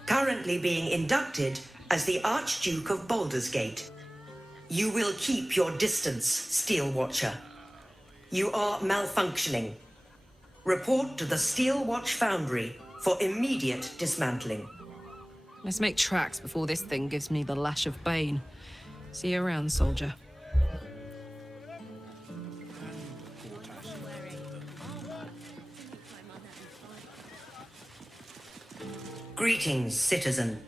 currently being inducted as the Archduke of Baldur's Gate. You will keep your distance, Steel Watcher. You are malfunctioning. Report to the Steel Watch Foundry for immediate dismantling. Let's make tracks before this thing gives me the lash of Bane. See you around, soldier. Greetings, citizen.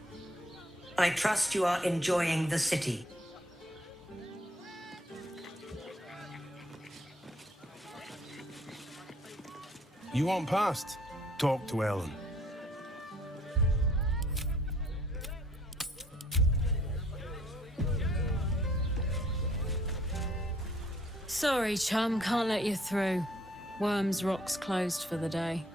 I trust you are enjoying the city. You want past? Talk to Ellen. Sorry, chum, can't let you through. Worms Rock's closed for the day.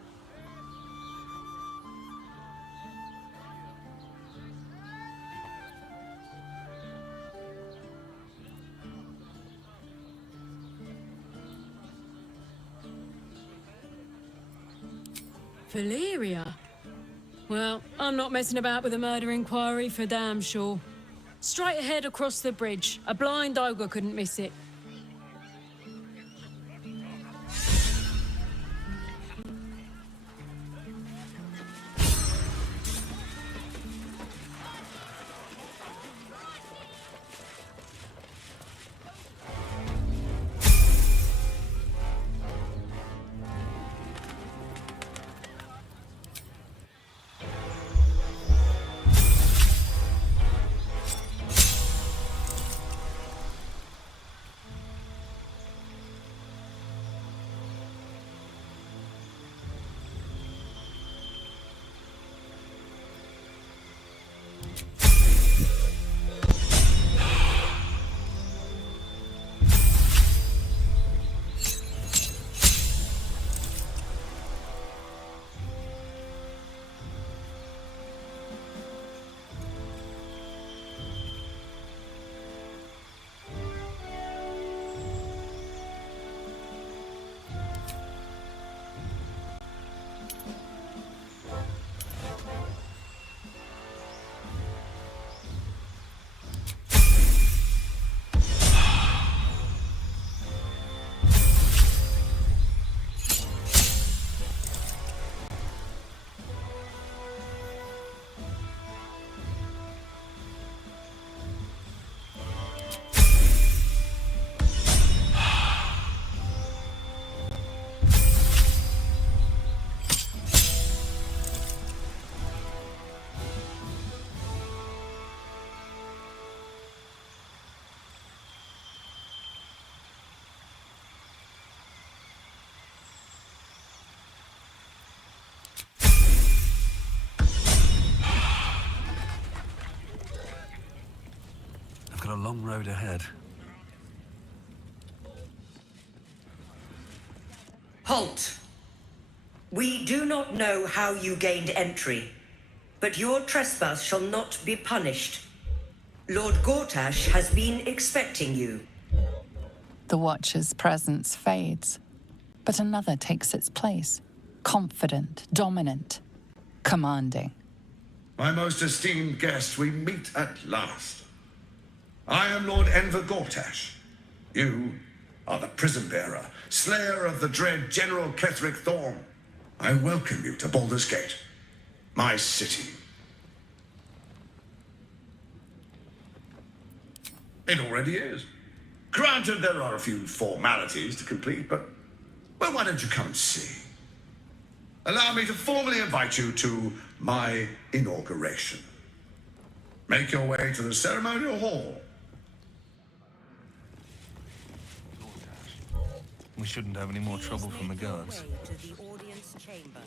Valeria? Well, I'm not messing about with a murder inquiry for damn sure. Straight ahead across the bridge. A blind ogre couldn't miss it. A long road ahead. Halt! We do not know how you gained entry, but your trespass shall not be punished. Lord Gortash has been expecting you. The Watcher's presence fades, but another takes its place. Confident, dominant, commanding. My most esteemed guest, we meet at last. I am Lord Enver Gortash. You are the prison bearer, slayer of the dread General Ketheric Thorn. I welcome you to Baldur's Gate, my city. It already is. Granted, there are a few formalities to complete, but, well, why don't you come and see? Allow me to formally invite you to my inauguration. Make your way to the ceremonial hall. We shouldn't have any more trouble from the guards. To the audience chamber.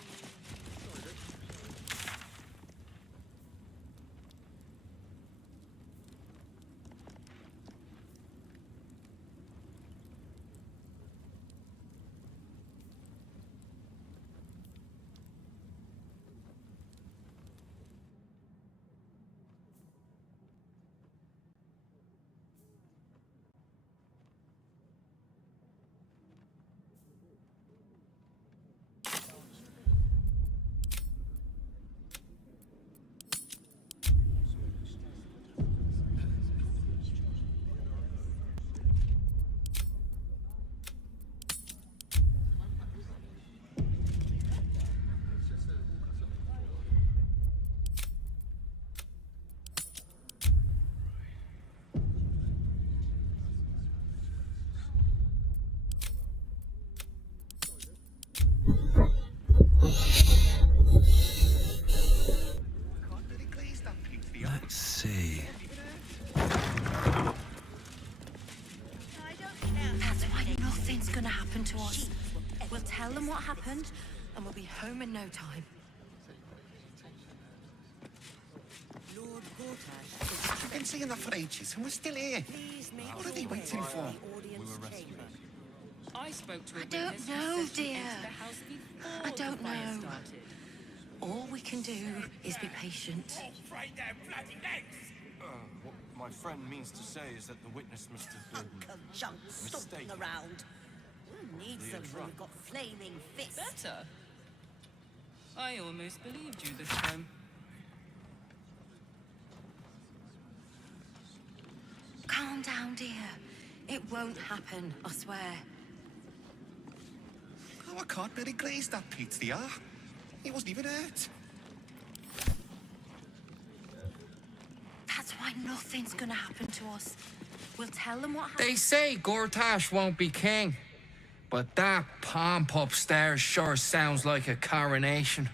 Let's see. That's why nothing's gonna happen to us. We'll tell them what happened, and we'll be home in no time. Lord Gortash. We've been seeing that for ages, and we're still here. What are they waiting for? I spoke to a I don't witness know, who said she dear. entered the house before I the don't fire know. started. All we can do is be patient. What my friend means to say is that the witness must have been Junk stomping mistaken. around. Who needs them when we've got flaming fists? Better. I almost believed you this time. Calm down, dear. It won't happen, I swear. Oh, I can't really glaze that Pete, the He wasn't even hurt. That's why nothing's gonna happen to us. We'll tell them what happened. They say Gortash won't be king, but that pomp upstairs sure sounds like a coronation.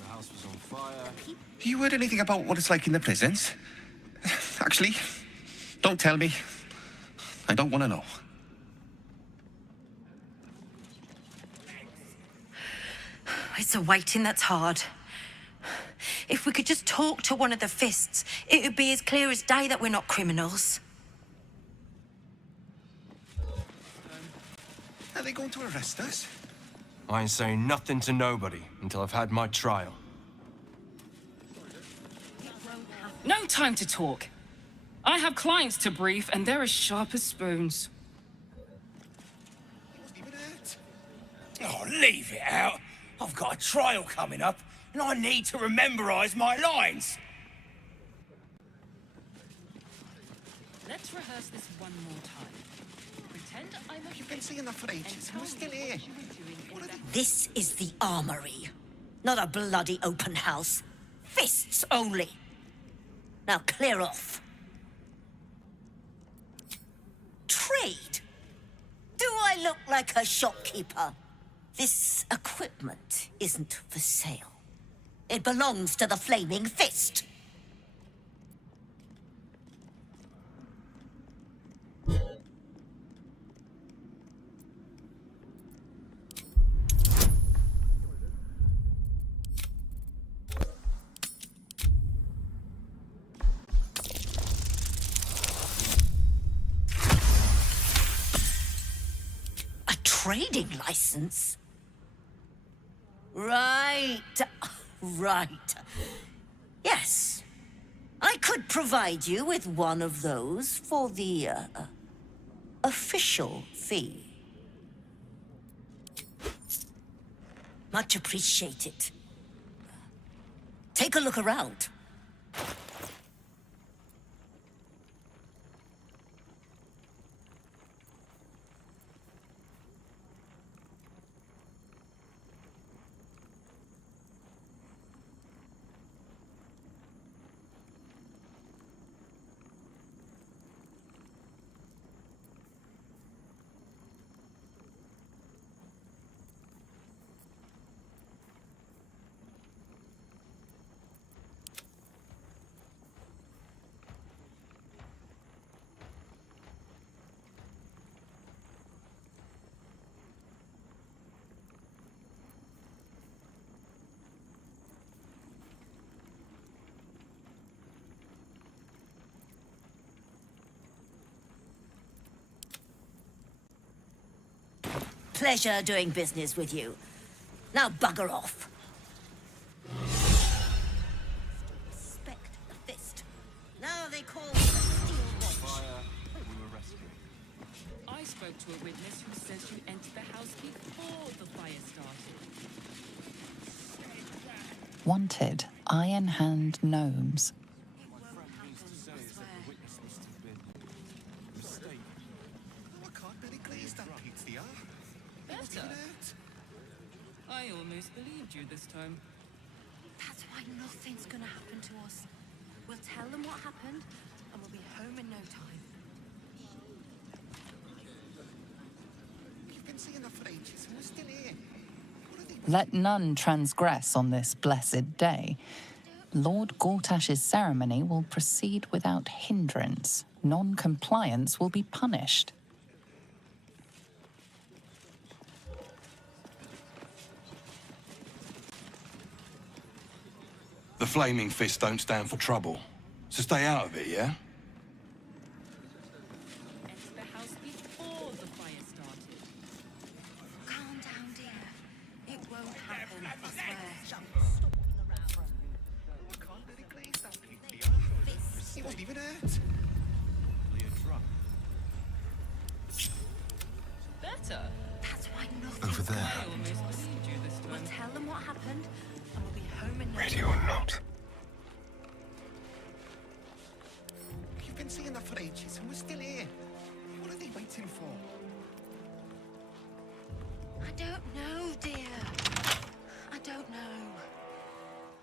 The house was on fire. Have you heard anything about what it's like in the prisons? Actually, don't tell me. I don't want to know. It's the waiting that's hard. If we could just talk to one of the fists, it would be as clear as day that we're not criminals. Are they going to arrest us? I ain't saying nothing to nobody until I've had my trial. No time to talk. I have clients to brief, and they're as sharp as spoons. Oh, leave it out. I've got a trial coming up, and I need to rememberize my lines. Let's rehearse this one more time. Pretend I'm a... You've been saying that for ages, and we're still here. This is the armory, not a bloody open house. Fists only. Now clear off. Trade? Do I look like a shopkeeper? This equipment isn't for sale. It belongs to the Flaming Fist. A trading license? Right. Right. Yes. I could provide you with one of those for the, official fee. Much appreciated. Take a look around. pleasure doing business with you. Now bugger off. Respect the fist. Now they call me the Steel Watch. I spoke to a witness who says you entered the house before the fire started. Wanted, Iron Hand Gnomes. Better. I almost believed you this time. That's why nothing's gonna happen to us. We'll tell them what happened, and we'll be home in no time. You've been seeing the for ages and we're still here. Let none transgress on this blessed day. Lord Gortash's ceremony will proceed without hindrance. Non-compliance will be punished. The Flaming Fist don't stand for trouble, so stay out of it, yeah? Entered the house before the fire started. Calm down, dear. It won't happen, I swear. He wasn't even hurt. Better. That's why nothing's Over there. I almost believed you this We'll time. tell them what happened, and we'll be home in no Ready time. or not. You've been seeing the for ages and we're still here. What are they waiting for? I don't know, dear. I don't know.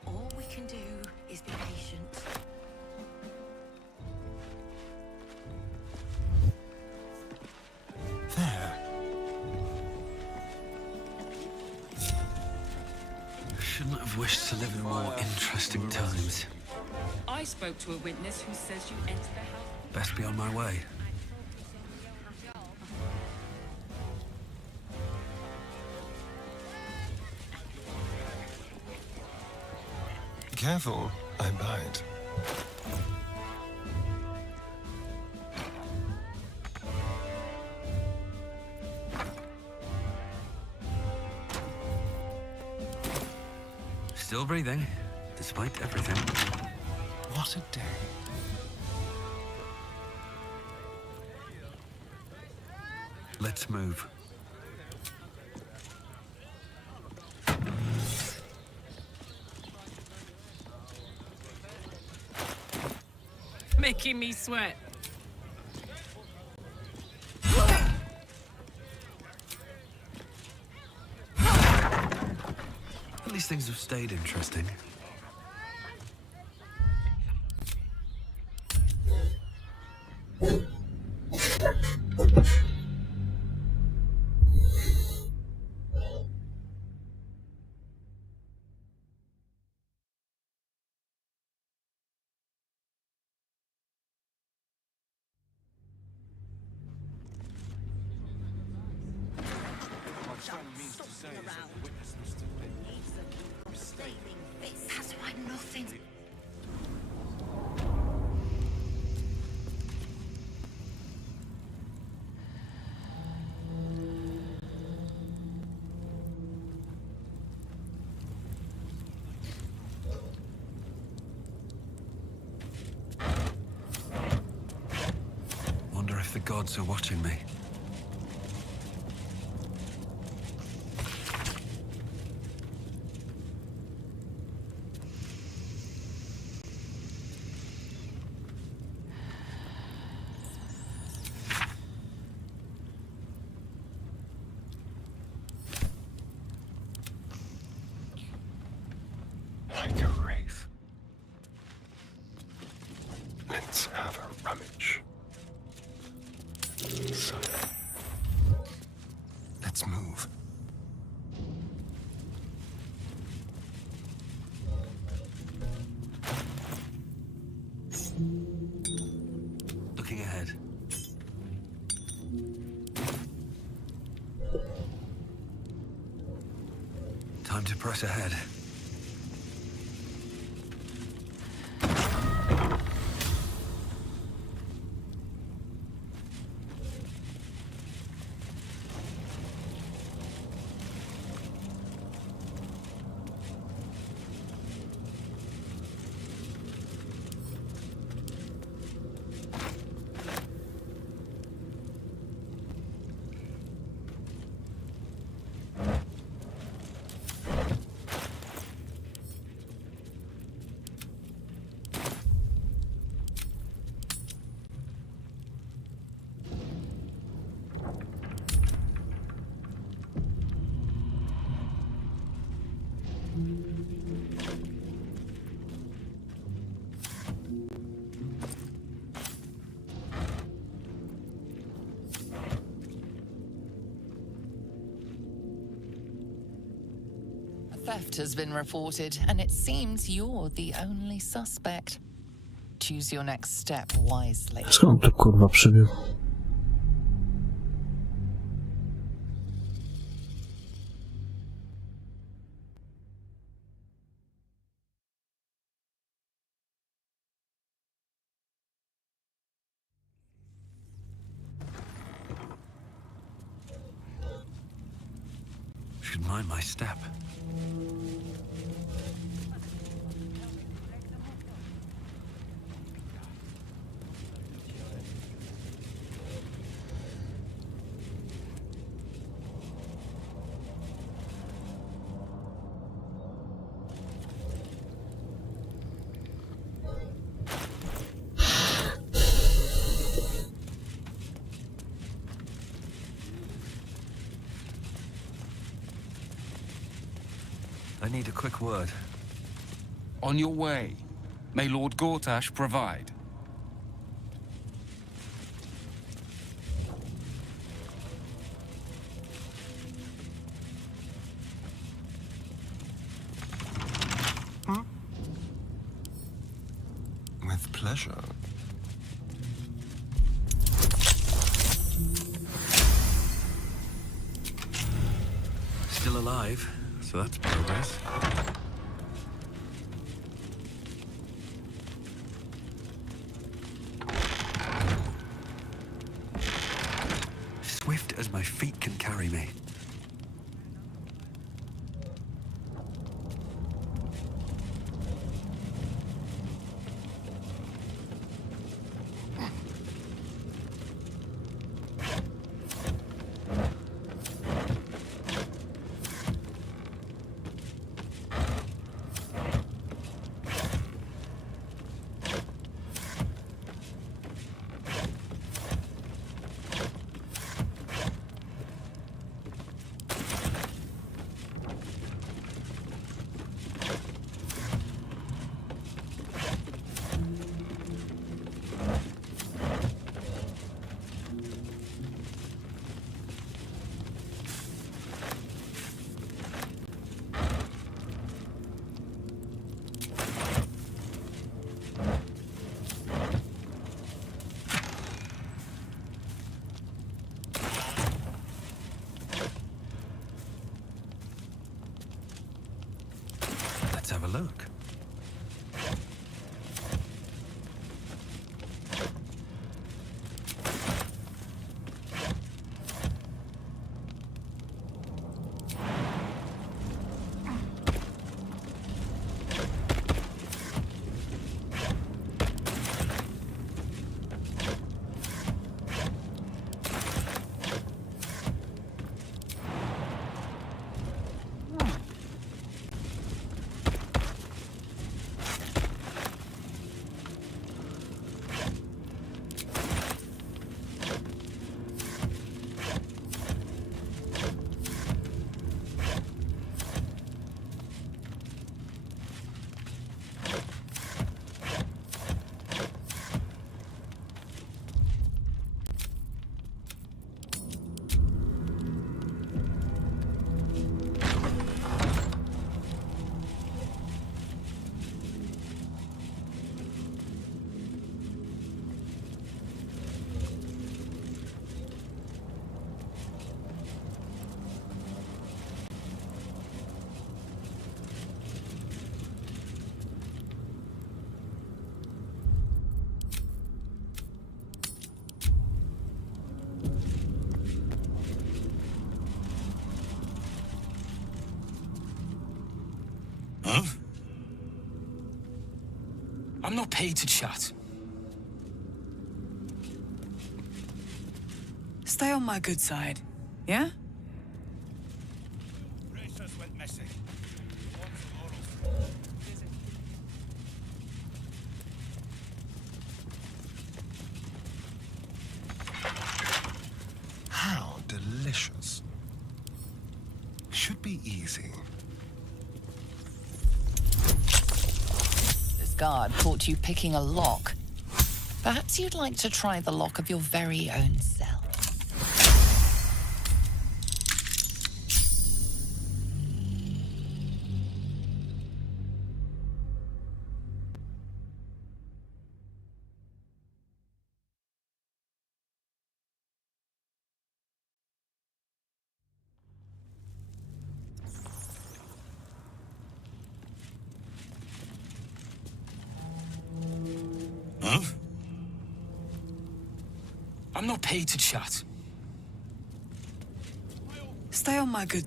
All we can do is be patient. There. Shouldn't have wished to live in more interesting times. I spoke to a witness who says you entered the house. Best be on my way. Careful, I bite. Still breathing, despite everything. What a day. Let's move. Making me sweat. At least things have stayed interesting. That's why nothing's... Wonder if the gods are watching me. Like a wraith. Let's have a rummage. So, let's move. Looking ahead. Time to press ahead. theft has been reported, and it seems you're the only suspect. Choose your next step wisely. Skąd tu kurwa przybił? Should mind my step. I need a quick word. On your way. May Lord Gortash provide. With pleasure. Still alive, so that's progress. Swift as my feet can carry me. Let's have a look. Huh? I'm not paid to chat. Stay on my good side, yeah? How delicious. Should be easy. This guard caught you picking a lock. Perhaps you'd like to try the lock of your very own cell. I'm not paid to chat. Stay on my good...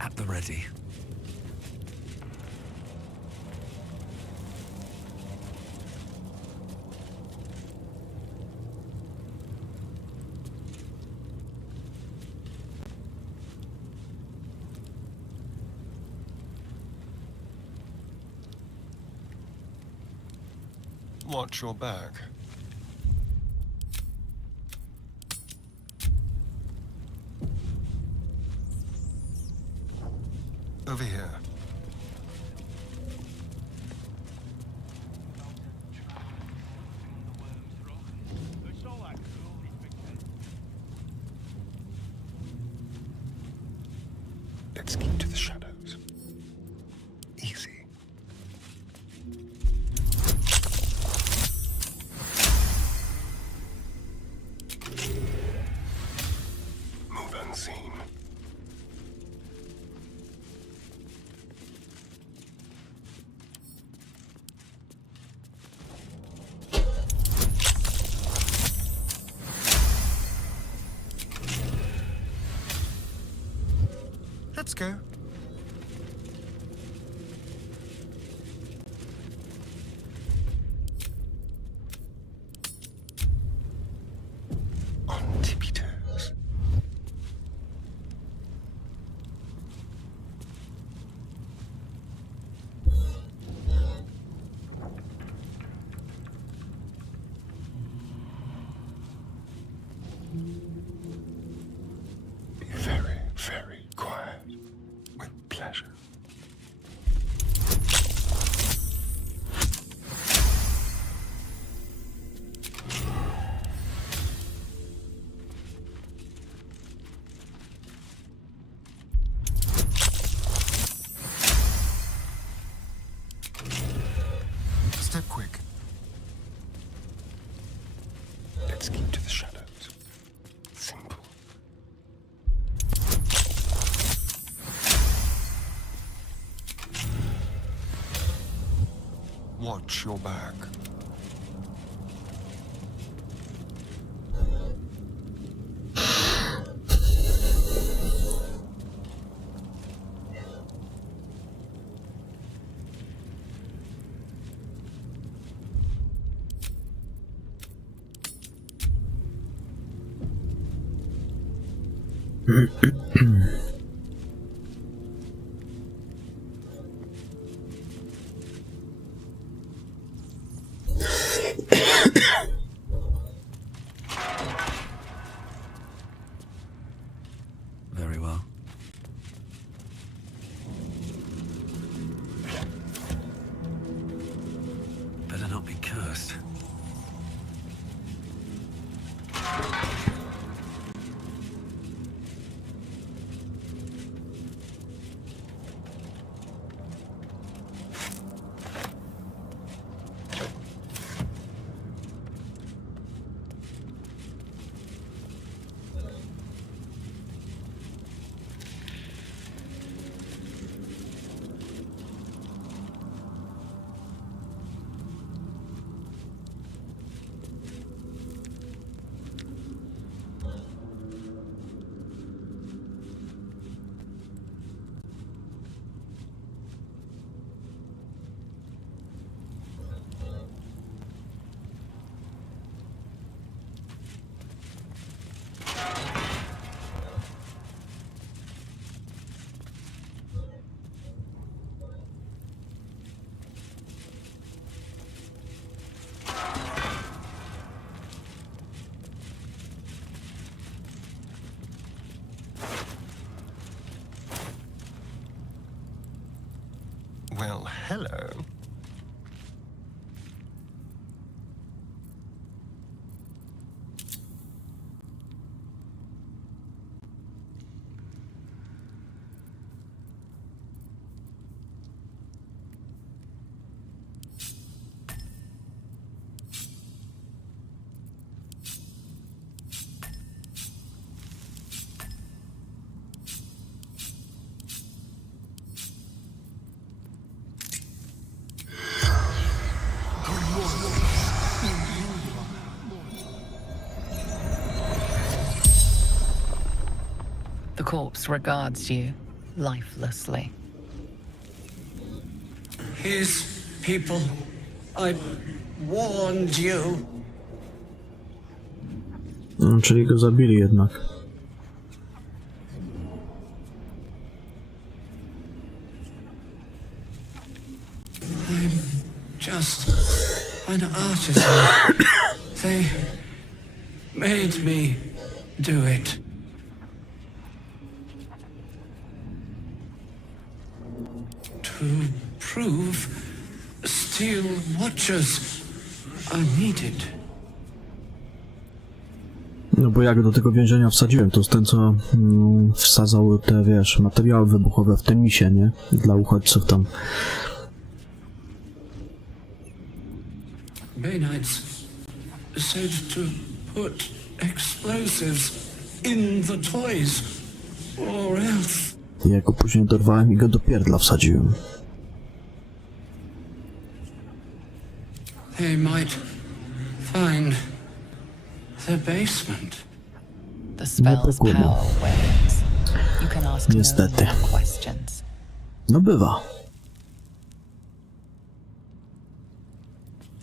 At the ready. Watch your back. Over here. Let's keep to the shadows. Easy. Move unseen. Let's go. On tippy toes. Be very, very quiet. With pleasure. Step quick. Let's keep to the shadows. Simple. Watch your back. Very well. Better not be cursed. Well, hello. corpse regards you lifelessly. His people. I warned you. Czyli go zabili jednak. I'm just an artisan. They made me do it. To prove steel watchers are needed. No bo jak do tego więzienia wsadziłem, to jest ten, co wsadzał te, wiesz, materiały wybuchowe w Temisie, nie? Dla uchodźców tam. Baynights said to put explosives in the toys, or else. Ja go później dorwałem i go do pierdla wsadziłem. They might find the basement. The spell's power wanes. You can ask no Niestety. more questions. No bywa.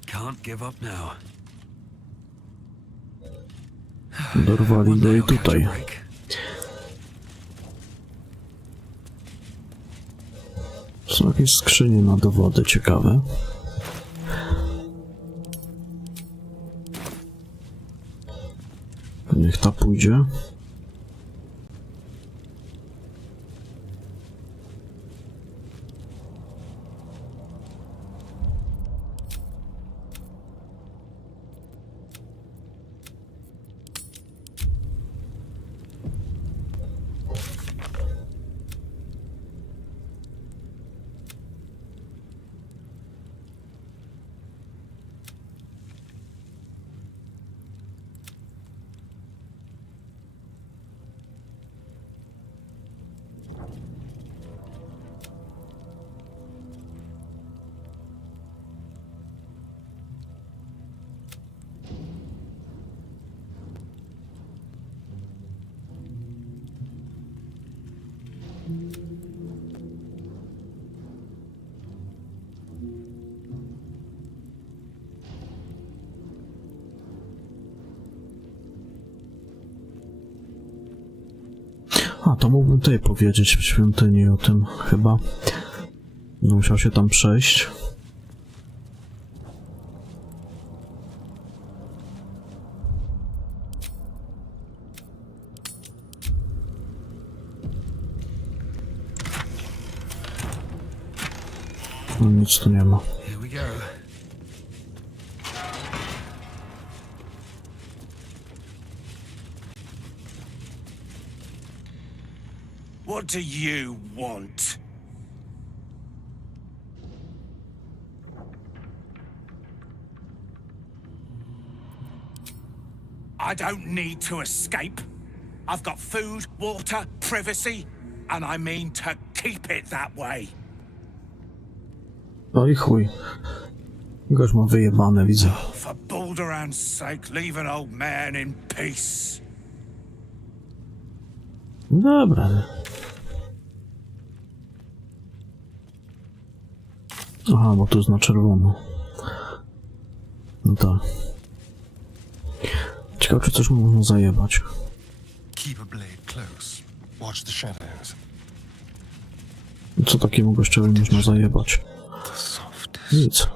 Can't give up now. Dorwali go i tutaj. Są jakieś skrzynie na dowody ciekawe. Niech ta pójdzie. A, to mógłbym tutaj powiedzieć w świątyni o tym, chyba. No, musiał się tam przejść. No, nic tu nie ma. What do you want? I don't need to escape. I've got food, water, privacy, and I mean to keep it that way. No i chuj. Goś ma wyjebane, widzę. For Baldur sake, leave an old man in peace. Dobra. Aha, bo tu jest na czerwono. No tak. Ciekawe, czy coś można zajebać. Keep a blade close. Watch the shadows. Co takiemu gościowi można zajebać? Nic.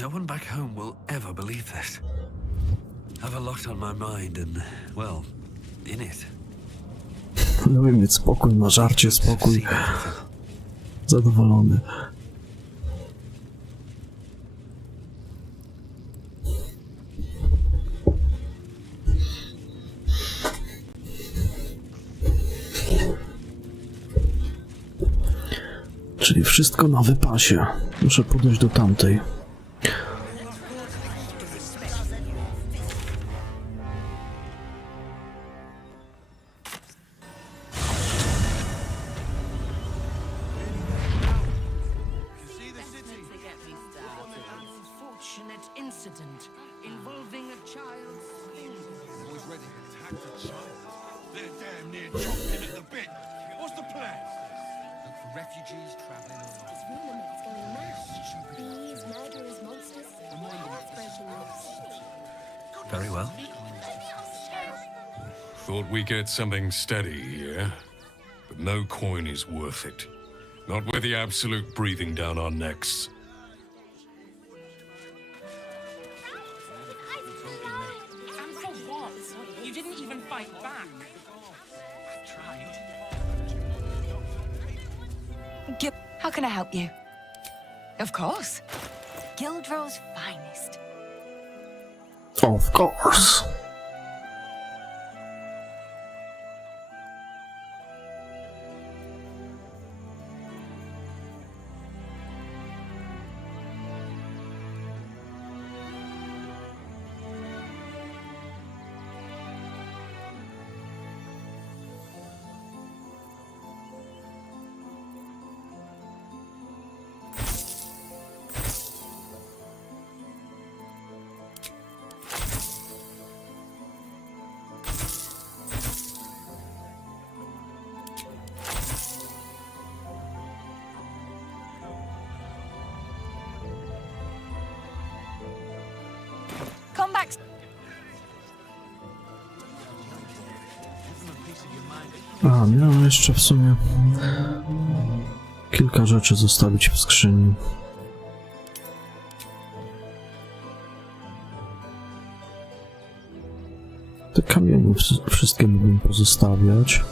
No one back home will ever believe this. Have a lot on my mind and, well, in it. Lubię mieć spokój, na żarcie spokój. Zadowolony. Czyli wszystko na wypasie. Muszę podejść do tamtej. Incident involving a child's. Was ready to attack the child. They're damn near chopped refugees traveling along. This rumor mill's going mad. Thieves, murderers, monsters. That's breaking news. Very well. Thought we get something steady here, but no coin is worth it. Not with the absolute breathing down our necks. And for what? You didn't even fight back. I tried. How can I help you? Of course. Gildrow's finest. Of course. Come back. A, miałem jeszcze w sumie kilka rzeczy zostawić w skrzyni. Te kamienie wszystkie mógłbym pozostawiać.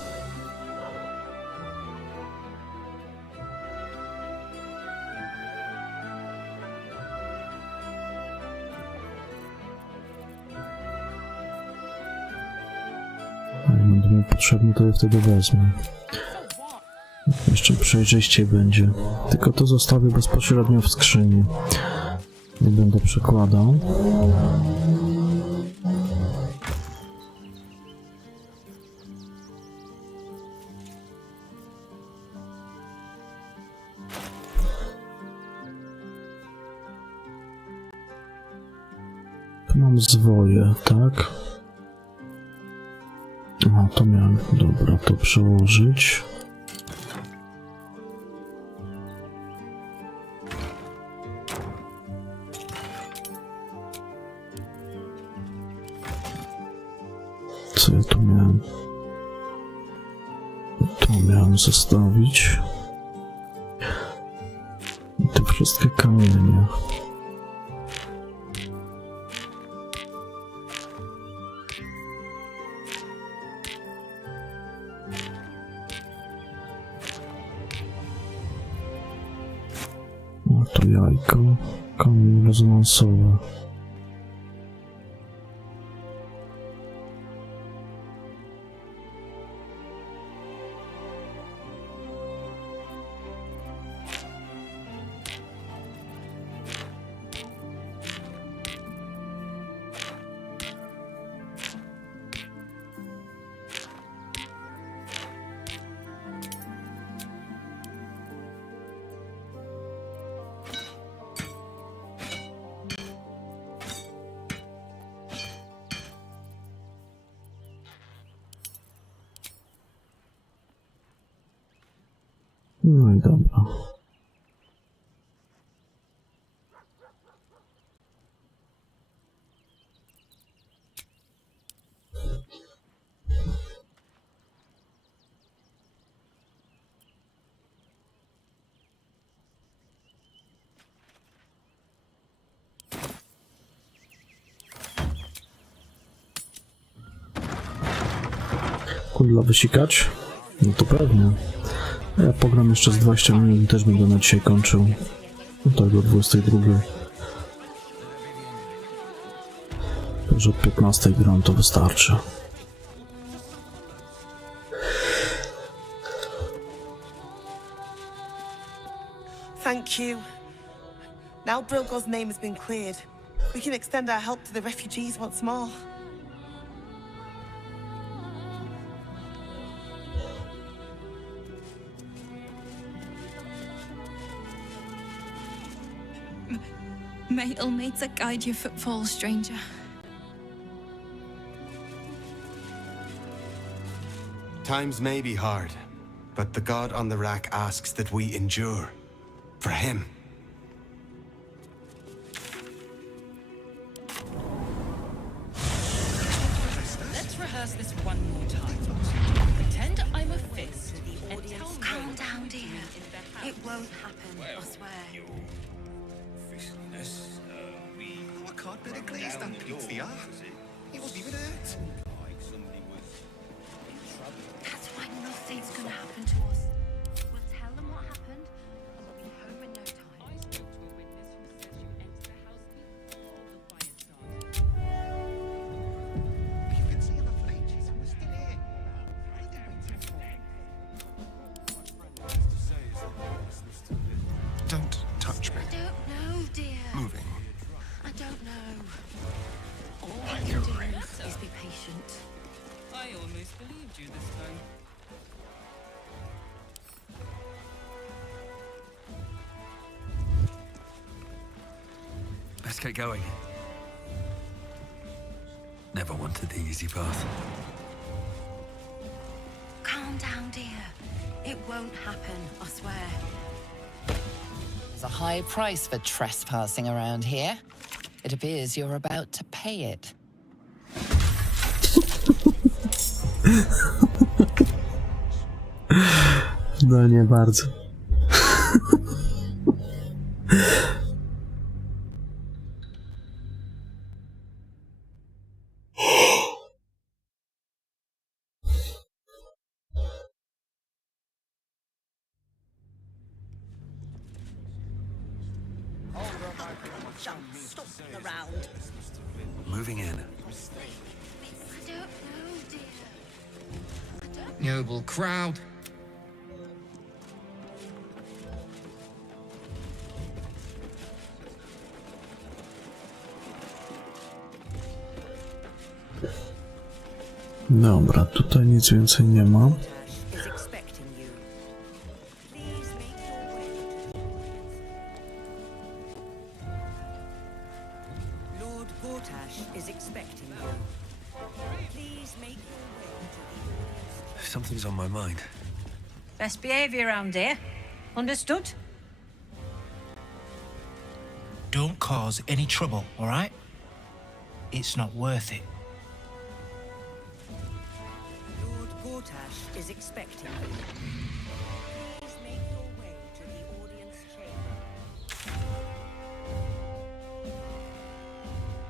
Będę mi potrzebny, to je wtedy wezmę. Jeszcze przejrzyściej będzie. Tylko to zostawię bezpośrednio w skrzyni. Nie będę przekładał. Tu mam zwoje, tak? A, to miałem, dobra, to przełożyć. Co ja tu miałem? To miałem zostawić. I te wszystkie kamienie. To jajko, kamień rezonansowy. No i dobra. Kudla wysikać? No to pewnie. Ja pogram jeszcze z 20 minut i też będę na dzisiaj kończył. Tak do 22. Także od 15 gram to wystarczy. Thank you. Now Brilgo's name has been cleared, we can extend our help to the refugees once more. May Ilmater guide your footfalls, stranger. Times may be hard, But the god on the rack asks that we endure. For him. Let's rehearse this one more time. Pretend I'm a fist and tell me. Calm down, dear. It won't happen, I swear. I can't bear the glaze that pleats the art. It wasn't even hurt. That's why nothing's gonna happen to us. We'll tell them what happened, and we'll be home in no time. You can see the flinches and we're still here. Don't touch me. I don't know, dear. Moving. I don't know. All I can do is be patient. I almost believed you this time. Let's get going. Never wanted the easy path. Calm down, dear. It won't happen, I swear. There's a high price for trespassing around here. It appears you're about to pay it. No nie bardzo. Stop the round. Moving in. I don't know, dear. Noble crowd. Dobra, tutaj nic więcej nie ma. Is expecting you. Please make your way. Lord Gortash is expecting you. Please make your way to the audience. Something's on my mind. Best behavior around here. Understood? Don't cause any trouble, all right? It's not worth it. Lord Gortash is expecting you. Please make your way to the audience chamber.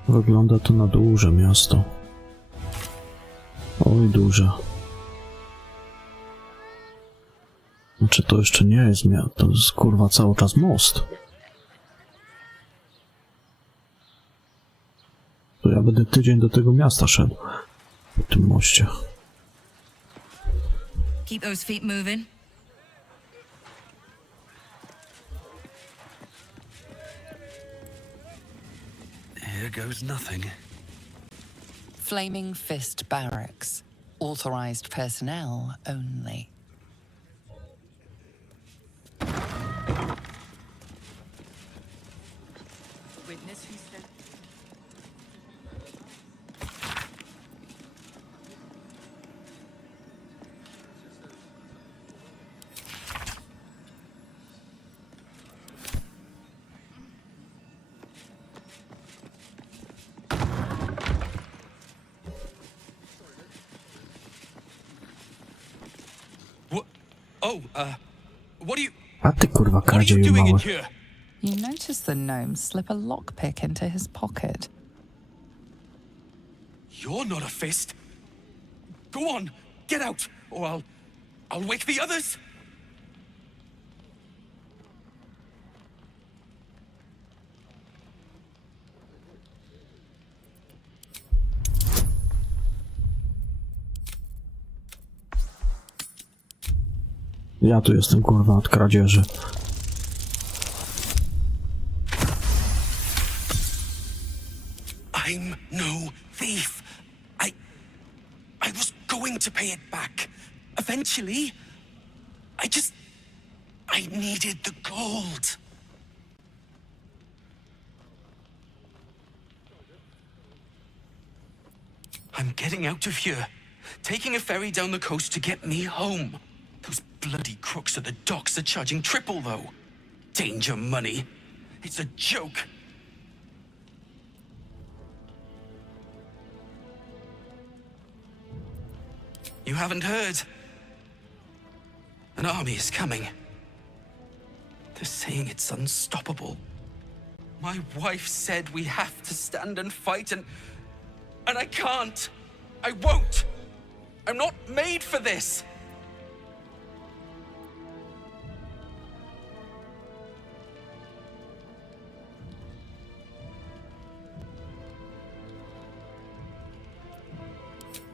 Wygląda to na duże miasto. Oj, duże. Znaczy to jeszcze nie jest miasto, to jest kurwa cały czas most. To ja będę tydzień do tego miasta szedł. Po tym moście. Keep those feet moving. Here goes nothing. Flaming Fist Barracks. Authorized personnel only. Witness who said. What are you... A ty kurwa What are kradzie you doing in mały. here? You notice the gnome slip a lockpick into his pocket. You're not a fist. Go on, get out, or I'll wake the others. Ja tu jestem kurwa od kradzieży. I'm no thief. I was going to pay it back. Eventually. I needed the gold. I'm getting out of here. Taking a ferry down the coast to get me home. Those bloody crooks at the docks are charging triple, though. Danger money. It's a joke. You haven't heard? An army is coming. They're saying it's unstoppable. My wife said we have to stand and fight, and I can't. I won't. I'm not made for this.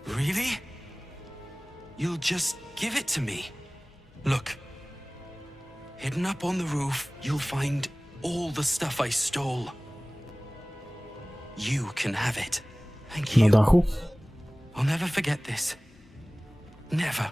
Really? You'll just give it to me? Look. Hidden up on the roof, you'll find all the stuff I stole. You can have it. Thank you. Na dachu? I'll never forget this. Never.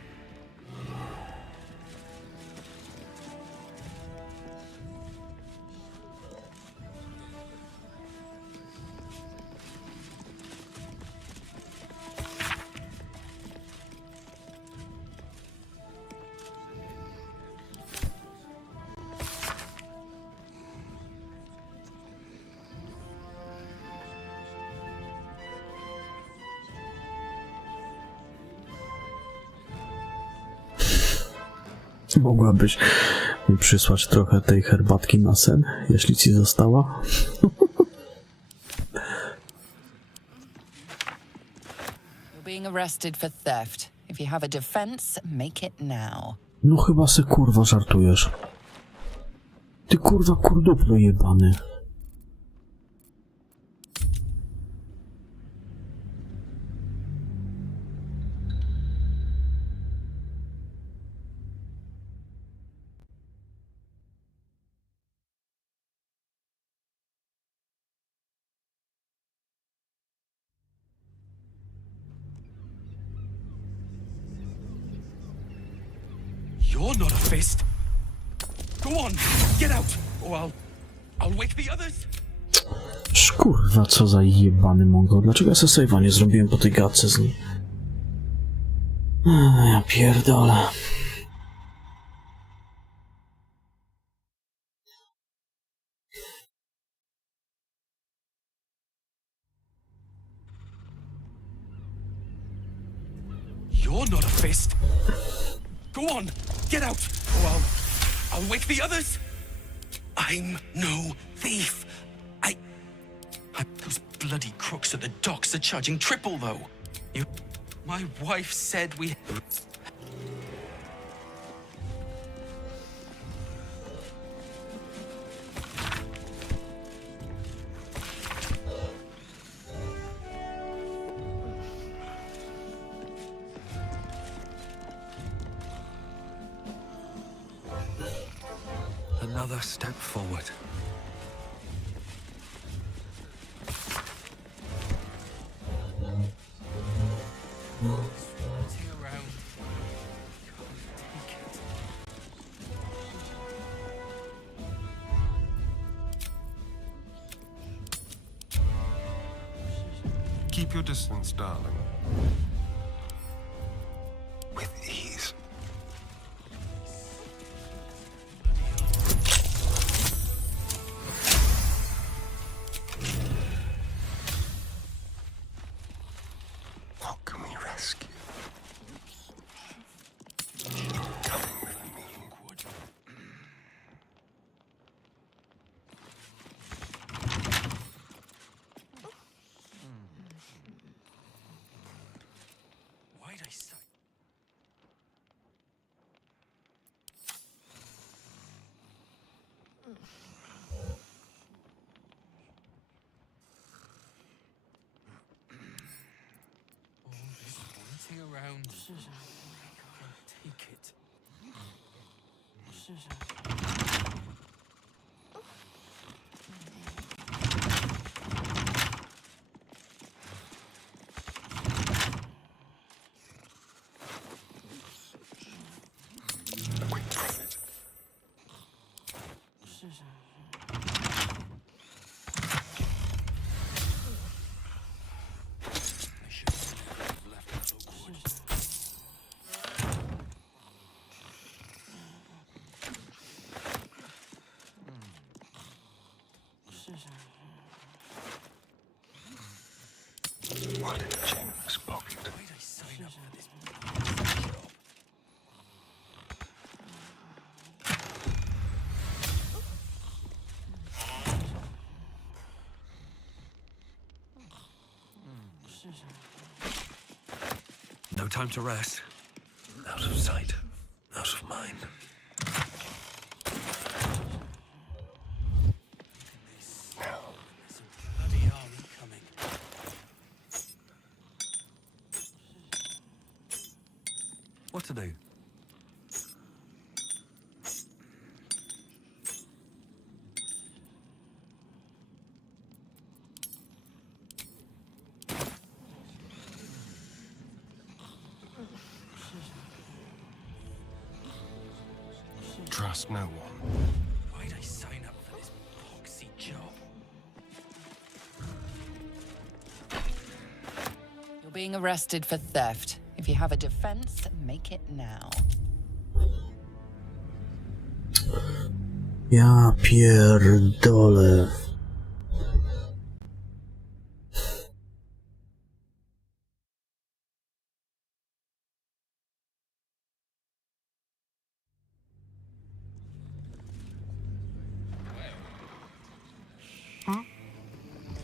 Mogłabyś mi przysłać trochę tej herbatki na sen, jeśli ci została? You're being arrested for theft. If you have a defense, make it now. No chyba se kurwa żartujesz. Ty kurwa kurduplo jebany. You're not a fist. Go on, get out, or I'll wake the others. Kurwa, co za jebany mongo. Dlaczego ja se save'a nie zrobiłem po tej gadce z nim? Ja pierdolę. You're not a fist. Go on, get out, or I'll wake the others. I'm no thief. Those bloody crooks at the docks are charging triple, though. My wife said we... Another step forward. Keep your distance, darling. With ease. What can we rescue? Coming with me. Why'd I say... All this wanting around. Take it. What a generous pocket. Why'd I sign up for this job? No time to rest. Out of sight, out of mind. Now, There's a bloody army coming. What to do? trust no one. Why'd I sign up for this poxy job? You're being arrested for theft. If you have a defense, make it now. Ja pierdolę.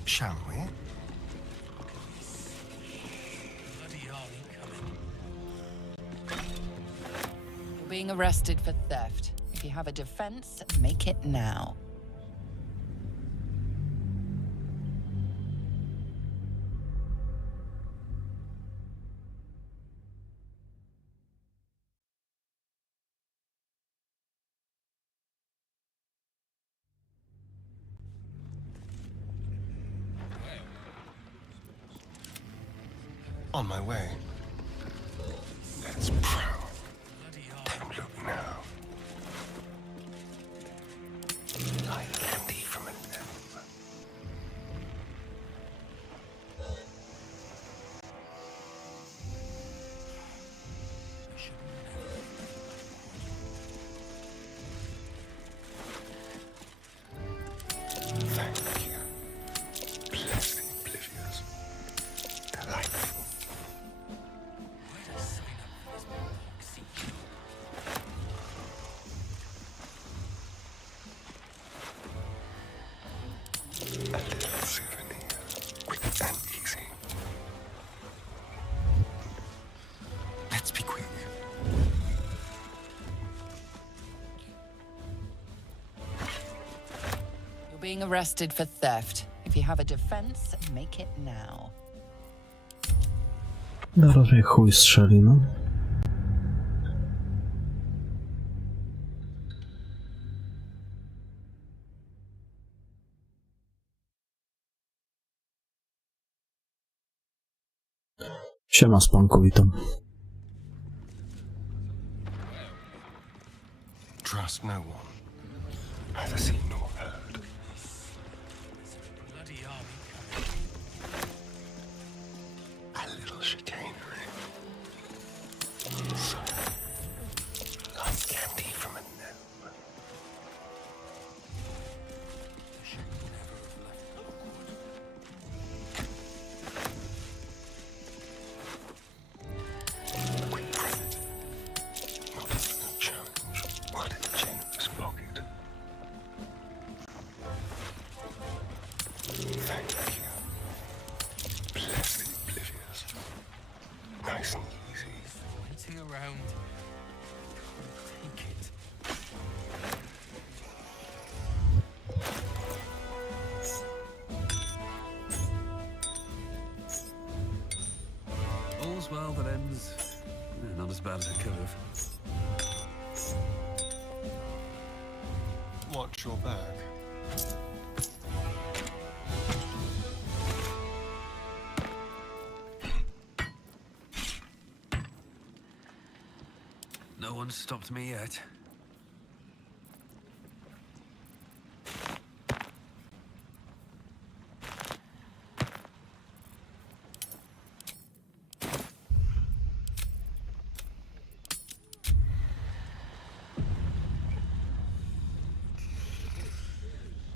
Shall we? Bloody army coming. You're being arrested for theft. If you have a defense, make it now. On my way. That's proud. Don't look now. Like candy from a gnome. Thank you. Bless the oblivious. Delightful. A little souvenir, quick and easy. Let's be quick. You're being arrested for theft. If you have a defense, make it now. Na razie chuj strzeli, no. Siema spanku, witam. Trust no one. Neither seen nor heard. Bloody army coming. A little chicanery. So, like candy from a gnome. Quick present. Not even a challenge. What a generous pocket. Thank you. Bless the oblivious. Nice and easy. Waiting around. Take it. All's well that ends. Not as bad as it could have. Watch your back. No one's stopped me yet.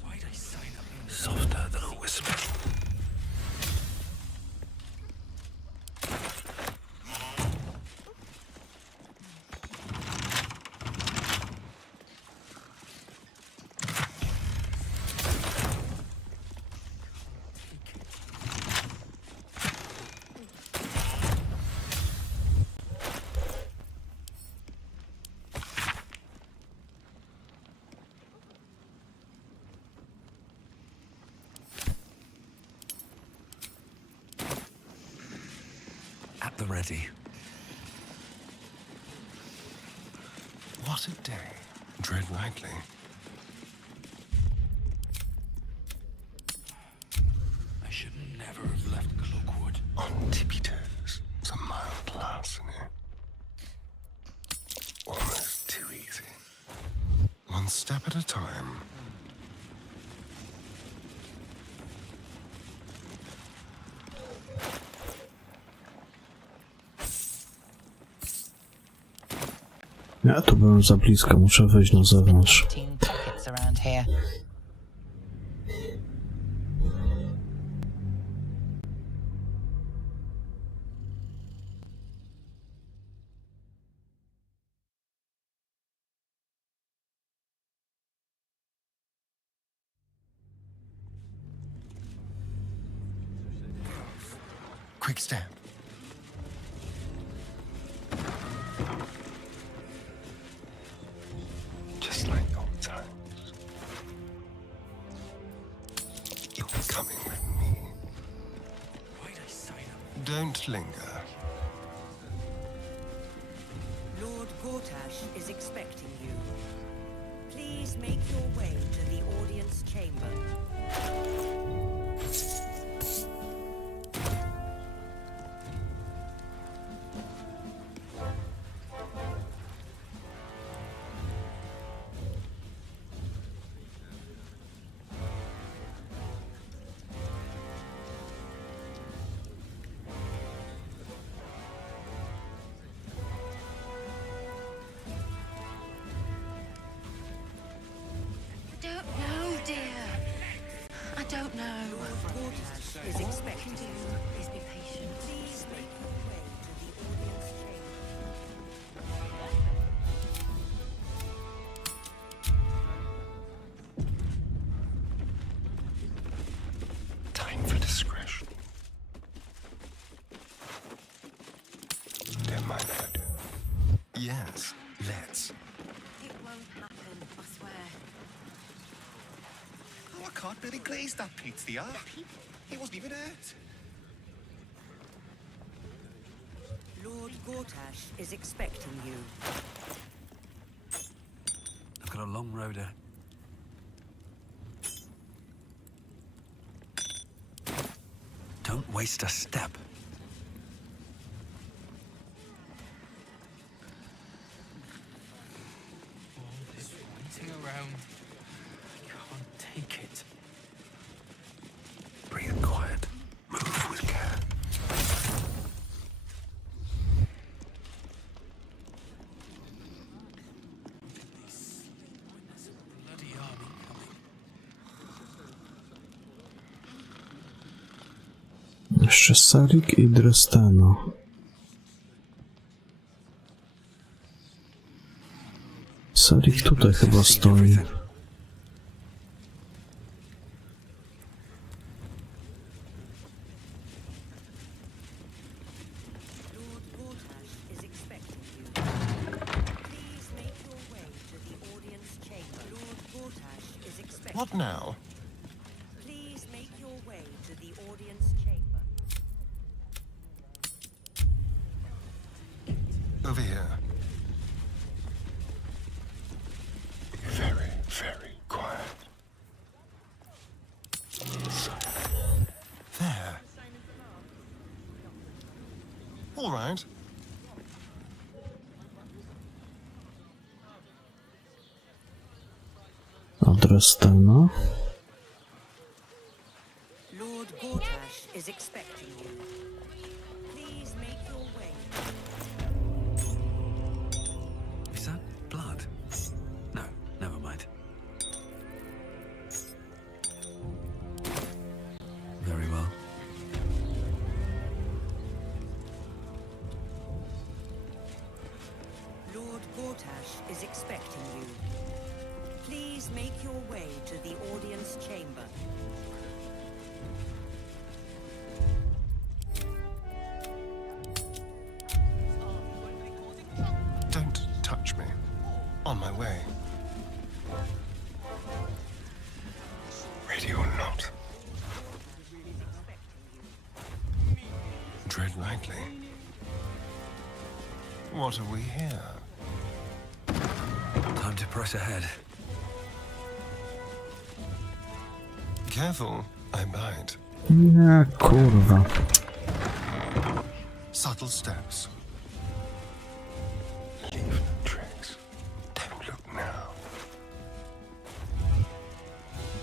Why'd I sign up? Softer than a whisper. the ready. What a day. Tread lightly. I should never have left Cloakwood. On tippy toes. It's a mild larceny. Almost too easy. One step at a time. Ja tu byłem za blisko, muszę wyjść na zewnątrz. Pockets around here. Quick step. Just like old times. You're coming with me. Why'd I sign up? Don't linger. Lord Gortash is expecting you. Please make your way to the audience chamber. Don't know. Gortash is expecting you. Please be patient. Please make your way to the audience chamber. Time for discretion. Don't mind if I do. Yes, let's. It won't happen, I swear. Oh, I can't really glaze that pizza. He wasn't even hurt. Lord Gortash is expecting you. I've got a long road ahead. Don't waste a step. All this waiting around. I can't take it. Breathe quiet. Move with care. Bloody army coming. Jeszcze Sarik i Dresteno. Sarik tutaj chyba stoi. Lord Gortash is expecting you. Please make your way to the audience chamber. Lord Gortash is expecting What now? Please make your way to the audience chamber. Over here. Very, very quiet. There. All right. Dresteno. Lord Gortash is expecting you. Please make your way. Is that blood? No, never mind. Very well. Lord Gortash is expecting you. Please make your way to the audience chamber. Don't touch me. On my way. Ready or not. Tread lightly. What are we here? Time to press ahead. Careful, I bite. Nie, kurwa. Subtle steps. Leave no tracks. Don't look now.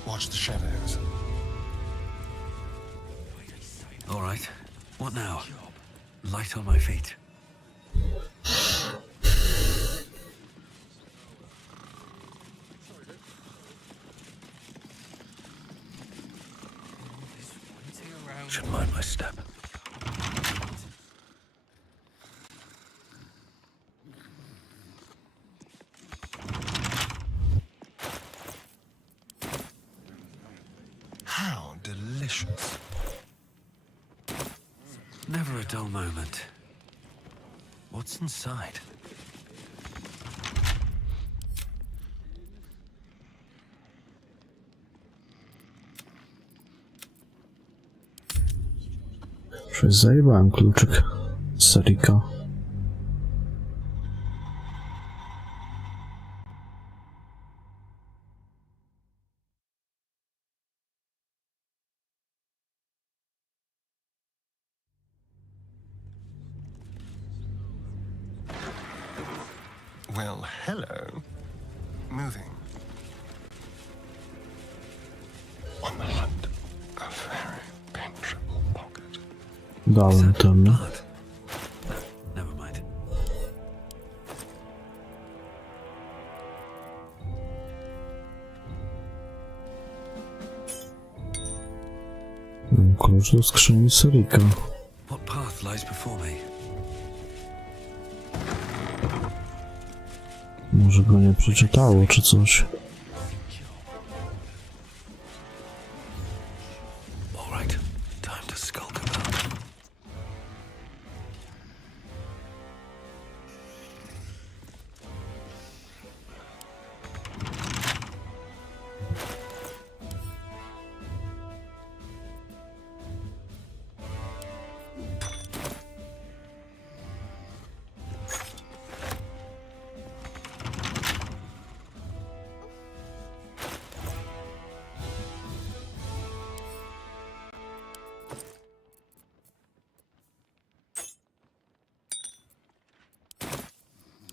Watch the shadows. All right. What now? Light on my feet. Should mind my step. How delicious. Never a dull moment. What's inside? Przecież zajebałem kluczyk z Serika. Well, hello. Moving. On the hunt. A very penetrable pocket. Dałem temu. Never mind. Klucz do skrzyni Serika. What path lies before me? Może go nie przeczytało, czy coś. All right. Time to skulk about.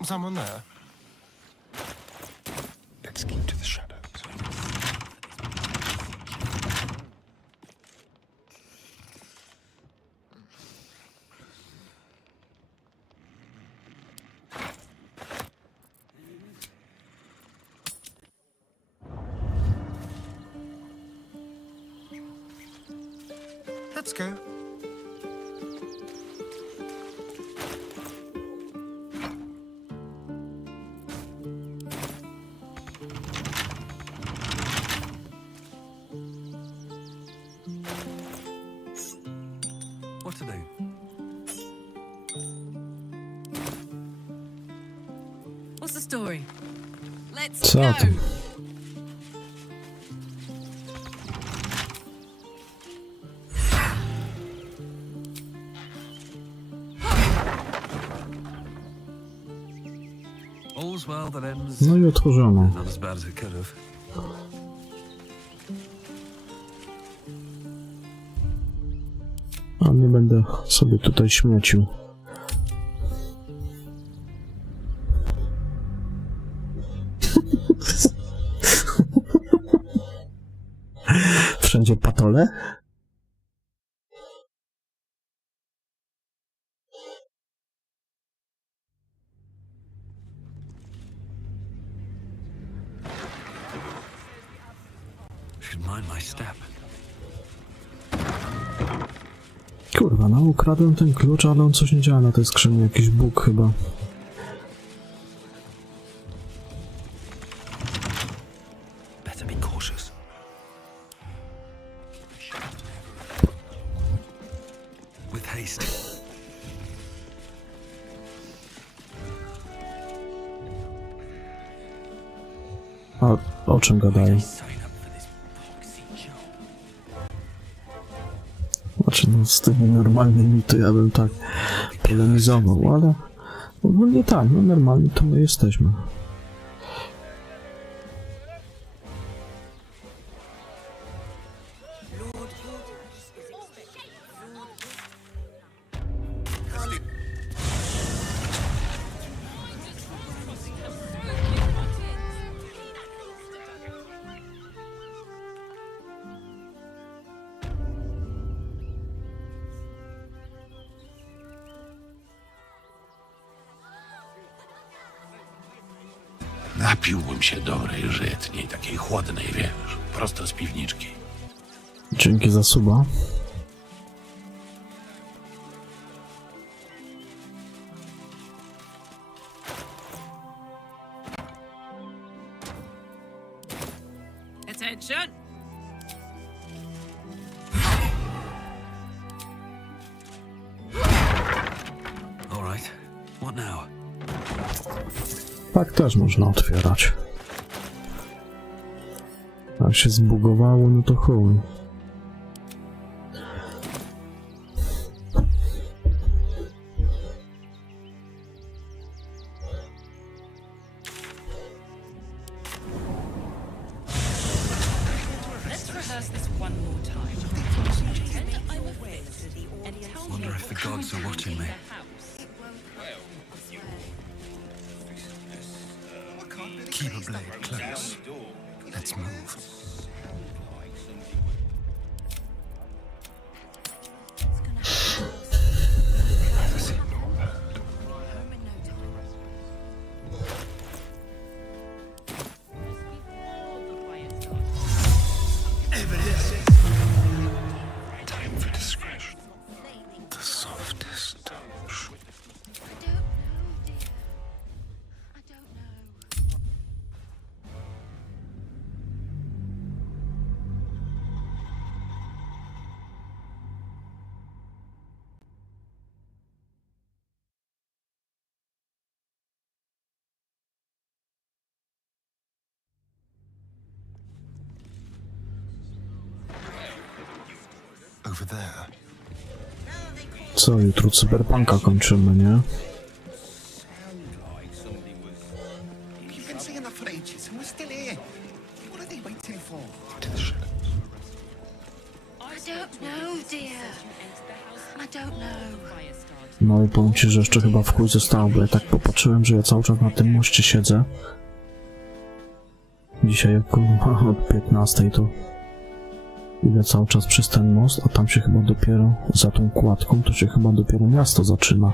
Someone there? Let's keep to the shadows. Let's go. What to do? What's the story? Let's Co go. tam? All's well that ends. No i otworzono. Not as bad as it could have. A nie będę sobie tutaj śmiecił. Wszędzie patole? Should mind my step. Kurwa, no ukradłem ten klucz, ale on coś nie działa na tej skrzyni, jakiś bóg chyba. Better be cautious. With haste. A o czym gadają? Znaczy, no z tymi normalnymi to ja bym tak polemizował, ale Ogólnie tak, no normalnie to my jesteśmy. Napiłbym się dobrej żytniej, takiej chłodnej, wiesz, prosto z piwniczki. Dzięki za suba. Attention! All right. What now? Tak też można otwierać. Jak się zbugowało, no to chuj. Let's rehearse this one more time. Pretend I'm a fist and tell me Wonder if the gods are watching me. Keep a blade close. Let's move. Time for discretion. The softest touch. Over there. Co, jutro cyberpunka kończymy, nie? You've been saying that for ages, and we're still here. What are they waiting for? I don't know, dear. I don't know. No i powiem ci, że jeszcze chyba w chuj zostało, bo ja tak popatrzyłem, że ja cały czas na tym moście siedzę. Dzisiaj jak kurwa od 15 to idę cały czas przez ten most, a tam się chyba dopiero, za tą kładką, to się chyba dopiero miasto zaczyna.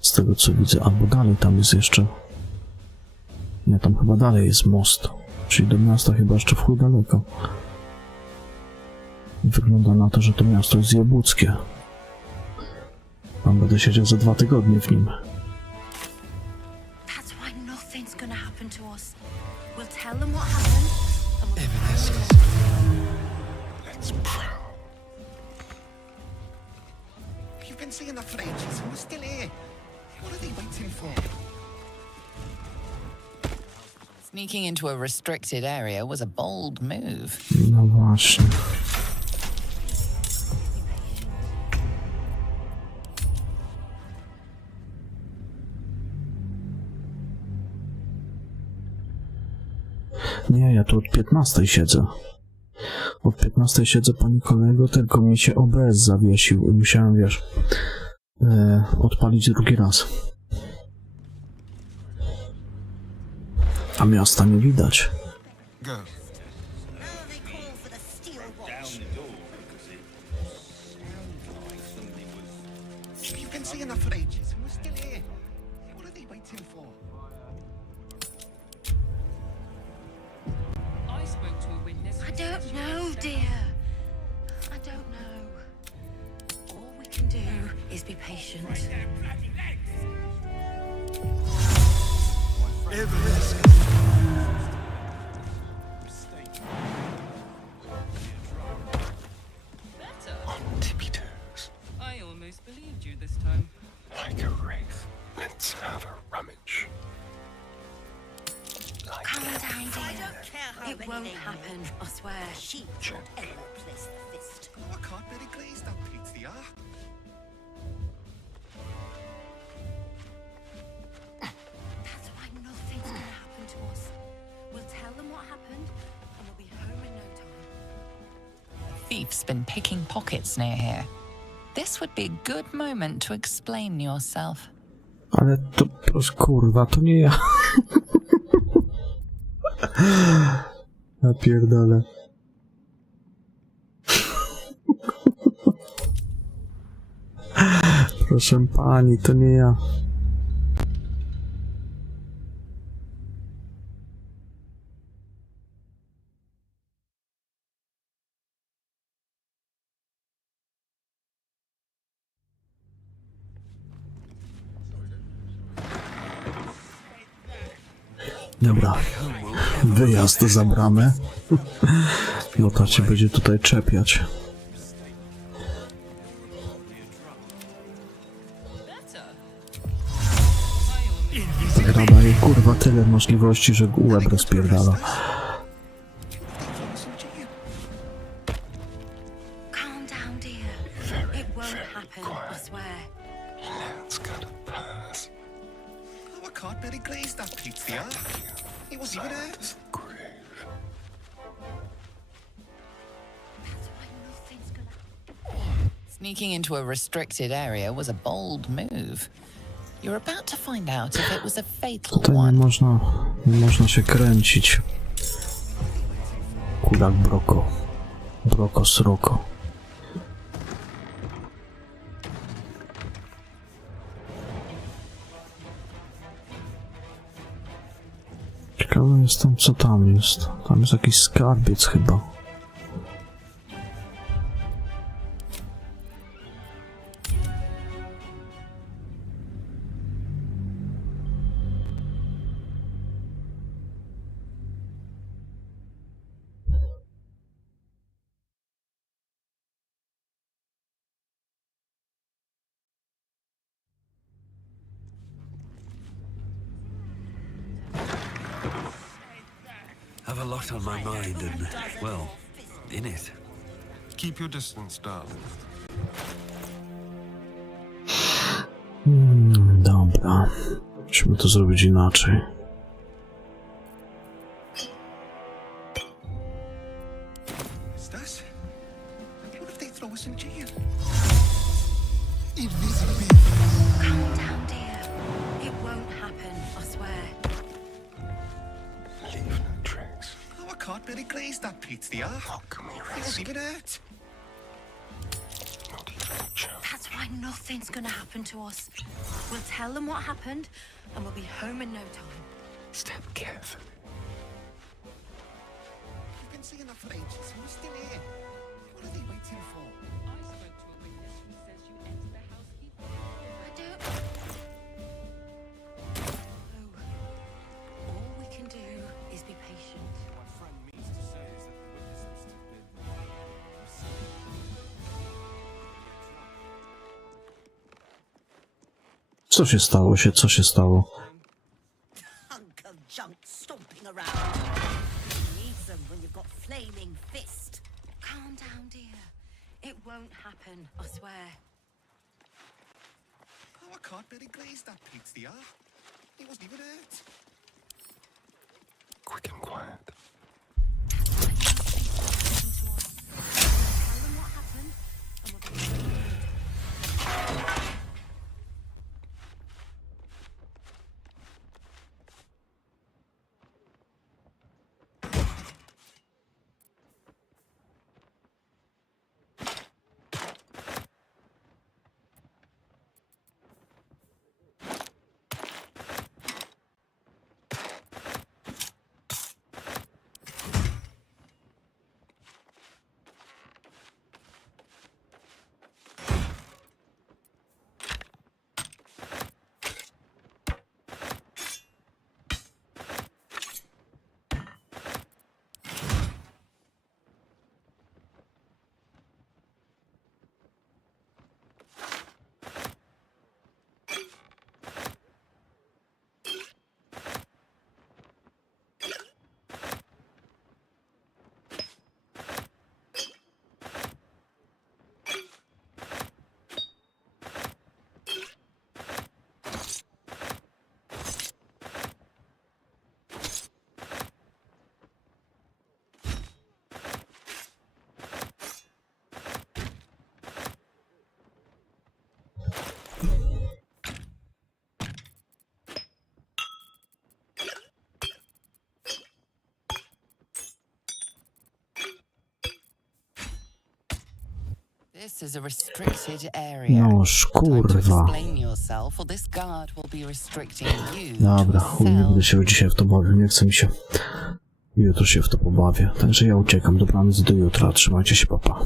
Z tego co widzę, albo dalej tam jest jeszcze. Nie, tam chyba dalej jest most. Czyli do miasta chyba jeszcze w chuj daleko. Wygląda na to, że to miasto jest jebuckie. Tam będę siedział za 2 tygodnie w nim. That's why nothing's gonna happen to us. We'll tell them what happened. Let's prowl. You've been saying that for ages, and we're still here. What are they waiting for? Sneaking into a restricted area was a bold move. No właśnie. Nie, ja tu od 15 siedzę. Od 15 siedzę, pani kolego, tylko mi się OBS zawiesił i musiałem, wiesz, odpalić drugi raz. A miasta nie widać. Go. You've been saying that for ages, and we're still here. What are they waiting for? I spoke to a witness. I don't know, dear. I don't know. All we can do is be patient. On tippy toes. I almost believed you this time. Like a wraith. Let's have a rummage. Like Calm a down, dear. I don't care how It many won't they happen, I swear. She won't ever place the fist. Oh, I can't let it glaze that Pete, they are. to us. We'll tell them what happened, and we'll be home in no time. Thief's been picking pockets near here. This would be a good moment to explain yourself. Ale to, kurwa, to nie ja. Ja pierdolę. Proszę pani, to nie ja. Dobra, wyjazd za bramę. No ta cię będzie tutaj czepiać. Gra daje kurwa tyle możliwości, że łeb rozpierdala. Calm down, dear. It won't happen, I swear. Let's go to Paris. Oh, I can't really glaze that pizza. He wasn't even hurt. Sneaking into a restricted area was a bold move. You're about to find out if it was a fatal Tutaj one. nie można się kręcić. Kulak broko. Broko sroko. Ciekawe jestem, co tam jest. Tam jest jakiś skarbiec chyba. Have a lot on my mind and, well, in it. Keep your distance, darling. Dobra. Musimy to zrobić inaczej. Stas? What if they throw us in jail? Calm down, dear. It won't happen, I swear. Leave no trace. Oh, I can't really glaze that pizza. How can we He risk wasn't even hurt. not even a chance? That's why nothing's gonna happen to us. We'll tell them what happened, and we'll be home in no time. Step carefully. We've been seeing that for ages. We're still here. What are they waiting for? I spoke to a witness who says you entered the house peacefully. I don't. No. All we can do is be patient. My friend means to say is that the witness must have been Co się stało się? Co się stało? Hunk of junk stomping around. Who needs them when you've got flaming fist? Calm down, dear. It won't happen, I swear. Oh, I can't really glaze that pizza. He wasn't even hurt. Quick and quiet. Tell them what happened, and we'll be home in no time. This is a restricted area. Noż, kurwa. Explain yourself, or this guard will be restricting you. Dobra, chuj, nie będę się dzisiaj w to bawił, nie chcę mi się. Jutro się w to pobawię. Także ja uciekam, dobranoc do jutra, trzymajcie się, papa.